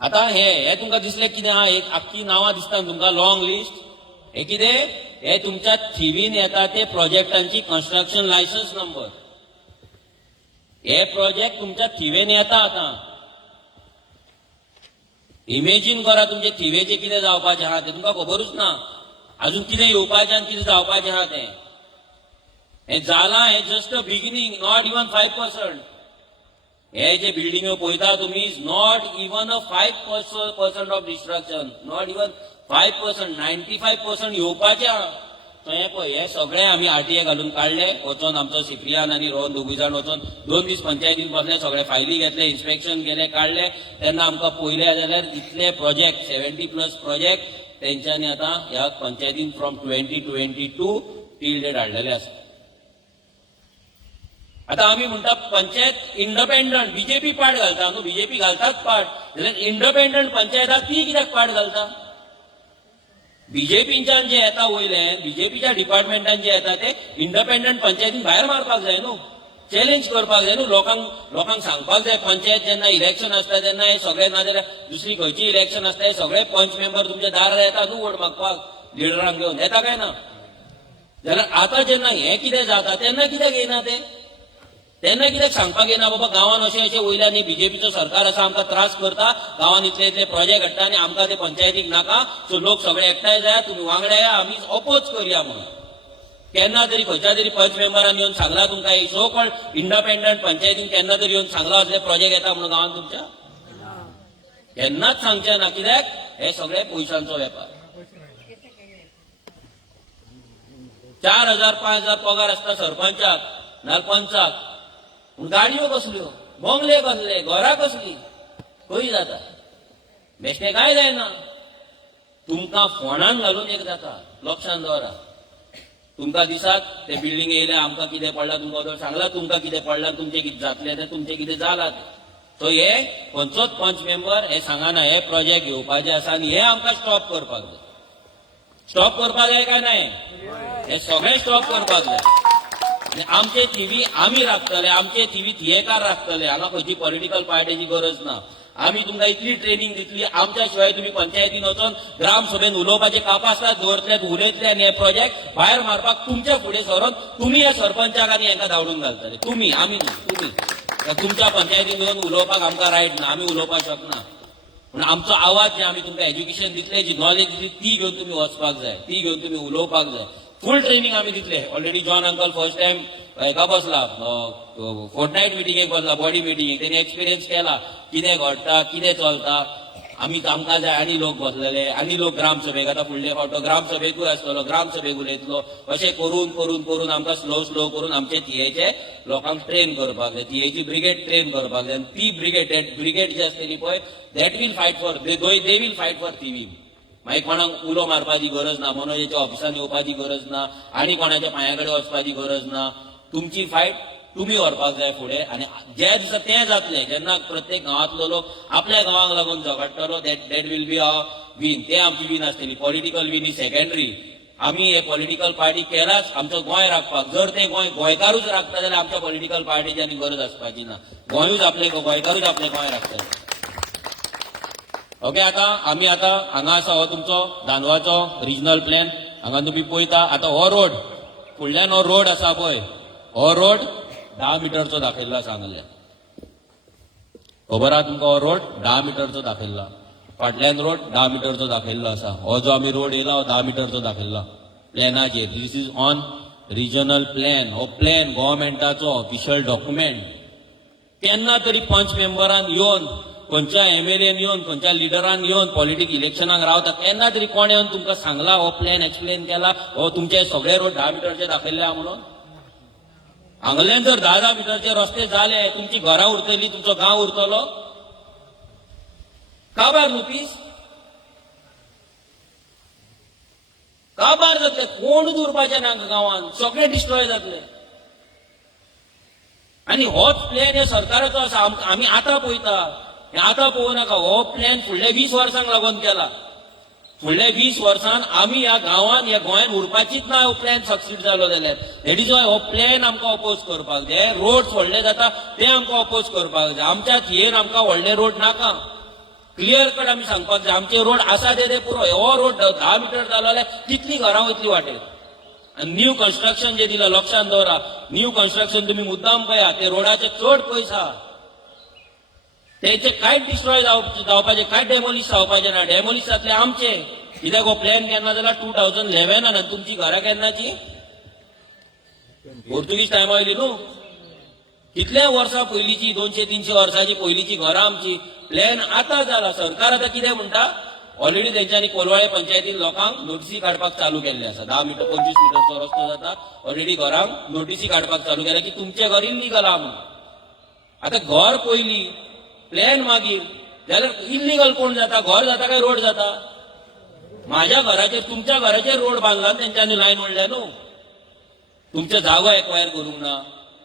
आता हे तुमकां दिसलें कितें आहा, एक आख्खी नांवां दिसता तुमकां, लॉंग लिस्ट. हे कितें, हे तुमच्या थिवीन येता ते प्रोजेक्टांची कन्स्ट्रक्शन लायसन्स नंबर. हे प्रोजेक्ट तुमच्या थिवेन येता. आतां इमेजीन करा तुमचे थिवेचे कितें जावपाचें आहा तें तुमकां खबरूच ना. अजून कितें येवपाचें आनी कितें जावपाचें आहा तें. हें जालां, हें just a beginning. Not even 5%. हे जे बिल्डिंग्यो पळयता तुमी, is not even a 5% of destruction. Not even 5%. 95% येवपाचें आहा. तो हे पळय, हे सगळे आमी आरटीए घालून काडले. वचोन आमचो सिप्रियान आनी रोहन 2 जाण वचोन 2 दीस पंचायतीन बसले. सगळे फायली घेतले, इन्स्पेक्शन केले, काडले. तेन्ना आमकां पळयले जाल्यार इतले प्रोजेक्ट, 70+ प्रोजेक्ट तेंच्यांनी आतां ह्या पंचायतीन फ्रॉम 2022 टील डेट हाडलेले आसा. आता आमी म्हणटा पंचायत इंडिपेंडंट. बीजेपी पाड घालता न्हू, बीजेपी घालतात पाड. जाल्यार इंडिपेंडंट पंचायत आहा ती कित्याक पाड घालता? बीजेपीच्यान जे येता वयले, बीजेपीच्या डिपार्टमेंटान जे येता ते इंडिपेंडंट पंचायतीन भायर मारपाक जाय न्हू. चॅलेंज करपाक जाय न्हू, लोकांक सांगपाक जाय. पंचायत जेन्ना इलेक्शन आसता तेन्ना हे सगळे, नाजाल्यार दुसरी खंयची इलेक्शन आसता, हे सगळे पंच मेंबर तुमच्या दारार येता न्हू वोट मागपाक लिडरांक घेवन, येता काय ना? जाल्यार आतां जेन्ना हें कितें जाता तेन्ना कित्याक येना ते? तेन्ना कित्याक सांगपाक येना बाबा गांवांत अशें वयल्यान बीजेपीचो सरकार आसा, आमकां त्रास करता, गांवांत इतले इतले प्रोजेक्ट हाडटा आनी आमकां ते पंचायतीक नाका, सो लोक सगळे एकठांय जाया, तुमी वांगडा या, आमी अपोज करया म्हणून. केन्ना तरी खंयच्या तरी पंच मेंबरान येवन सांगला तुमकां, सो कॉल्ड इंडिपेंडंट पंचायतीन केन्ना तरी येवन सांगला असले प्रोजेक्ट येता म्हणून गांवांत तुमच्या? केन्नाच सांगचे ना. कित्याक? हे सगळे पयशांचो वेपार. 4,000 5,000 पगार आसता सरपंचाक नाल्यार पंचाक, पूण गाडयो कसल्यो, बंगले कसले, घरां कसली, खंय जाता? बेश्टें कांय जायना. तुमकां फोंडान घालून एक जाता, लक्षांत दवरा. तुमकां दिसाक ते बिल्डिंग येयले, आमकां कितें पडलां, तुमकां सांगला तुमकां कितें पडलां, तुमचें कितें जातलें तें, तुमचें कितें जालां तें. सो हे खंयचोच पंच मेंबर हे सांगाना हे प्रोजेक्ट घेवपाचे आसा आनी हे आमकां स्टॉप करपाक जाय. स्टॉप करपाक जाय काय नाही? हे सगळे स्टॉप करपाक जाय. आनी आमचे थिवी आमी राखतले, आमचे थिवी थियेकार राखतले, हांगा खंयची पॉलिटिकल पार्टीची गरज ना. आमी तुमकां इतली ट्रेनिंग दितली, आमच्या शिवाय तुमी पंचायतीन वचून ग्रामसभेन उलोवपाचे कापासतात दवरतले, उलयतले आनी हे प्रोजेक्ट भायर मारपाक तुमच्या फुडें सरून तुमी हे सरपंचाक आनी हांकां धांवडून घालतले. तुमी, आमी न्हू, तुमी. तुमच्या पंचायतीन येवन उलोवपाक आमकां रायट ना, आमी उलोवपाक शकना. पूण आमचो आवाज जे आमी तुमकां एज्युकेशन दितले, जी नॉलेज दितली, ती घेवन तुमी वचपाक जाय, ती घेवन तुमी उलोवपाक जाय. फुल ट्रेनिंग आमी दितले. Already John uncle first time हेका बसला, फोर्टनायट मिटिंगेक बसला, बॉडी मिटिंगेक. तेणी एक्सपिरियन्स केला कितें घडटा, कितें चलता. आमकां जाय आनी लोक बसलेले, आनी लोक ग्रामसभेक, आतां फुडले फावट ग्रामसभेकूय आसतलो, ग्रामसभेक उलयतलो. अशें करून करून करून आमकां स्लो करून आमचे थियेचे लोकांक ट्रेन करपाक जाय, थियेची ब्रिगेड ट्रेन करपाक जाय. ती ब्रिगेड जी आसतली पळय, that will fight for, they will fight for Thivim. मागीर कोणाक उलो मारपाची गरज ना, मनोजेच्या ऑफिसान येवपाची गरज ना, आनी कोणाच्या पांया कडेन वचपाची गरज ना. तुमची फायट तुमी व्हरपाक जाय फुडें. आनी जे दिसा तें जातलें, जेन्ना प्रत्येक गांवांतलो लोक आपल्या गांवांक लागून झगडटलो, that will be a win. ते आमची वीन आसतली. पॉलिटिकल वीन ही सेकंडरी. आमी हे पॉलिटिकल पार्टी केलाच आमचो गोंय राखपाक. जर ते गोंयकारूच राखता जाल्यार आमच्या पॉलिटिकल पार्टीची आनी गरज आसपाची ना. गोंयकारूच आपले गोंय राखतले. ओके, आमी हांगा आसा हो तुमचो धानवाचो रिजनल प्लॅन. हांगा तुमी पळयता आतां हो रोड, फुडल्यान हो रोड आसा पळय, हो रोड 10 मिटरचो दाखयल्लो सांगल्या. खबर आहा तुमकां? हो रोड 10 मिटरचो दाखयल्लो. फाटल्यान रोड 10 मिटरचो दाखयल्लो आसा. हो जो आमी रोड येयला हो 10 मिटरचो दाखयल्लो प्लॅनाचेर. This is on regional plan. हो प्लॅन गव्हर्मेंटाचो ऑफिशियल डॉक्युमेंट. केन्ना तरी पंच मेंबरान येवन, खंयच्या एमएलएन येवन, खंयच्या लिडरान येवन पॉलिटिक इलेक्शनाक रावता, केन्ना तरी कोण येवन तुमकां सांगला, हो प्लॅन एक्सप्लेन केला, हो तुमचे सगळे रोड 10 मिटरचे दाखयल्ले आहा म्हणून? हांगल्यान जर 10 मिटरचे रस्ते जाले, तुमची घरां उरतली, तुमचो गांव उरतलो? काबार न्हू पीस? काबार जातले, कोणूच उरपाचे ना गांवांत, सगळे डिस्ट्रॉय जातले. आनी होच प्लॅन हे सरकाराचो आसा. आमी आतां पळयता, आतां पळोवं नाका. हो प्लॅन फुडल्या 20 वर्सांक लागून केला. फुडल्या 20 वर्सान आमी ह्या गांवांत, ह्या गोंयांत उरपाचीच ना. हो प्लॅन सक्सीड जालो जाल्यार दॅट इज वाय हो प्लॅन आमकां अपोज करपाक जाय. रोड्स व्हडले जाता ते आमकां अपोज करपाक जाय. आमच्या थियेन आमकां व्हडले रोड नाका. क्लियर कट आमी सांगपाक जाय, आमचे रोड आसा ते पुरो. हो रोड 10 मिटर जालो जाल्यार कितली घरां वयतली वाटेर. आनी न्यू कन्स्ट्रक्शन जे दिलां, लक्षांत दवरा, न्यू कन्स्ट्रक्शन तुमी मुद्दाम पळया, ते रोडाचे चड पयस आहा. तेचे कांयच डिस्ट्रॉय जावपाचे, कांय डेमोलिश जावपाचे ना. डेमोलिश जातले आमचे. कित्याक हो प्लॅन केन्ना जाल्यार 2011 आनी तुमची घरां केन्नाची? पोर्तुगीज टायमा वयली न्हू. कितल्या वर्सां पयलींची, 200-300 वर्सांची पयलींची घरां आमची. प्लॅन आतां जाला. सरकार आतां कितें म्हणटा, ऑलरेडी तेंच्यांनी कोलवाळे पंचायतीन लोकांक नोटिसी काडपाक चालू केल्ले आसा. 10 मिटर 25 मिटरचो रस्तो जाता, ऑलरेडी घरांक नोटिसी काडपाक चालू केल्या की तुमचे घर इल्लीगल आहा म्हणून. आतां घर पयली, प्लॅन मागीर, जाल्यार इल्लीगल कोण जाता? घर जाता काय रोड जाता? माझ्या घराचेर, तुमच्या घराचेर रोड बांदला तेंच्यांनी लायन ओडल्या न्हू. तुमचे जागो एक्वायर करूंक ना,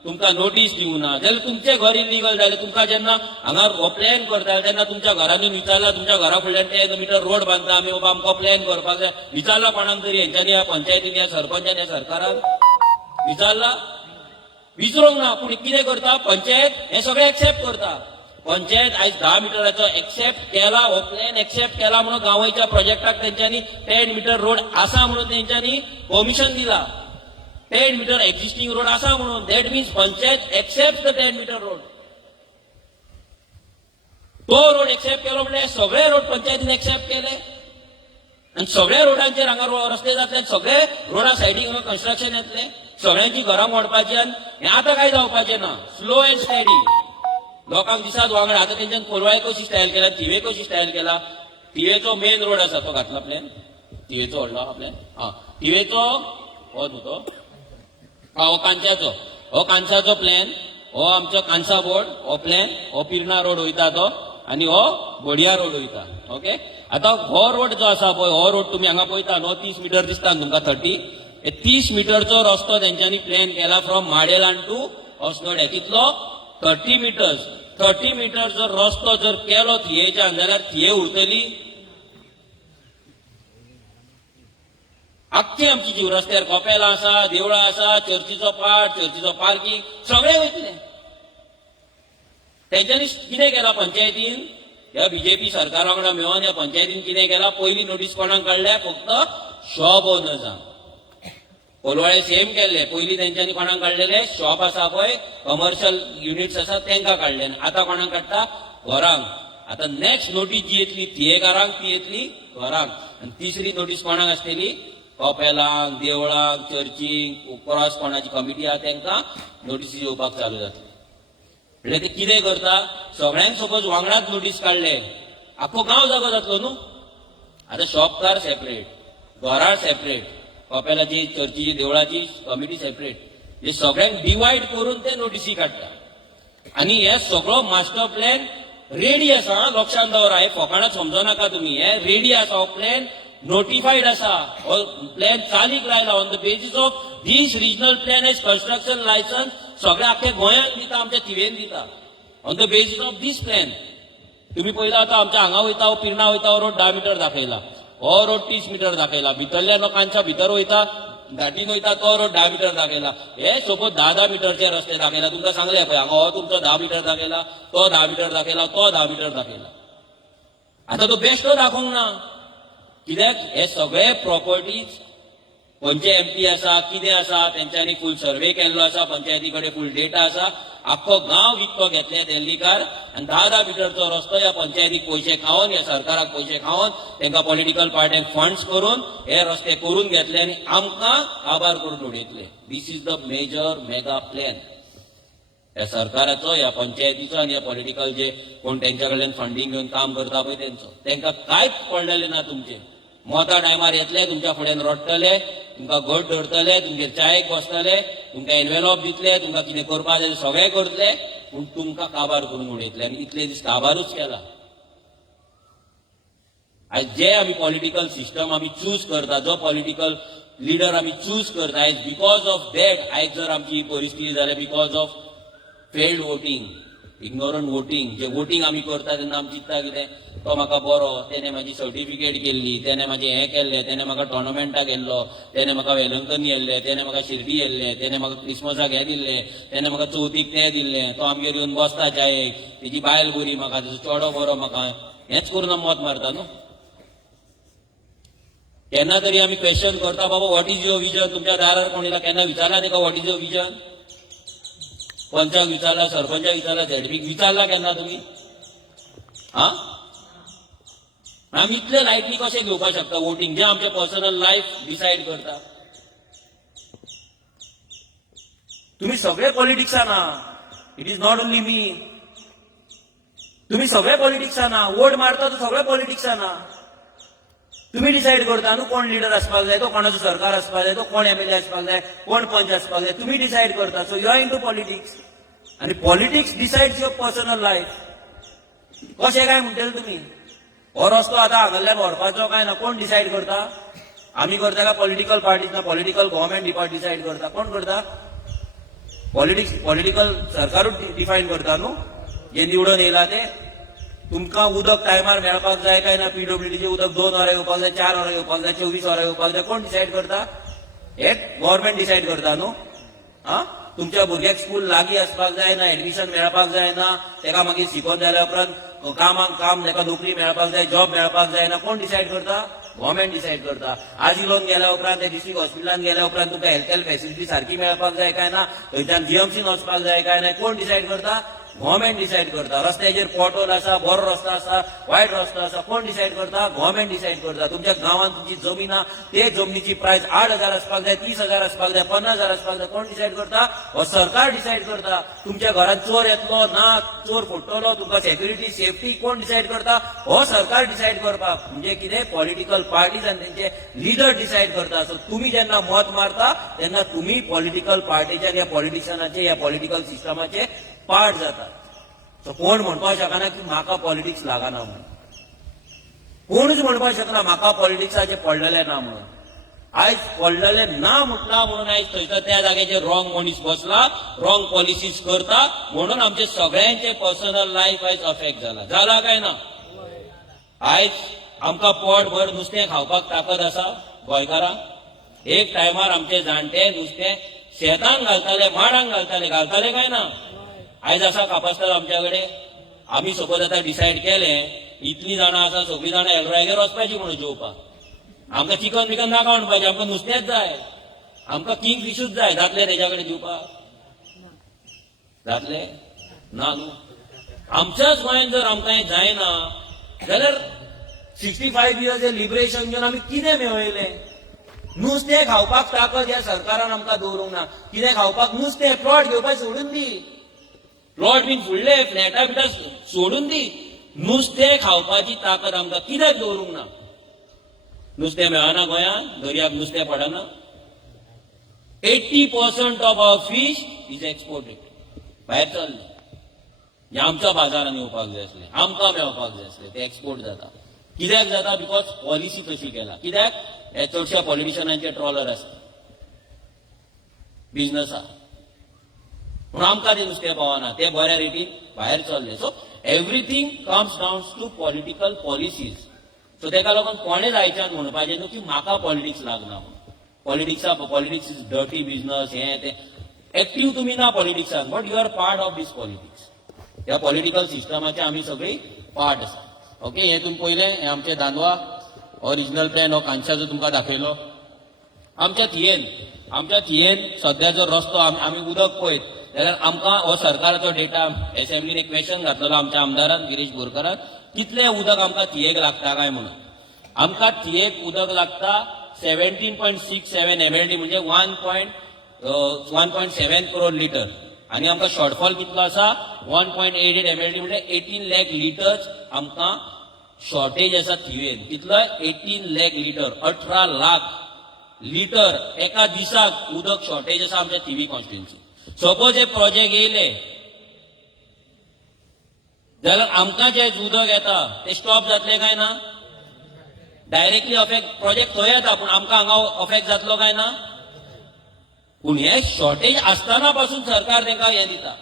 तुमकां नोटीस दिवंक ना, जाल्यार तुमचें घर इल्लीगल जालें. तुमकां जेन्ना हांगा हो प्लॅन करता तेन्ना तुमच्या घरांनी विचारला, तुमच्या घरा फुडल्यान 10 मिटर रोड बांदता आमी, बाबा आमकां प्लॅन करपाक जाय, विचारला कोणाक तरी? हेंच्यांनी, ह्या पंचायतीन, ह्या सरपंचान, ह्या सरकारान विचारला? विचारूंक ना, पूण कितें करता पंचायत हे सगळें एक्सेप्ट करता. पंचायत आयज 10 मिटराचो एक्सेप्ट केला, हो प्लॅन एक्सेप्ट केला म्हणून गांवच्या प्रोजेक्टाक तेंच्यांनी 10 मीटर रोड आसा म्हणून तेंच्यांनी परमिशन दिला. 10 मीटर एक्झिस्टिंग रोड आसा म्हणून. That means panchayat accept the 10 metre road. तो रोड एक्सेप्ट केलो म्हणजे सगळे रोड पंचायतीन एक्सेप्ट केले आणि सगळ्या रोडांचेर हांगा रस्ते जातले, सगळे रोडा सायडीक हांगा कन्स्ट्रक्शन येतले, सगळ्यांची घरां मोडपाची. आनी हें आतां काय जावपाचें ना. Slow end steady. लोकांक दिसात वांगडा. आतां तेंच्यान कोलवाय कशी स्टायल केला, थिवे कशी स्टायल केला. थिवेचो मेन रोड आसा तो घातला प्लॅन. थिवेचो व्हडलो आहा प्लॅन. थिवेचो हो न्हू तो, हो कांच्याचो, हो कांसाचो प्लॅन, हो आमचो कांसा बोर्ड, हो प्लॅन, हो पिर्णा रोड वयता तो, आनी हो बोडिया रोड वयता. ओके. आता हो रोड जो आसा पळय, हो रोड तुमी हांगा पळयता न्हू, 30 मीटर दिसता तुमकां 30. 30 मीटरचो रस्तो तेंच्यांनी प्लॅन केला फ्रॉम माडेलान टू होसनोडे. कितलो? 30 मीटर्स. 30 मीटर जर रस्तो जर केलो थियेच्यान जाल्यार थिये उरतली. आख्खे आमची जीव रस्त्यार कपेलां आसा, देवळां आसा, चर्चीचो पाट, चर्चीचो पार्किंग सगळे वयतले. तेंच्यांनी कितें केलां पंचायतीन, ह्या बीजेपी सरकारा वांगडा मेळोन ह्या पंचायतीन कितें केलां, पयली नोटीस कोणाक काडल्या, फक्त शॉप ओनर्सांक. कोलवाळे सेम केल्ले. पयलीं तेंच्यांनी कोणाक काडलेले, शॉप आसा पळय, कमर्शियल युनिट्स आसा तेंकां काडले. आतां कोणाक काडटा, घरांक. आतां नेक्स्ट नोटीस जी येतली थियेकारांक, ती येतली घरांक. आनी तिसरी नोटीस कोणाक आसतली, कपेलांक, देवळांक, चर्चीक, क्रॉस कोणाची कमिटी आहा तेंकां नोटीसी येवपाक चालू जातली. म्हणजे ते कितें करता, सगळ्यांक सपोज वांगडाच नोटीस काडले, आख्खो गांव जागो जातलो न्हू. आतां शॉपकार सेपरेट, घरां सेपरेट, कपेलाची, चर्चीची, देवळाची कमिटी सेपरेट. हे सगळ्यांक डिवायड करून ते नोटीसी काडटा. आनी हे सगळो मास्टर प्लॅन रेडी आसा. लक्षांत दवरा, हे फकाणां समजो नाका तुमी. हे रेडी आसा. हो प्लॅन नोटिफाईड आसा. हो प्लॅन चालीक लायला. On the basis of this regional plan as construction licence सगळ्या आख्या गोंयांक दिता, आमच्या थिवेन दिता. On the basis of this plan. तुम्ही पळयला आतां आमच्या हांगा वयता, हो पिर्णा वयता, हो रोड 10 मीटर दाखयला. हो रोड 30 मीटर दाखयला. भितरल्या लोकांच्या भितर वयता, घाटीन वयता, तो रोड 10 मीटर दाखयला. हे सपोज 10 मीटरचे रस्ते दाखयला. तुमकां सांगले पळय, हांगा हो तुमचो 10 मीटर दाखयला, तो 10 मीटर दाखयला, तो 10 मीटर दाखयला. आतां तो बेश्टो दाखोवंक ना. कित्याक हे सगळे प्रॉपर्टीज खंयचे एमपी आसा, कितें आसा, तेंच्यांनी फूल सर्वे केल्लो आसा, पंचायती कडेन फूल डेटा आसा. आख्खो गांव विकतो घेतले दिल्लीकार. आनी 10 मीटरचो रस्तो ह्या पंचायतीक पयशे खावन, ह्या सरकाराक पयशे खावन, तांकां पॉलिटिकल पार्ट्यान फंड्स करून हे रस्ते करून घेतले आनी आमकां काबार करून उडयतले. This is the major mega plan ह्या सरकाराचो, ह्या पंचायतीचो आनी ह्या पॉलिटिकल जे कोण तेंच्या कडल्यान फंडींग घेवन काम करता पळय तेंचो. तांकां कांयच पडलेलें ना तुमचें. मोता टायमार येतले, तुमच्या फुड्यान रडटले, तुमकां घट धरतले, तुमगेर चायेक बसतले, तुमकां एनवेलॉप दितले, तुमकां कितें करपा जाय सगळें करतले, पूण तुमकां काबार करून उडयतले. आनी इतले दीस काबारूच केला. आयज जे आमी पॉलिटिकल सिस्टम आमी चूज करता, जो पॉलिटिकल लिडर आमी चूज करता, आयज बिकॉज ऑफ दॅट आयज जर आमची ही परिस्थिती जाल्या, because of failed voting, ignorant voting. जे वोटींग आमी करता तेन्ना आमी चिंतता कितें, तो म्हाका बरो, तेणे म्हाजी सर्टिफिकेट केल्ली, तेणे म्हाजें हें केल्लें, तेणे म्हाका टोर्नामेंटाक गेल्लो, तेणे म्हाका वेलंकनी येल्लें, तेणे म्हाका शिर्डी येल्लें, तेणे म्हाका क्रिसमसाक हें दिल्लें, तेणे म्हाका चवथीक तें दिल्लें, तो आमगेर येवन बसता चायेक, तेजी बायल बरी म्हाका, तेजो चेडो बरो म्हाका, हेंच करून आमी मत मारता न्हू. केन्ना तरी आमी क्वेश्चन करता, बाबा वॉट इज युअर विजन. तुमच्या दारार कोण येयला, केन्ना विचारला तेका वॉट इज युअर विजन? पंचाक विचारला, सरपंचाक विचारला, झेडपीक विचारला केन्ना तुमी? आमी इतले लायटली कशें घेवपाक शकता वोटींग, जे आमचे पर्सनल लायफ डिसायड करता. तुम्ही सगळे पॉलिटिक्सान आहा. इट इज नॉट ओन्ली मी. तुम्ही सगळे पॉलिटिक्सान आहा. वोट मारता तो सगळे पॉलिटिक्सान आहा. तुम्ही डिसायड करता न्हू कोण लिडर आसपाक जाय, तो कोणाचो सरकार आसपाक जाय, तो कोण एमएलए आसपाक जाय, कोण पंच आसपाक जाय, तुम्ही डिसायड करता. So you are into politics. आणि politics decides your personal life. कशें काय म्हणटले तुमी? हो रस्तो आतां हांगाल्यान व्हरपाचो काय ना, कोण डिसायड करता? आमी करता काय पॉलिटिकल पार्टीज ना, पॉलिटिकल गव्हर्मेंट डिसायड करता? कोण करता? पॉलिटिकल सरकारूच डिफायन करता न्हू. जे निवडून येयला ते. तुमकां उदक टायमार मेळपाक जाय काय ना, पीडब्ल्यूडीचे उदक 2 वरां येवपाक जाय, 4 वरां येवपाक जाय, 24 वरां येवपाक जाय, कोण डिसायड करता? हे गव्हर्मेंट डिसायड करता न्हू. तुमच्या भुरग्याक स्कूल लागीं आसपाक जाय ना, एडमिशन मेळपाक जाय ना, तेका मागीर शिकोवन जाल्या उपरांत कामाक काम, तेका नोकरी मेळपाक जाय, जॉब मेळपाक जाय ना, कोण डिसायड करता? गव्हर्मेंट डिसायड करता. आज इलोन गेल्या उपरांत त्या डिस्ट्रिक्ट हॉस्पिटलान गेल्या उपरांत तुमकां हेल्थ केअर फॅसिलिटी सारखी मेळपाक जाय काय ना, थंयच्यान जीएमसीन वचपाक जाय काय ना, कोण डिसायड करता? गव्हर्मेंट डिसायड करता. रस्त्याचेर पॉटहोल आसा, बरो रस्तो आसा, वायट रस्तो आसा, कोण डिसायड करता? गव्हर्मेंट डिसायड करता. तुमच्या गांवांत तुमची जमीन आहा, ते जमनीची प्रायस 8,000 आसपाक जाय, 30,000 आसपाक जाय, 50,000 आसपाक जाय, कोण डिसायड करता? हो सरकार डिसायड करता. तुमच्या घरात चोर येतलो ना, चोर फोडटलो, तुमकां सेक्युरिटी सेफ्टी कोण डिसायड करता? हो सरकार डिसायड करपाक. म्हणजे कितें? पॉलिटिकल पार्टीज आनी तेंचे लिडर डिसायड करता. सो तुम्ही जेन्ना मत मारता तेन्ना तुम्ही पॉलिटिकल पार्टीच्या या पॉलिटिशियनाचे या पॉलिटिकल सिस्टमाचे पार्ट जाता. सो कोण म्हणपाक शकना की म्हाका पॉलिटिक्स लागना म्हणून. कोणूच म्हणपाक शकना म्हाका पॉलिटिक्साचे पडलेले ना म्हणून. आयज पडलेले ना म्हटला म्हणून आयज थंयसर त्या जाग्याचेर रॉंग मनीस बसला, रॉंग पॉलिसीज करता, म्हणून आमचे सगळ्यांचे पर्सनल लायफ आयज अफेक्ट जाला काय ना? आयज आमकां पोटभर नुस्तें खावपाक ताकद आसा गोंयकारांक? एक टायमार आमचे जाणटे नुस्तें शेतान घालताले, माडांक घालताले काय ना? आयज आसा कापासतात आमच्या कडेन. आमी सपोज आतां डिसायड केलें इतली जाणां आसा सगळीं जाणां एलरायगेर वचपाची म्हणून जेवपाक. आमकां चिकन बिकन नाका म्हणपाचें, आमकां नुस्तेंच जाय, आमकां किंग फिशूच जाय. जातले तेच्या कडेन दिवपाक? जातले ना न्हू. आमच्याच गोंयांत जर आमकां हें जायना जाल्यार 65 इयर्स लिबरेशन घेवन आमी कितें मेळयलें? नुस्तें खावपाक ताकद ह्या सरकारान आमकां दवरूंक ना. कितें खावपाक? नुस्तें. प्लॉट घेवपाक सोडून दी, प्लॉट बीन फुडले फ्लॅटा बिटा सोडून दी. नुस्तें खावपाची ताकद आमकां कित्याक दवरूंक ना? नुस्तें मेळना गोंयांत, दर्याक नुस्तें पडना. 80% of our fish is exported. भायर चल्ले. हे आमच्या बाजारान येवपाक जाय आसलें, आमकां मेळपाक जाय आसलें, ते एक्सपोर्ट जाता. कित्याक जाता? बिकॉज पॉलिसी तशी केला. कित्याक? हे चडशा पॉलिटिशियनांचे ट्रॉलर आसा, बिझनस आहा, म्हणून आमकां ते नुस्तें पावना, ते बऱ्या रेटीन भायर चल्ले. So everything comes down to political policies. So तेका लागून कोणें जायच्यान म्हणपाचें न्हू की म्हाका पॉलिटिक्स लागना म्हणून. पॉलिटिक्स इज डर्टी बिझनस, हें तें. एक्टीव तुमी ना पॉलिटिक्सान, but you are part of this politics. ह्या पॉलिटिकल सिस्टमाचे आमी सगळीं पार्ट आसा. ओके, हे तुमी पयलें, हे आमचे दांदवा ओरिजिनल प्लॅन हो कांशाचो तुमकां दाखयलो. आमच्या थियेन सद्याचो रस्तो आमी उदक पळयत जाल्यार आमकां हो सरकाराचो डेटा एसेंब्लीन एक क्वेश्चन घातलेलो आमच्या आमदारान गिरीश बोरकारान, कितलें उदक आमकां थियेक लागता काय म्हणून. आमकां थियेक उदक लागता 17.67 MLD म्हणजे 1.7 करोड लिटर. आणि आमकां शॉर्टफॉल कितलो आसा? 1.88 MLD म्हणजे 18 लाख लिटर्स आमकां शॉर्टेज आसा थिवेन. कितलो? 18 लाख लिटर, 18 लाख लिटर एका दिसाक उदक शॉर्टेज आसा आमच्या थिवी कॉन्स्टिट्युएन्सी. सपोज हे प्रोजेक्ट येयले जाल्यार आमकां जे उदक येता ते स्टॉप जातले काय ना? डायरेक्टली अफेक्ट, प्रोजेक्ट थंय येता पूण आमकां हांगा अफेक्ट जातलो काय ना? पूण हे शॉर्टेज आसतना पासून सरकार तांकां हें दिता.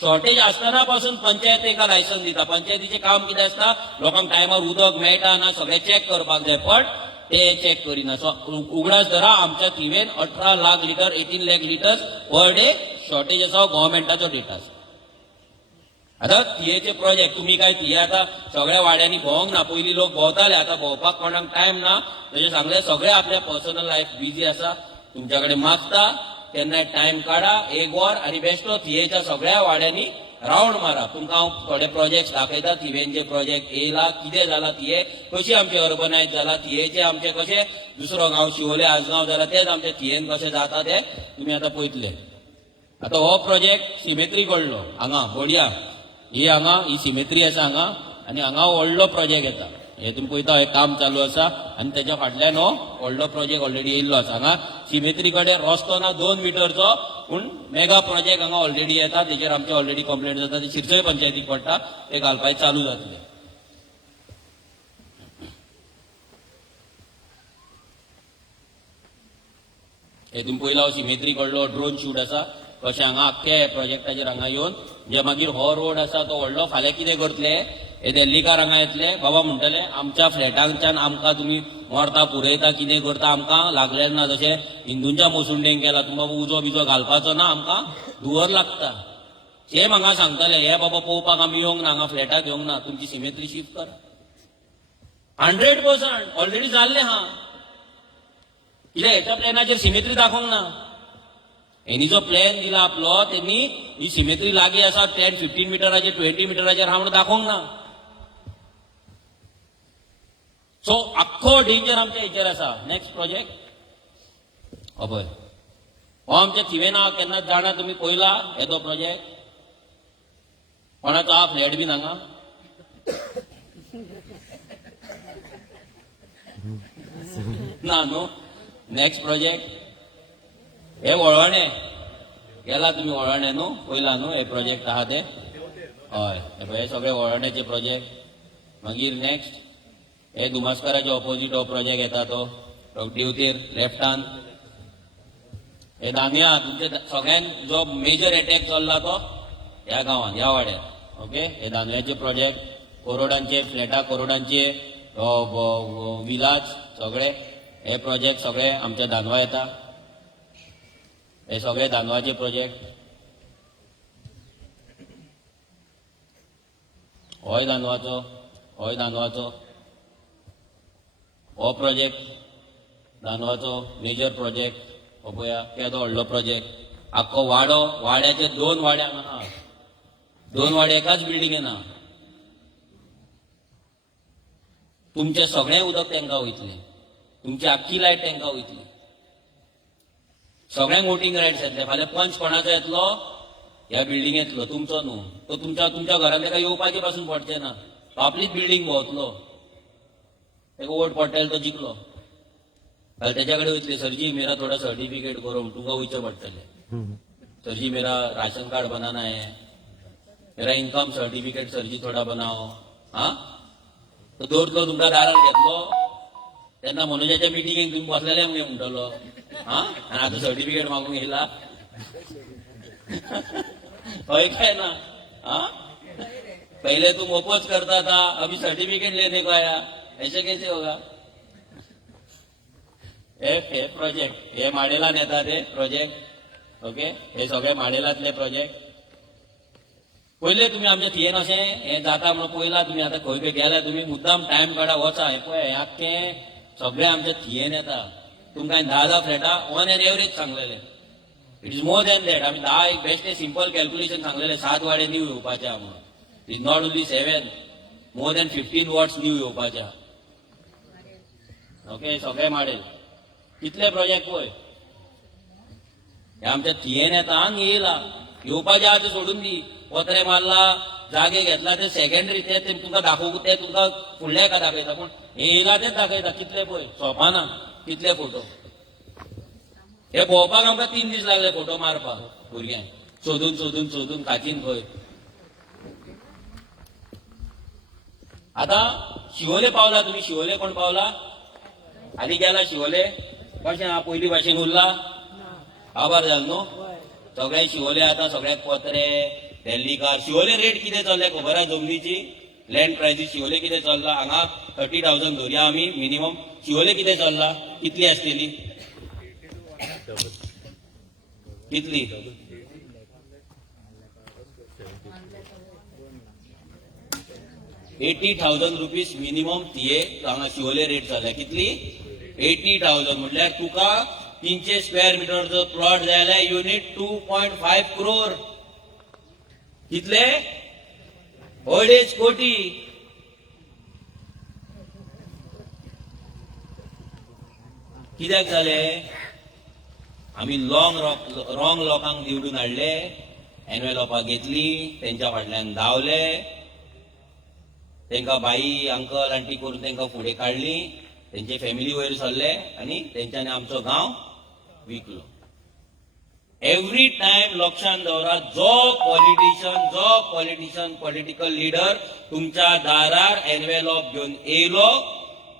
शॉर्टेज आसतना पासून पंचायत तांकां लायसन्स दिता. पंचायतीचें काम कितें आसता? लोकांक टायमार उदक मेळटा ना सगळें चॅक करपाक जाय, पण ते चॅक करिना. सो उगडास धरा आमच्या थिवेन 18 lakh litre, 18 lakh litres per day shortage आसा. गव्हर्मेंटाचो डेटा आसा. आतां थियेचे प्रोजेक्ट तुमी काय थिये आतां सगळ्या वाड्यांनी भोंवंक ना. पयलीं लोक भोंवताले, आतां भोंवपाक कोणाक टायम ना. तशें सांगलें सगळे आपल्या पर्सनल लायफ बिजी आसा. तुमच्या कडेन मागता तेन्ना टायम काडा, एक वर, आनी बेश्टो थियेच्या सगळ्या वाड्यांनी राउंड मारा. तुमकां हांव थोडे प्रोजेक्ट दाखयता. थिवेंचे प्रोजेक्ट येयला, कितें जाला थिये, कशी आमचे अर्बनायज जाला, थियेचे आमचे कशे दुसरो गांव शिवोले आजगांव जाला तेच आमचे थियेन कशें जाता ते तुमी आतां पळयतले. आतां हो प्रोजेक्ट सिमेट्री कडलो हांगा बोडया. ही सिमेट्री आसा हांगा, आनी हांगा व्हडलो प्रोजेक्ट येता. हे तुमी पळयता, हे काम चालू आसा आनी तेच्या फाटल्यान हो व्हडलो प्रोजेक्ट ऑलरेडी येयल्लो आसा. हांगा सिमेट्री कडेन रस्तो ना 2 मिटरचो, पूण मेगा प्रोजेक्ट हांगा ऑलरेडी येता. तेजेर आमचे ऑलरेडी कंप्लेंट जाता. ते शिरसय पंचायतीक पडटा, ते घालपाक चालू जातले. हे तुमी पयला हो सिमेट्री कडलो ड्रोन शूट आसा. कशें हांगा आख्खे प्रोजेक्टाचेर हांगा येवन जे मागीर हो रोड आसा तो व्हडलो फाल्यां कितें करतले, हे दिल्लीकार हांगा येतले, बाबा म्हणटले आमच्या फ्लॅटांच्यान आमकां तुमी मोरता पुरयता कितें करता आमकां लागलें ना. जशें हिंदूंच्या मोसुंडेक केला तूं बाबा उजो बिजो घालपाचो ना, आमकां धुवर लागता. ते म्हाका सांगताले हे बाबा पळोवपाक आमी येवंक ना, हांगा फ्लॅटाक येवंक ना, तुमची सिमेट्री शिफ्ट करा. 100% ऑलरेडी जाल्लें हा. कित्याक हेच्या प्लॅनाचेर सिमेट्री दाखोवंक ना. हेनी जो प्लॅन दिला आपलो त्यांनी ही सिमेट्री लागीं आसा 10-15 मिटराचेर 20 मिटराचेर हा म्हणून दाखोवंक ना. सो आख्खो डेंजर आमच्या हेचेर आसा. नेक्स्ट प्रोजेक्ट पळय हो आमच्या थिवेना केन्ना जाणा तुमी पयला येदो प्रोजेक्ट कोणाचो हा फ्लॅट बीन हांगा ना न्हू. नेक्स्ट प्रोजेक्ट हे वळवणे गेला तुमी वळवणे न्हू पयला न्हू हे प्रोजेक्ट आहा ते. हय हे सगळे वळवण्याचे प्रोजेक्ट. मागीर नेक्स्ट हे दुमास्कराच्या ऑपोजीट हो प्रोजेक्ट येता तो दिवतेर लेफ्टान. हे दानिया तुमचे सगळ्यान जो मेजर अटॅक चल्ला तो ह्या गांवांत ह्या वाड्यार. ओके हे दानव्याचे प्रोजेक्ट करोडांचे फ्लॅटा करोडांचे विलाज सगळे हे प्रोजेक्ट सगळे आमच्या दानवा येता. हे सगळे दानवाचे प्रोजेक्ट. होय दानवाचो होय दानवाचो हो प्रोजेक्ट दानवाचो मेजर प्रोजेक्ट. हो पळया केदो व्हडलो प्रोजेक्ट. आख्खो वाडो वाड्याचे 2 वाडे हांगा आहा. 2 वाडे एकाच बिल्डिंगेन आहा. तुमचे सगळें उदक तांकां वयतलें. तुमची आख्खी लायट तांकां वयतली. सगळ्यांक वोटींग रायट्स येतले. फाल्यां पंच कोणाचो येतलो ह्या बिल्डिंगेंतलो तुमचो न्हू. तो तुमच्या घरांत ताका येवपाचे पासून पडचें ना. तो आपलीच बिल्डींग भोंवतलो. ताका वोट पडटले तो जिखलो. फाल्यां तेच्या कडेन वयतले सरजी मेरा थोडा सर्टिफिकेट करो तुमकां वयचें पडटलें. सरजी मेरा राशन कार्ड बनाना है, मेरा इनकम सर्टिफिकेट सरजी थोडा बनाओ. हाँ तो दवरतलो तुमकां दारार घेतलो तेन्ना मनोजाच्या मिटिंगेक तुम्ही बसलेले म्हणटलो. हा आनी आतां सर्टिफिकेट मागूंक येयला हय काय ना. हा पहले तुम ओपोज करता था अभी सर्टिफिकेट लेने को आया ऐसे कैसे होगा. हे प्रोजेक्ट हे माडेलान येता ते प्रोजेक्ट. ओके हे सगळे माडेलांतले प्रोजेक्ट. पहिले तुम्ही आमच्या थियेन अशें हे जाता म्हणून पयला तुमी आतां खंय खंय गेल्या तुमी मुद्दाम टायम काडा वचा. हे पळय हे आख्खें सगळे आमच्या थियेन येता. तुमकां 10 फ्लॅटां ऑन एन एवरेज सांगलेले. It is more than that. आमी 10 एक बेस्ट सिंपल कॅल्क्युलेशन सांगलेले 7 वाडे न्यू येवपाचे आहा म्हणून. It is not only 7 more than 15 what's new येवपाचे आहा. ओके सगळे माडेल कितले प्रोजेक्ट पळय हे आमच्या थियेन येता आनी येयला. येवपाचे आहा ते सोडून दी. पत्रे मारला जागे घेतला ते सेकंडरी ते तुमकां दाखोवंक ते तुमकां फुडल्या एका दाखयता पूण हे येयला तेच दाखयता. कितले पळय सोंपाना कितले फोटो. हे भोंवपाक आमकां 3 दीस लागले फोटो मारपाक भुरग्यांक सोदून सोदून सोदून काचीन खंय. आतां शिवोले पावला तुमी. शिवोले कोण पावला आनी गेला शिवोले कशें आहा पयली भाशेन उरला आभार जाल न्हू. सगळे शिवोले आतां सगळ्याक पत्रे दिल्ली कार. शिवोले रेट कितें चल्ले खबर आहा जमनीची लँड प्रायसीस शिवोले कितें चल्ला. हांगा 30,000 धरया आमी मिनिमम. शिवोले कितें चल्ला कितली आसतली कितली 80,000 रुपीज मिनिमम थिये हांगा शिवोले रेट चल्ल्या. कितली 80,000 म्हटल्यार तुका 300 स्क्वेअर मिटरचो प्लॉट जाय जाल्यार युनिट 2.5 crore. कितले 2.5 कोटी. कित्याक जाले आमी रॉंग लोकांक निवडून हाडले. एनवेलॉपां घेतली तेंच्या फाटल्यान धांवले. तेंकां बाई अंकल आंटी करून तेंकां फुडें काडली. तेंचे फॅमिली वयर सरले आनी तेंच्यांनी आमचो गांव विकलो. एवरी टायम लक्षात दवरा जो पॉलिटिशियन पॉलिटिकल लिडर तुमच्या दारार एनवेलॉप घेवन येयलो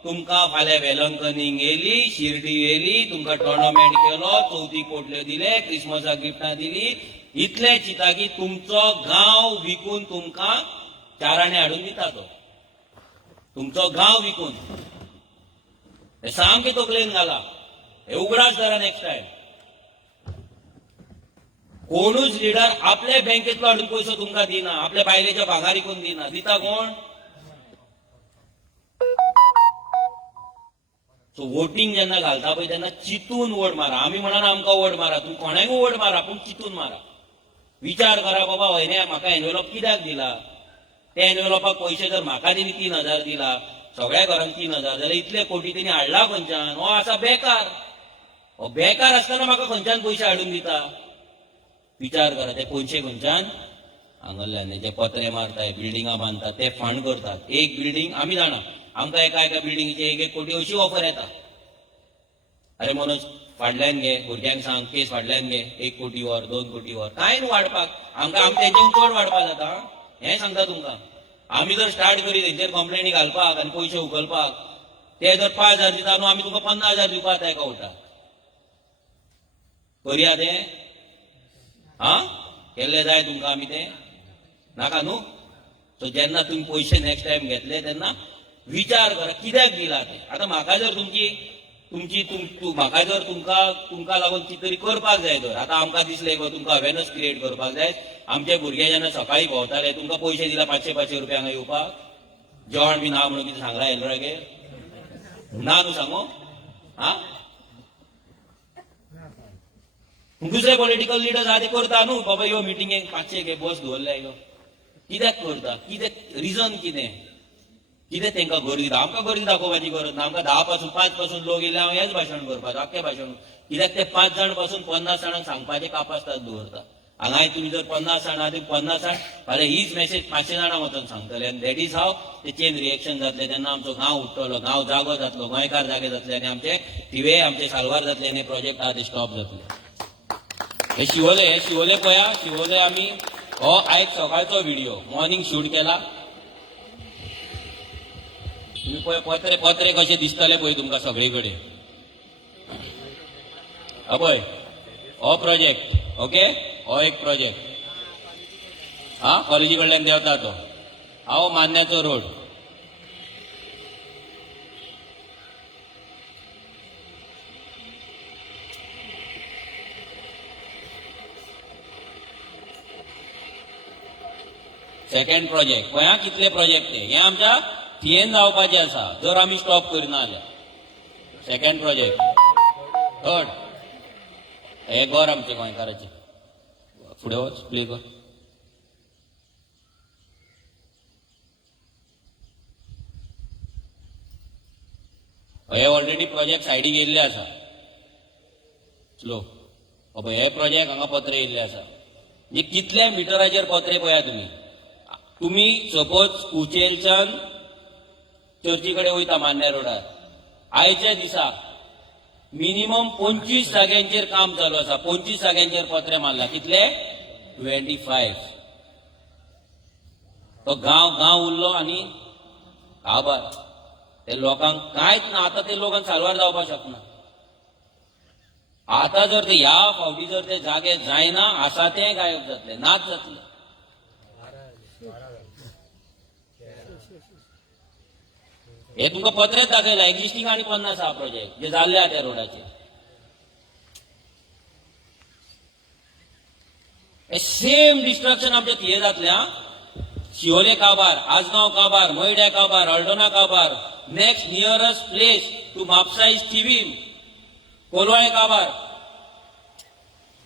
तुमकां फाल्यां वेलंकनीक येयली शिर्डी येयली तुमकां टोर्नामेंट केलो 34 कोटल्यो दिले क्रिसमसाक गिफ्टां दिली. इतले चिंता की तुमचो गांव विकून तुमकां 4 आणे हाडून दिता. तो तुमचो गांव विकून हे सामके तकलेन घाला, हे उगडाच करा नेक्स्ट टाइम. कोणूच लिडर आपल्या बँकेतलो हाडून पयसो तुमकां दिना, आपल्या बायलेच्या भागारीकून दिना. दिता कोण? सो वोटिंग जेन्ना घालता पळय तेन्ना चिंतून वोट मारा. आमी म्हणना आमकां वोट मारा, तूं कोणाकूय वोट मारा, पूण चिंतून मारा. विचार करा, बाबा हयने म्हाका एनवेलॉप कित्याक दिला, त्या एनवेलॉपाक पयशे जर म्हाका तेणी 3,000 दिला, सगळ्या घरांक 3,000, जाल्यार इतले कोटी तेणी हाडला खंयच्यान? हो आसा बेकार. हो बेकार आसतना म्हाका खंयच्यान पयशे हाडून दिता? विचार करा, ते पयशे खंयच्यान? हांगल्यान जे पत्रे मारताय, बिल्डिंगा बांदतात, ते फंड करतात. एक बिल्डिंग आमी जाणा, आमकां एका एका बिल्डिंगेचे 1-1 कोटी अशी ऑफर येता. अरे मनोज फाटल्यान घे, भुरग्यांक सांग केस फाटल्यान घे, 1 कोटी वर, 2 कोटी वर, काय न्हू वाडपाक. आमकां आमी तेंच्यान चड वाडपाक जाता. हें सांगता तुमकां. आमी जर स्टार्ट करीत तेंचेर कंप्लेनी घालपाक आनी पयशे उखलपाक, ते जर 5,000 दिता न्हू, आमी तुका 50,000 दिवपाक एका वोटाक. करया तें? केल्ले जाय तुमकां आमी तें? नाका न्हू. सो जेन्ना तुमी पयशे नेक्स्ट टायम घेतले तेन्ना विचार करा कित्याक दिला ते. आतां म्हाका जर म्हाका जर तुमकां लागून कितें तरी करपाक जाय, तर आतां आमकां दिसलें तुमकां अवेरनेस क्रिएट करपाक जाय. आमचे भुरगे जेन्ना सकाळी भोंवताले, तुमकां पयशे दिला 500-500 रुपया हांगा येवपाक. जेवण बी ना म्हणून कितें सांगला एलरागेर? ना न्हू सांगो. दुसरे पॉलिटिकल लिडर्स आहा ते करता न्हू, बाबा यो मिटिंगेक 500 घे, बस दवरल्या यो. कित्याक करता? कितें रिजन कितें? कितें तेंकां गर्दी? आमकां गर्दी दाखोवपाची गरज ना. आमकां 5 पासून लोक येयले हांव हेच भाशण करपाचें, आख्खें भाशण. कित्याक ते 5 जाण पासून 50 जाणांक सांगपाचें कापासतात दवरता. हांगा तुमी जर 50 जाण आहा, 50 जाण फाल्यां हीच मेसेज 500 जाणांक वचून सांगतले. आनी दॅट इज हाव ते चेन रिएक्शन जातले. तेन्ना आमचो गांव उठतलो, गांव जागो जातलो, गोंयकार जागे जातले, आनी आमचे थिवे आमचे साल्वार जातले, आनी प्रोजेक्ट आहा ते स्टॉप जातले. हे शिवोले पळया, शिवोले आमी हो आयज सकाळचो व्हिडिओ मॉर्निंग शूट केला. तुम्ही पळय पत्रे कशे दिसतले पळय तुमकां सगळे कडेन. पळय हो प्रोजेक्ट, ओके, हो एक प्रोजेक्ट कॉलेजी कडल्यान देंवता तो. हो मान्याचो रोड. सेकंड प्रोजेक्ट पळय कितले प्रोजेक्ट हे आमच्या थिएन जावपाचे आसा जर आमी स्टॉप करना जाल्यार. Second project. थर्ड हे घर आमचे गोंयकाराचे. फुडें वच, प्ले कर. हे ऑलरेडी प्रोजेक्ट सायडीक येयल्ले आसा. स्लो. हे प्रोजेक्ट हांगा पत्रे येयल्ले आसा. म्हणजे कितल्या मिटराचेर पत्रे पळया तुम्ही सपोज कुचेलच्यान चर्ची कडेन वयता मान्या रोडार, आयच्या दिसा मिनिमम 25 जाग्यांचेर काम चालू आसा. 25 जाग्यांचेर पत्रे मारला. कितले? 25. तो गांव उरलो आनी काबार. ते लोकांक कांयच ना. आता ते लोकांक साल्वार जावपाक शकना. आता जर ते ह्या फावटी जर ते जागे जायना आसा ते गायब जातले, नाच जातले. हे तुमकां पत्रेच दाखयला. एक्झिस्टिंग आनी 50 आहा प्रोजेक्ट जे जाल्ले आहा त्या रोडाचेर. हे सेम डिस्ट्रक्शन आमच्या थिये जातले. शिवोले काबार, आजगांव काबार, मोयड्या काबार, अल्टोना काबार. Next nearest place to Mapusa is Thivim, Colvale काबार.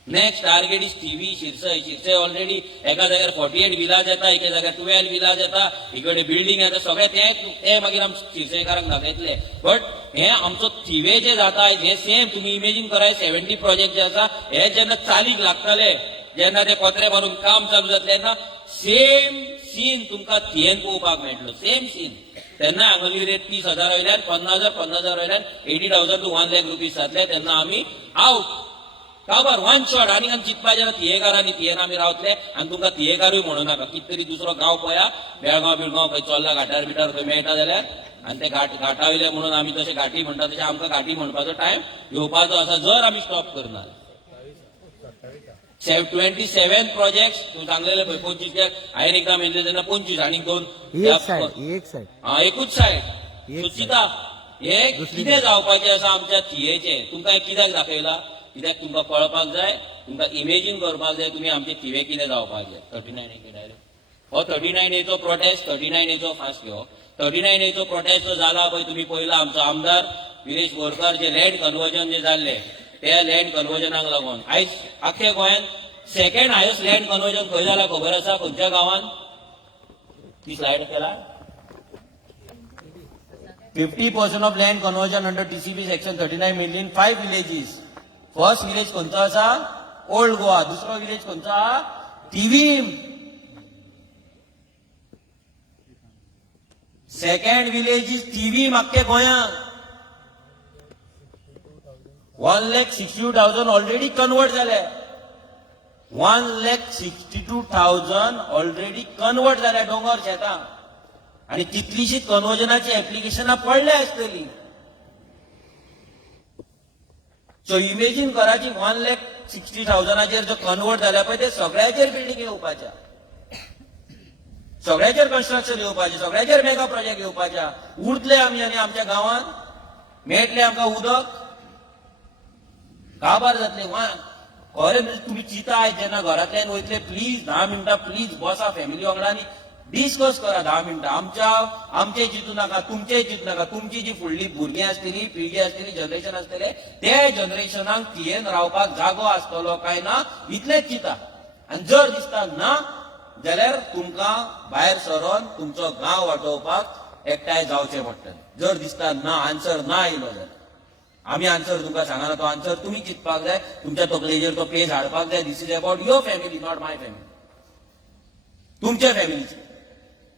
Next target is Thivim, Sirsai already एका जाग्यार 48 विलाज येता, एका जाग्यार 12 विलाज येता, इकडे बिल्डिंग येता. सगळे ते मागीर आमचे शिरसयकारांक दाखयतले. बट हे आमचो थिवे जे जाता हे सेम तुम्ही इमेजिन कराय. 70 प्रोजेक्ट जे आसा हे जेन्ना चालीक लागतले, जेन्ना ते पत्रे भरून काम चालू जातले तेन्ना सेम सीन तुमकां थियेन पळोवपाक मेळटलो. Same scene. तेन्ना हांगली रेट 30,000 वयल्यान 50,000 वयल्यान 80,000 to 1 lakh रुपीज जातले. तेन्ना आमी आउट काबार वन शॉट. आनी आमी चिंतपाचें ना थियेकारांनी थियेन आमी रावतले. आनी तुमकां थियेकारूय म्हणू नाका. कितें तरी दुसरो गांव पळया, बेळगांव बिळगांव खंय चल्ला घाटार बिटार खंय मेळटा जाल्यार. आनी ते घाटा वयले म्हणून आमी तशे घाटी म्हणटा तशें आमकां घाटी म्हणपाचो टायम येवपाचो आसा जर आमी स्टॉप करना. 27 प्रोजेक्ट तूं सांगलेले पळय 25. हांवें एकदां मेळिल्ले तेन्ना 25 आनी 2 एक सायड एकूच सायड. सुचिता हे कितें जावपाचें आसा आमच्या थियेचे तुमकां कित्याक दाखयला कित्याक तुमकां कळपाक जाय तुमकां इमेजीन करपाक जाय तुमी आमचे थिवे कितें जावपाक जाय 39A डायरेक्ट हो 39Aचो प्रोटेस्ट 39Aचो फास्ट घेवप 39Aचो प्रोटेस्ट जो जाला पळय तुमी पळयला आमचो आमदार विरेश बोरकार जे लँड कन्वर्जन जे जाल्ले त्या लँड कन्वर्जनाक लागून आयज आख्या गोंयांत सेकंड हायस्ट लँड कन्वर्जन खंय जाला खबर आसा खंयच्या गांवांत ती स्लायड केला 50% of land conversion under TCP section 39 million 5 villages. First village कोणतो आसा ओल्ड गोवा दुसरो विलेज कोणतो आहा Thivim second village is Thivim आख्या गोंयांत 1,62,000 ऑलरेडी कन्वर्ट जाले 1,62,000 ऑलरेडी कन्वर्ट जाल्या डोंगर शेतां आणि तितलीशीच कन्वर्जनाची ऍप्लिकेशनां पडले आसतली सो इमेजीन करा की 1,60,000 जो कन्वर्ट जाल्या पळय ते सगळ्याचेर बिल्डिंग येवपाच्या सगळ्याचेर कन्स्ट्रक्शन येवपाचें सगळ्याचेर मेगा प्रोजेक्ट येवपाच्या उरतले आमी आनी आमच्या गांवांत मेळटले आमकां उदक काबार जातले खरें तुमी चिंता आयज जेन्ना घरांतल्यान वयतले प्लीज 10 मिनटां प्लीज बसा फॅमिली वांगडा आनी डिस्कस करा 10 मिनटां आमचे चिंतू नाका तुमचे चिंतू नाका तुमची जी फुडली भुरगीं आसतली पिळगी आसतली जनरेशन आसतले ते जनरेशनाक थियेन रावपाक जागो आसतलो काय ना इतलेंच चिंता आनी जर दिसता ना जाल्यार तुमकां भायर सरोन तुमचो गांव वाटोवपाक एकठांय जावचें पडटलें जर दिसता ना आन्सर ना आयलो जाल्यार आमी आन्सर तुमकां सांगना तो आन्सर तुमी चिंतपाक जाय तुमच्या तकलेचेर तो पेज हाडपाक जाय this is about your family not my family तुमच्या फॅमिलीची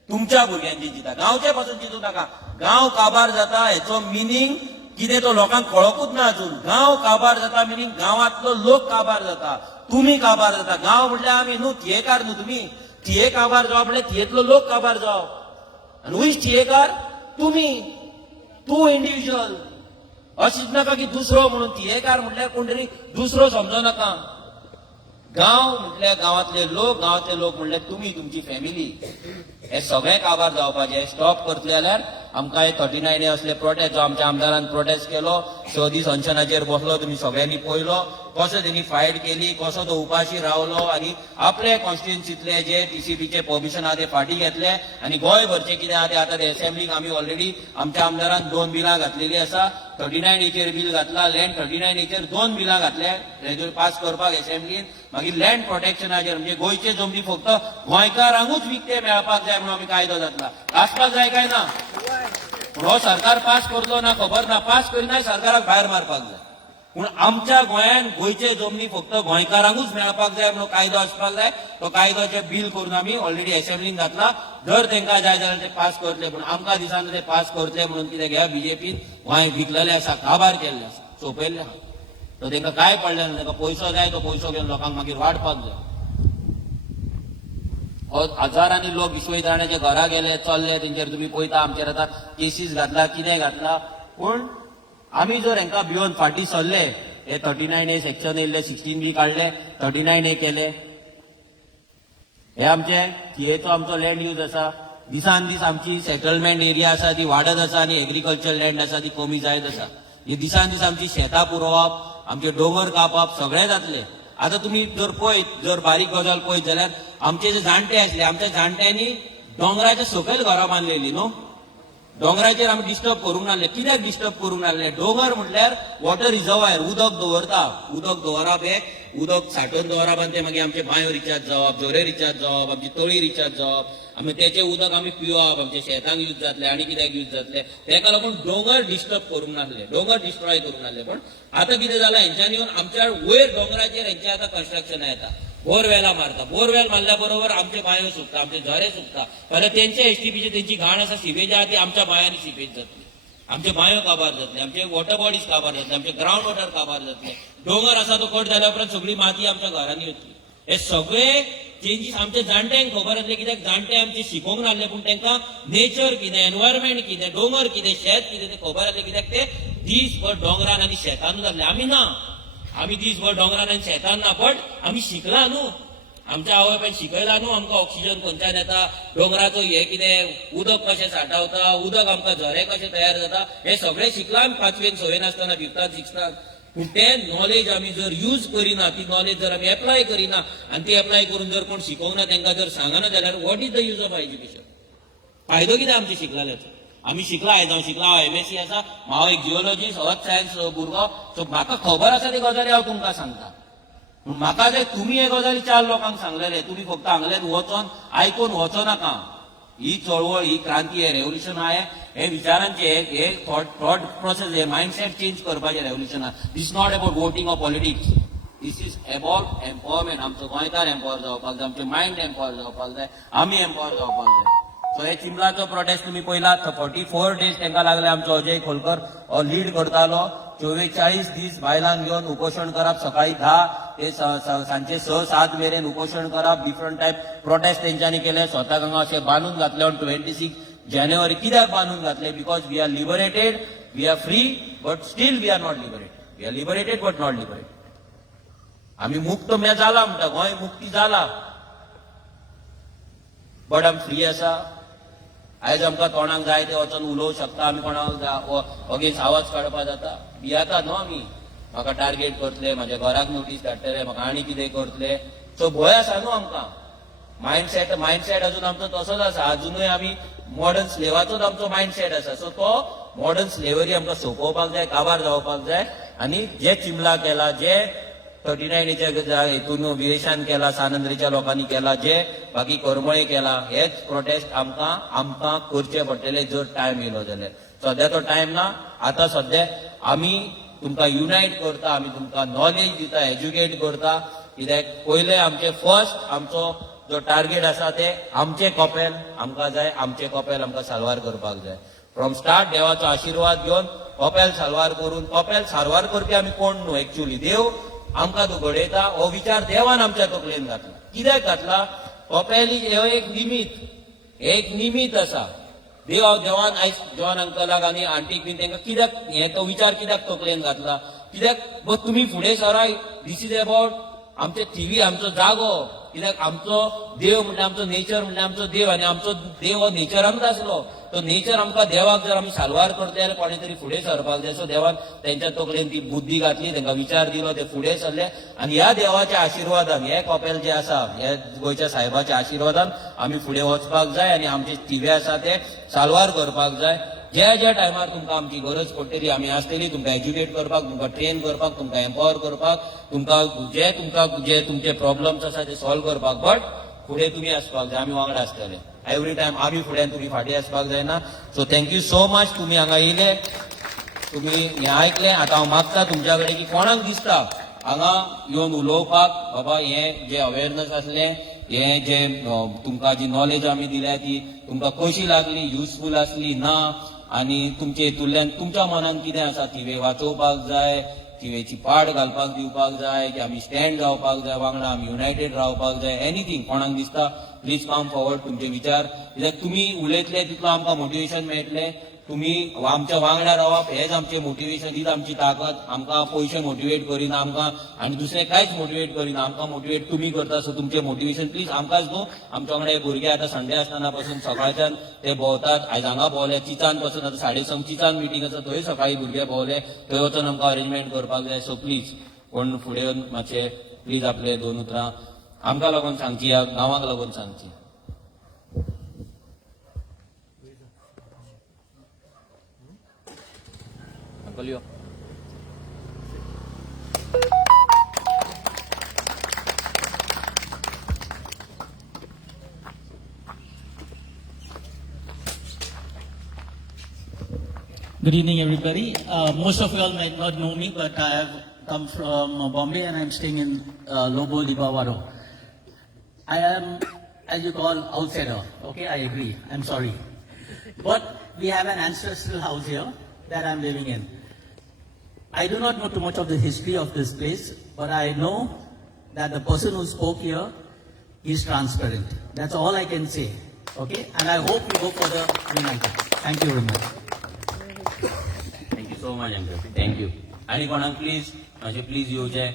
तुमच्या भुरग्यांची चिंता गांवचे पासून चिंतू नाका गांव काबार जाता हेचो मिनींग कितें तो लोकांक कळकूच ना अजून गांव काबार जाता मिनींग गांवांतलो लोक काबार जाता तुमी काबार जाता गांव म्हटल्यार आमी न्हू थियेकार न्हू तुमी थिये काबार जावप म्हटल्यार थियेतलो लोक काबार जावप आनी हुईज थियेकार तुमी तूं इंडिव्हिज्युअल अशीच नाका की दुसरो म्हणून थियेकार म्हटल्यार कोण तरी दुसरो समजो नाका गांव म्हटल्यार गांवांतले लोक म्हटल्यार तुमी तुमची फॅमिली हे सगळे काबार जावपाचे स्टॉप करतले जाल्यार आमकां हे 39A असले प्रोटेस्ट जो आमच्या आमदारान प्रोटेस्ट केलो 6 दीस अनशनाचेर बसलो तुमी सगळ्यांनी पळयलो कसो त्यांनी फायट केली कसो तो उपाशी रावलो आणि आपले कॉन्स्टिट्युएन्सीतले जे टीसीपीचे परमिशन आहा ते फाटी घेतले आणि गोंयभरचे कितें आहा ते आतां ते असेंब्लीक आमी ऑलरेडी आमच्या आमदारान 2 बिलां घातलेली आसा 39A बील घातला लँड 39A 2 बिलां घातले रेग्युलर पास करपाक असेंब्लीन मागीर लँड प्रोटेक्शनाचेर म्हणजे गोंयचे जमनी फक्त गोंयकारांकूच विकते मेळपाक जाय म्हणून आमी कायदो घातला आसपाक जाय काय ना हो सरकार पास करलो ना खबर ना पास करिना सरकाराक भायर मारपाक जाय पूण आमच्या गोंयांत गोंयचे जमनी फक्त गोंयकारांकूच मेळपाक जाय म्हणून कायदो आसपाक जाय तो कायद्याचे बील करून आमी ऑलरेडी असेंब्लीन घातला जर तांकां जाय जाल्यार ते पास करतले पूण आमकां दिसना ते पास करतले म्हणून कितें घ्या बीजेपीन गोंय विकलेले आसा काबार केल्ले आसा सोंपयल्ले आहा तर तांकां काय पडलें ना तांकां पयसो जाय तो पयसो घेवन लोकांक मागीर वाडपाक जाय हजारांनी लोक विश्वविद्यालयाच्या घरा गेले चल्ले तेंचेर तुम्ही पळयता आमचेर आतां केसीस घातला कितें घातला पूण आमी जर हांकां भिवन फाटी सरले हे 39A सेक्शन येयल्ले 16B काडले 39A केले हे आमचे थियेचो आमचो लँड यूज आसा दिसान दीस आमची सेटलमेंट एरिया आसा ती वाडत आसा आनी एग्रीकल्चर लँड आसा ती कमी जायत आसा ही दिसान दीस आमची शेतां पुरोवप आमचे दोंगर कापप सगळें जातलें आता तुम्ही जर पळयत जर बारीक गजाल पळयत जाल्यार आमचे जे जाणटे आसले आमच्या जाणट्यांनी दोंगराच्या सकयल घरां बांदलेली न्हू दोंगराचेर आमी डिस्टर्ब करूंक नासले कित्याक डिस्टर्ब करूंक नासले दोंगर म्हटल्यार वॉटर रिजर्वायर उदक दवरता उदक दवरप एक उदक साठोवन दवरप आनी ते मागीर आमचे बांयो रिचार्ज जावप जोरे रिचार्ज जावप आमची तळी रिचार्ज जावप आमी तेचे उदक आमी पिवप आमच्या शेतांक यूज जातले आनी कित्याक यूज जातले तेका लागून दोंगर डिस्टर्ब करूंक नासले दोंगर डिस्ट्रॉय करूंक नासले पण आतां कितें जालां हेंच्यांनी येवन आमच्या वयर दोंगराचेर हेंचे आतां कन्स्ट्रक्शन येता बोरवेला मारता बोरवेल मारल्या बरोबर आमचे बांयो सुकता आमचे झरे सुकता फाल्यां तेंचे एसटीपीचे तेंची घाण आसा सिवेज आहा ती आमच्या बांयांनी सिवेज जातली आमचे बांयो काबार जातले आमचे वॉटर बॉडीज काबार जातले आमचे ग्राउंड वॉटर काबार जातले दोंगर आसा तो कट जाल्या उपरांत सगळी माती आमच्या घरांनी येतली हे सगळे चेंजीस आमच्या जाणट्यांक खबर आसले कित्याक जाणटे आमचे शिकोवंक नासले पूण तांकां नेचर कितें एनवायरमेंट कितें दोंगर कितें शेत कितें ते खबर आसले कित्याक ते दीसभर दोंगरान आनी शेतानूच जाल्ले आमी ना आमी दीसभर दोंगरान आनी शेतान ना बट आमी शिकला न्हू आमच्या आवय बापायन शिकयला न्हू आमकां ऑक्सिजन खंयच्यान येता, डोंगराचो हे कितें उदक कशें साठवता, उदक आमकां झरे कशें तयार जाता, हे सगळें शिकला आमी 5वेक 6वेन आसतना, 5th 6th. पूण तें नॉलेज आमी जर यूज करिना, ती नॉलेज जर आमी एप्लाय करिना आनी ती एप्लाय करून जर कोण शिकोवना, तांकां जर सांगना जाल्यार what is the use of education? फायदो कितें आमच्या शिकलेल्याचो? आमी शिकला, आयज हांव शिकला, हांव MSc आसा, हांव एक जिओलॉजिस्ट, अर्थ सायन्स भुरगो, सो म्हाका खबर आसा ती गजाली हांव तुमकां सांगता. पूण म्हाका जर तुमी हे गजाली 4 लोकांक सांगलेले, तुमी फक्त हांगल्यान वचोन आयकून वचो नाका. ही चळवळ, ही क्रांती, हे रेव्होल्युशन आहे, हे विचारांचे हे थॉट प्रोसेस, हे मायंडसेट चेंज करपाचे रेव्होल्युशन आहे. This not about voting of politics, this is about empowerment. आमचो गोंयकार एम्पॉवर जावपाक जाय, आमचे मायंड एम्पॉवर जावपाक जाय, आमी एम्पॉवर जावपाक जाय. सो हे चिंबलाचो प्रोटेस्ट तुमी पळयलात, 44 days तांकां लागले. आमचो अजय खोलकर लीड करतालो. 44 दीस बायलांक घेवन उपोशण करप, सकाळी 10 ते सांजे 6-7 मेरेन उपोशण करप, डिफरंट टायप प्रोटेस्ट तेंच्यांनी केले. स्वताक हांगा अशें बांदून घातले ऑन 26 जानेवारी. कित्याक बांदून घातले? Because we are liberated, we are free, but still we are not liberated. We are liberated but not liberated. आमी मुक्त जाला म्हणटा, गोंय मुक्ती जाला, बट आमी फ्री आसा. आयज आमकां तोंडाक जाय ते वचोन उलोवंक शकता, आमी कोणाक अगेन्स्ट आवाज काडपा जाता. भियाता न्हू आमी, म्हाका टार्गेट करतले, म्हाज्या घराक नोटीस धाडटले, म्हाका आनी कितें करतले. सो भंय आसा न्हू आमकां. मायंडसेट अजून आमचो तसोच आसा. अजुनूय आमी मॉडर्न स्लेवाचोच आमचो मायंडसेट आसा. सो तो मॉडर्न स्लेवरी आमकां सोंपोवपाक जाय, काबार जावपाक जाय. आनी जे चिमला केला, जे 39च्या हितून विवेशान केला, सानंद्रीच्या लोकांनी केला, जे बाकी करमळे केला, हेच प्रोटेस्ट आमकां करचे पडटले जर टायम येयलो जाल्यार. सध्या तो टायम ना. आतां सध्या आमी तुमकां युनायट करता, आमी तुमकां नॉलेज दिता, एज्युकेट करता. कित्याक पयले आमचे फर्स्ट आमचो जो टार्गेट आसा ते आमचे कपेल आमकां जाय, आमचे कपेल आमकां साल्वार करपाक जाय. फ्रॉम स्टार्ट देवाचो आशिर्वाद घेवन कपेल साल्वार करून, कपेल साल्वार करपी आमी कोण न्हू एक्चुअली, देव आमकां तो घडयता. हो विचार देवान आमच्या तकलेन घातला. कित्याक घातला? कपेल हो एक निमित आसा. देवान आयज जॉन अंकलाक आनी आंटीक बीन तांकां कित्याक हे तो विचार कित्याक तकलेन घातला? कित्याक बट तुमी फुडें सराय, दीस इज अबाउट आमचे थिवी, आमचो जागो. कित्याक आमचो देव म्हणजे आमचो नेचर, म्हणजे आमचो देव, आनी आमचो देव हो नेचरांत आसलो. तो नेचर आमकां देवाक जर आमी साल्वार करता जाल्यार कोणे तरी फुडें सरपाक जाय. सो देवान तेंच्या तकलेन ती बुद्धी घातली, तांकां विचार दिलो, ते फुडें सरले. आनी ह्या देवाच्या आशिर्वादान, हे कपेल जे आसा, हे गोंयच्या साहेबाच्या आशिर्वादान आमी फुडें वचपाक जाय आनी आमचे थिवे आसा ते साल्वार करपाक जाय. ज्या टायमार तुमकां आमची गरज पडटली आमी आसतली, तुमकां एज्युकेट करपाक, तुमकां ट्रेन करपाक, तुमकां एम्पावर करपाक, तुमकां जे तुमचे प्रॉब्लम्स आसा ते सॉल्व करपाक. बट फुडें तुमी आसपाक जाय, आमी वांगडा आसतले. एवरी टायम आमी फुडें, तुमी फाटीं आसपाक जायना. सो थँक्यू सो मच, तुमी हांगा येयले, तुमी हें आयकलें. आतां हांव मागता तुमच्या कडेन की कोणाक दिसता हांगा येवन उलोवपाक, बाबा हें जे अवेरनस आसलें, हें जे तुमकां जी नॉलेज आमी दिल्या ती तुमकां कशी लागली, युजफूल आसली ना, आनी तुमचे हितूंतल्यान तुमच्या मनान कितें आसा, थिवे वाचोवपाक जाय, थिवेची पाड घालपाक दिवपाक जाय, की आमी स्टँड जावपाक जाय, वांगडा आमी युनायटेड रावपाक जाय, एनीथींग कोणाक दिसता प्लीज कम फॉरवर्ड तुमचे विचार. कित्याक तुमी उलयतले तितलो आमकां मोटिवेशन मेळटलें. तुमी आमच्या वांगडा रावप हेच आमचें मोटिवेशन, हीच आमची ताकद. आमकां पयशे मोटिवेट करिना आमकां, आनी दुसरें कांयच मोटिवेट करिना. आमकां मोटिवेट तुमी करता. सो तुमचें मोटिवेशन प्लीज आमकांच न्हू, आमच्या वांगडा हे भुरगे आतां संडे आसतना पासून सकाळच्यान ते भोंवतात. आयज हांगा भोंवले, चिचान पासून आतां 6:30 चिचान मिटींग आसा, थंय सकाळी भुरगे भोंवले. थंय वचून आमकां अरेंजमेंट करपाक जाय. सो प्लीज कोण फुडें येवन मातशें प्लीज आपले 2 उतरां आमकां लागून सांगची, ह्या गांवाक लागून सांगची. Ancolio. Good evening, everybody. Most of you all might not know me, but I have come from Bombay and I'm staying in Lobo Libawaro. I am, as you call, outsider. Okay, I agree. I'm sorry. But we have an ancestral house here that I'm living in. I do not know too much of the history of this place, but I know that the person who spoke here is transparent. That's all I can say. Okay, and I hope we go for the united. Thank you very much. Thank you so much employ, thank you. आनी कोणाक please मातशें please येवचें.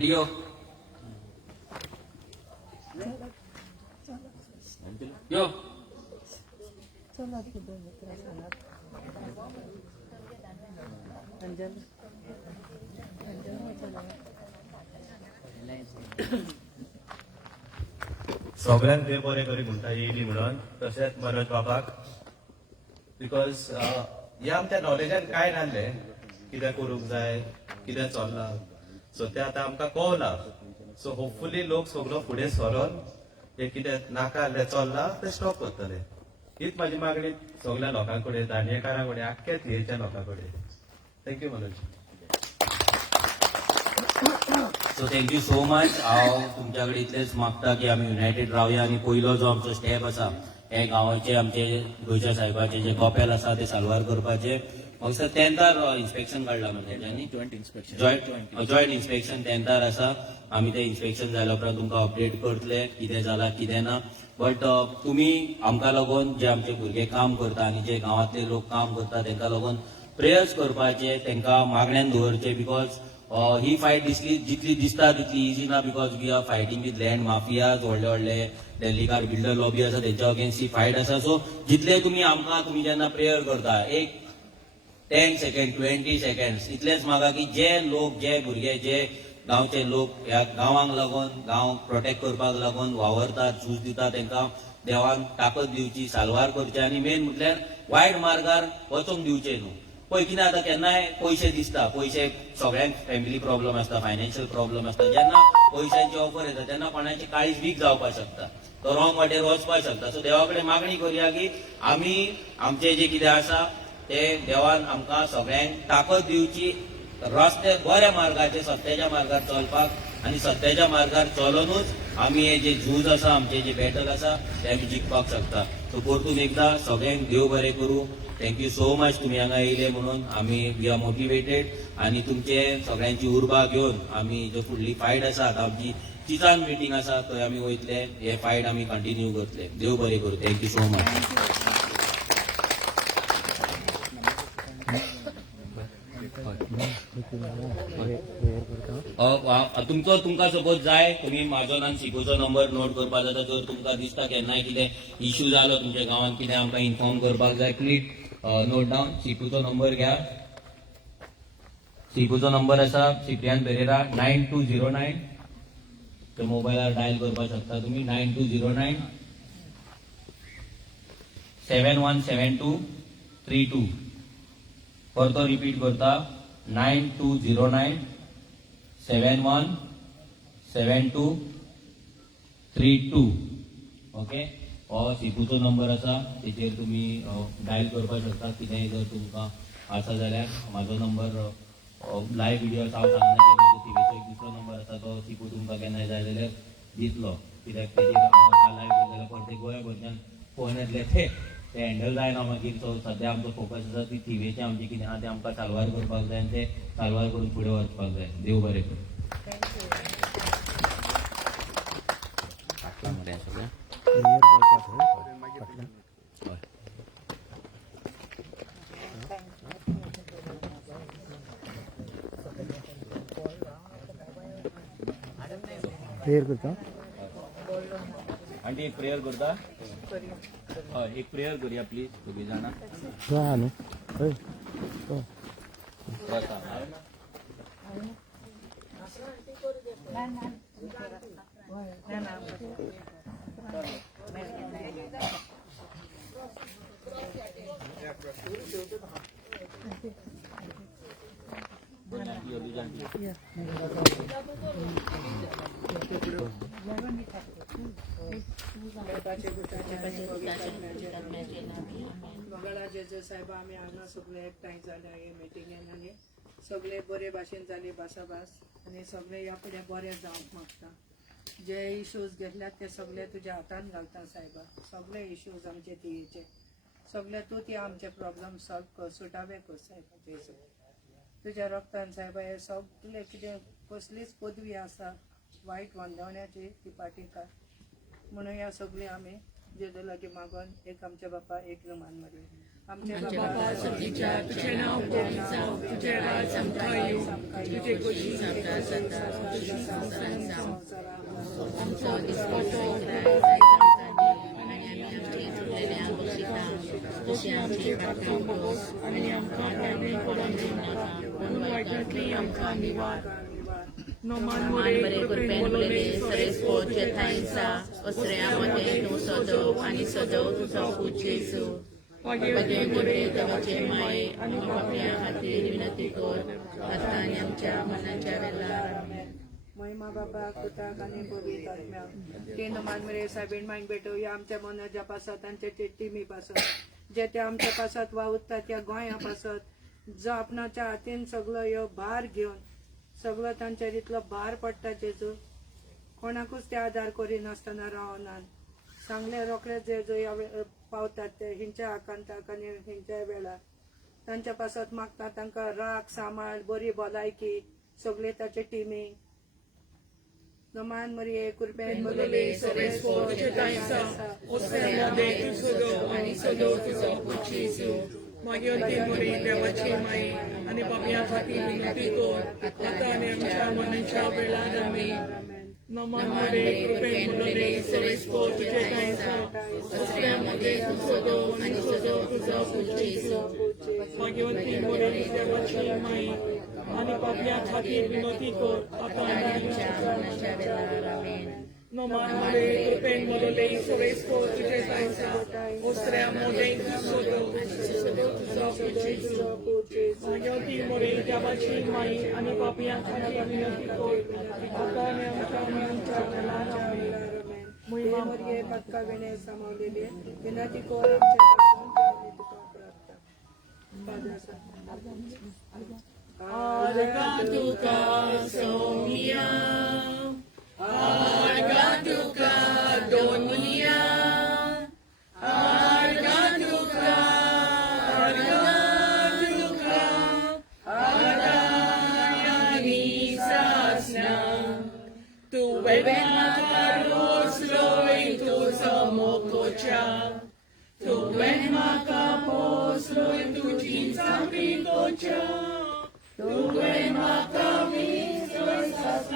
Aunty यो यो सगळ्यांक देव बरें करी म्हणटा येयली म्हणून तशेंच मनोज बाबाक बिकॉज हे आमच्या नॉलेजान काय नासलें कितें करूंक जाय कितें चल्लां सो तें आतां आमकां कळना सो होपफुली लोक सगळो फुडें सरोन हे कितें नाका आसलें चल्लां तें स्टॉप करतले हीच म्हाजी मागणी सगळ्या लोकां कडेन दांडियेकारां कडेन आख्ख्या थियेच्या लोकां कडेन thank you Manoj so thank you so much हांव तुमच्या कडेन इतलेंच मागता की आमी युनायटेड रावया आनी पयलो जो आमचो स्टेप आसा हे गांवाचे आमचे गोंयच्या साहेबाचे जे कॉपेल आसा ते साल्वार करपाचे फक्त तेंतार इन्स्पेक्शन काडला म्हणजे तेंच्यांनी Joint inspection. जॉयंट इन्स्पेक्शन तेंतार आसा आमी ते इन्स्पेक्शन जाल्या उपरांत तुमकां अपडेट करतले कितें जालां कितें ना बट तुमी आमकां लागून जे आमचे भुरगे काम करता आनी जे गांवांतले लोक काम करता तांकां लागून प्रेयर्स करपाचे तांकां मागण्यांत दवरचे बिकॉज ही फायट जितली दिसता तितली इजी ना because we are fighting with land mafias व्हडले व्हडले डेल्लीकार बिल्डर लॉबी आसा तेंच्या अगेन्स्ट ही फायट आसा सो जितले तुमी जेन्ना प्रेयर करता एक 10 सेकंड 20 सेकंड्स इतलेंच म्हाका की जे लोक जे भुरगे जे गांवचे लोक ह्या गांवांक लागून गांव प्रोटेक्ट करपाक लागून वावरतात झूज दिता तांकां देवान ताकद दिवची साल्वार करचे आनी मेन म्हटल्यार वायट मार्गार वचूंक दिवचे न्हू पळय कितें आतां केन्नाय पयशे दिसता पयशे सगळ्यांक फॅमिली प्रॉब्लम आसता फायनान्शियल प्रॉब्लम आसता जेन्ना पयशांची ऑफर येता तेन्ना कोणाची काळीज वीक जावपाक शकता तो रॉंग वाटेर वचपाक शकता सो देवा कडेन मागणी करया की आमी आमचे जे कितें आसा ते देवान आमकां सगळ्यांक ताकद दिवची रस्ते बऱ्या मार्गाचेर सत्याच्या मार्गार चलपाक आनी सत्याच्या मार्गार चलूनच आमी हे जे झूज आसा आमचे जे बॅटल आसा ते आमी जिखपाक शकता सो परतून एकदां सगळ्यांक देव बरें करूं थँक्यू सो मच तुमी हांगा येयले म्हणून आमी वी आर मोटिवेटेड आनी तुमचे सगळ्यांची उर्बा घेवन आमी जो फुडली फायट आसा आमची चिचान मिटींग आसा थंय आमी वयतले हे फायट आमी कंटिन्यू करतले देव बरें करूं थँक्यू सो मच तुमकां सपोज जाय तुमी म्हाजो आनी सिपूचो नंबर नोट करपाक जाता जर तुमकां दिसता केन्नाय कितें इश्यू जालो तुमच्या गांवांत कितें आमकां इन्फॉर्म करपाक जाय प्लीज नोट डावन सिपूचो नंबर घ्या सिपूचो नंबर आसा सिप्रियान पेरेरा 9209 ते मोबायलार डायल करपाक शकता तुमी 9209 717232 परतो रिपीट करता 9209 717232 ओके हो सिपूचो नंबर आसा तेचेर तुमी डायल करपाक शकता कितेंय जर तुमकां आसा जाल्यार म्हाजो नंबर लायव्ह व्हिडिओ हांव सांगना की म्हाजो टिवीचो एक दुसरो नंबर आसा तो सिपू तुमकां केन्नाय जाय जाल्यार दितलो कित्याक तेजेर हांव लायव्ह केले जाल्यार परते गोंयभरच्यान फोन येतले ते हँडल जायना मागीर सो सद्या आमचो फोकस आसा ती टिवीचें आमचें कितें आहा तें आमकां साल्वार करपाक जाय आनी तें साल्वार करून फुडें वचपाक जाय देव बरें करूं प्रेयर करता आंटी एक प्रेयर करता हय एक प्रेयर करुया प्लीज तुमी जाणा हा न्हू हय मंगळा जेजे साहेब आमी हांगा सगळे एकठांय जाले हे मिटिंगेन आनी सगळे बरे भाशेन जाली भासाभास आनी सगळे ह्या फुडें बरें जावंक मागता जे इश्यूज घेतल्यात ते सगळे तुज्या हातान घालता साहेबा सगळे इश्यूज आमचे तियेचे सगळे तूं ती आमचे प्रॉब्लेम सॉल्व कर सुटावे कर साहेबा जेजू तुज्या रक्तान साहेबा हे सगळे कितें कसलीच पदवी आसा वायट वंदवण्याची ती पाटिकार म्हणून ह्या सगळी आमी जेजो लागी मागोन एक आमच्या बापा एक नमान मरे आमचे बाबा सतीच्या तुझे नाव जाव तुझे राज आमकां येवं तुझे कुशी सदा सदा आमचो दिसपट्टो जशी आमची आनी आमकां पडोवन दिवनाका पूण वायटांतली आमकां निवार नोमान बरे कृपेन बोलले सरेस पोचे थायसा osrea मध्ये तूं सदव आनी सदव तुजो पूज येसू मागे बरे देवाचे माये आनी आपल्या खातीर विनंती कर आतां आनी आमच्या मनाच्या वेळार महिमा बाबा कुताक आनी पवित्र आत्म्याक ते नमान मरे साबीण मांग बेटो या आमच्या मनाच्या पासत तांचे टिमी पासत जे ते आमच्या पासत वावुरता त्या गोंया पासत जो आपणाच्या हातीन सगळो ह्यो भार घेवन सगळो तांचेर इतलो भार पडटा जेजू कोणाकूच ते आदार करिनासतना रावनात सांगले रोखडेच जेजू ह्या पावतात ते हिंच्या आकांताक आनी हिंच्या वेळार तांच्या पासत मागता तांकां राख सांबाळ बरी भलायकी सगळे ताचे टिमी नमान मरिये कृपेन बोलले सरेस पोचे थायसा osrea मध्ये तूं सदव आनी सदव तुजो पूज येसू मागीर ती बरी देवाची माई आनी पापयां खातीर विनंती कर आतां आनी आमच्या मनाच्या वेळार आमेन नमान मरे कृपेन बोलले सरेस पोचे थायसा osrea मध्ये तूं सदव आनी सदव तुजो पूज येसू मागीर ती बरी देवाची माई आनी पापयां खातीर विनंती कर आतां आनी आमच्या मनाच्या वेळार आमेन नमान मरे कृपेन बोलले सरेस पोचे थायसा osrea मध्ये तूं सदव आनी सदव तुजो पूज येसू मागीर ती बरी देवाची माई आनी पापयां खातीर विनंती कर आतां आनी आमच्या मनाच्या वेळार आमेन महिमा मरिये पक्का वेणे सामावलेले विनंती कर आमच्या पासून तुका प्रार्थना Argatuka Sonia, Argatuka Donia, Argatuka, Argatuka, Argayani Sasna, Tu Benmakarus Loi Tu Samokocha, Tu Benmakapos Loi Tu Jinsamrikocha. Tu ven makamis, tu estás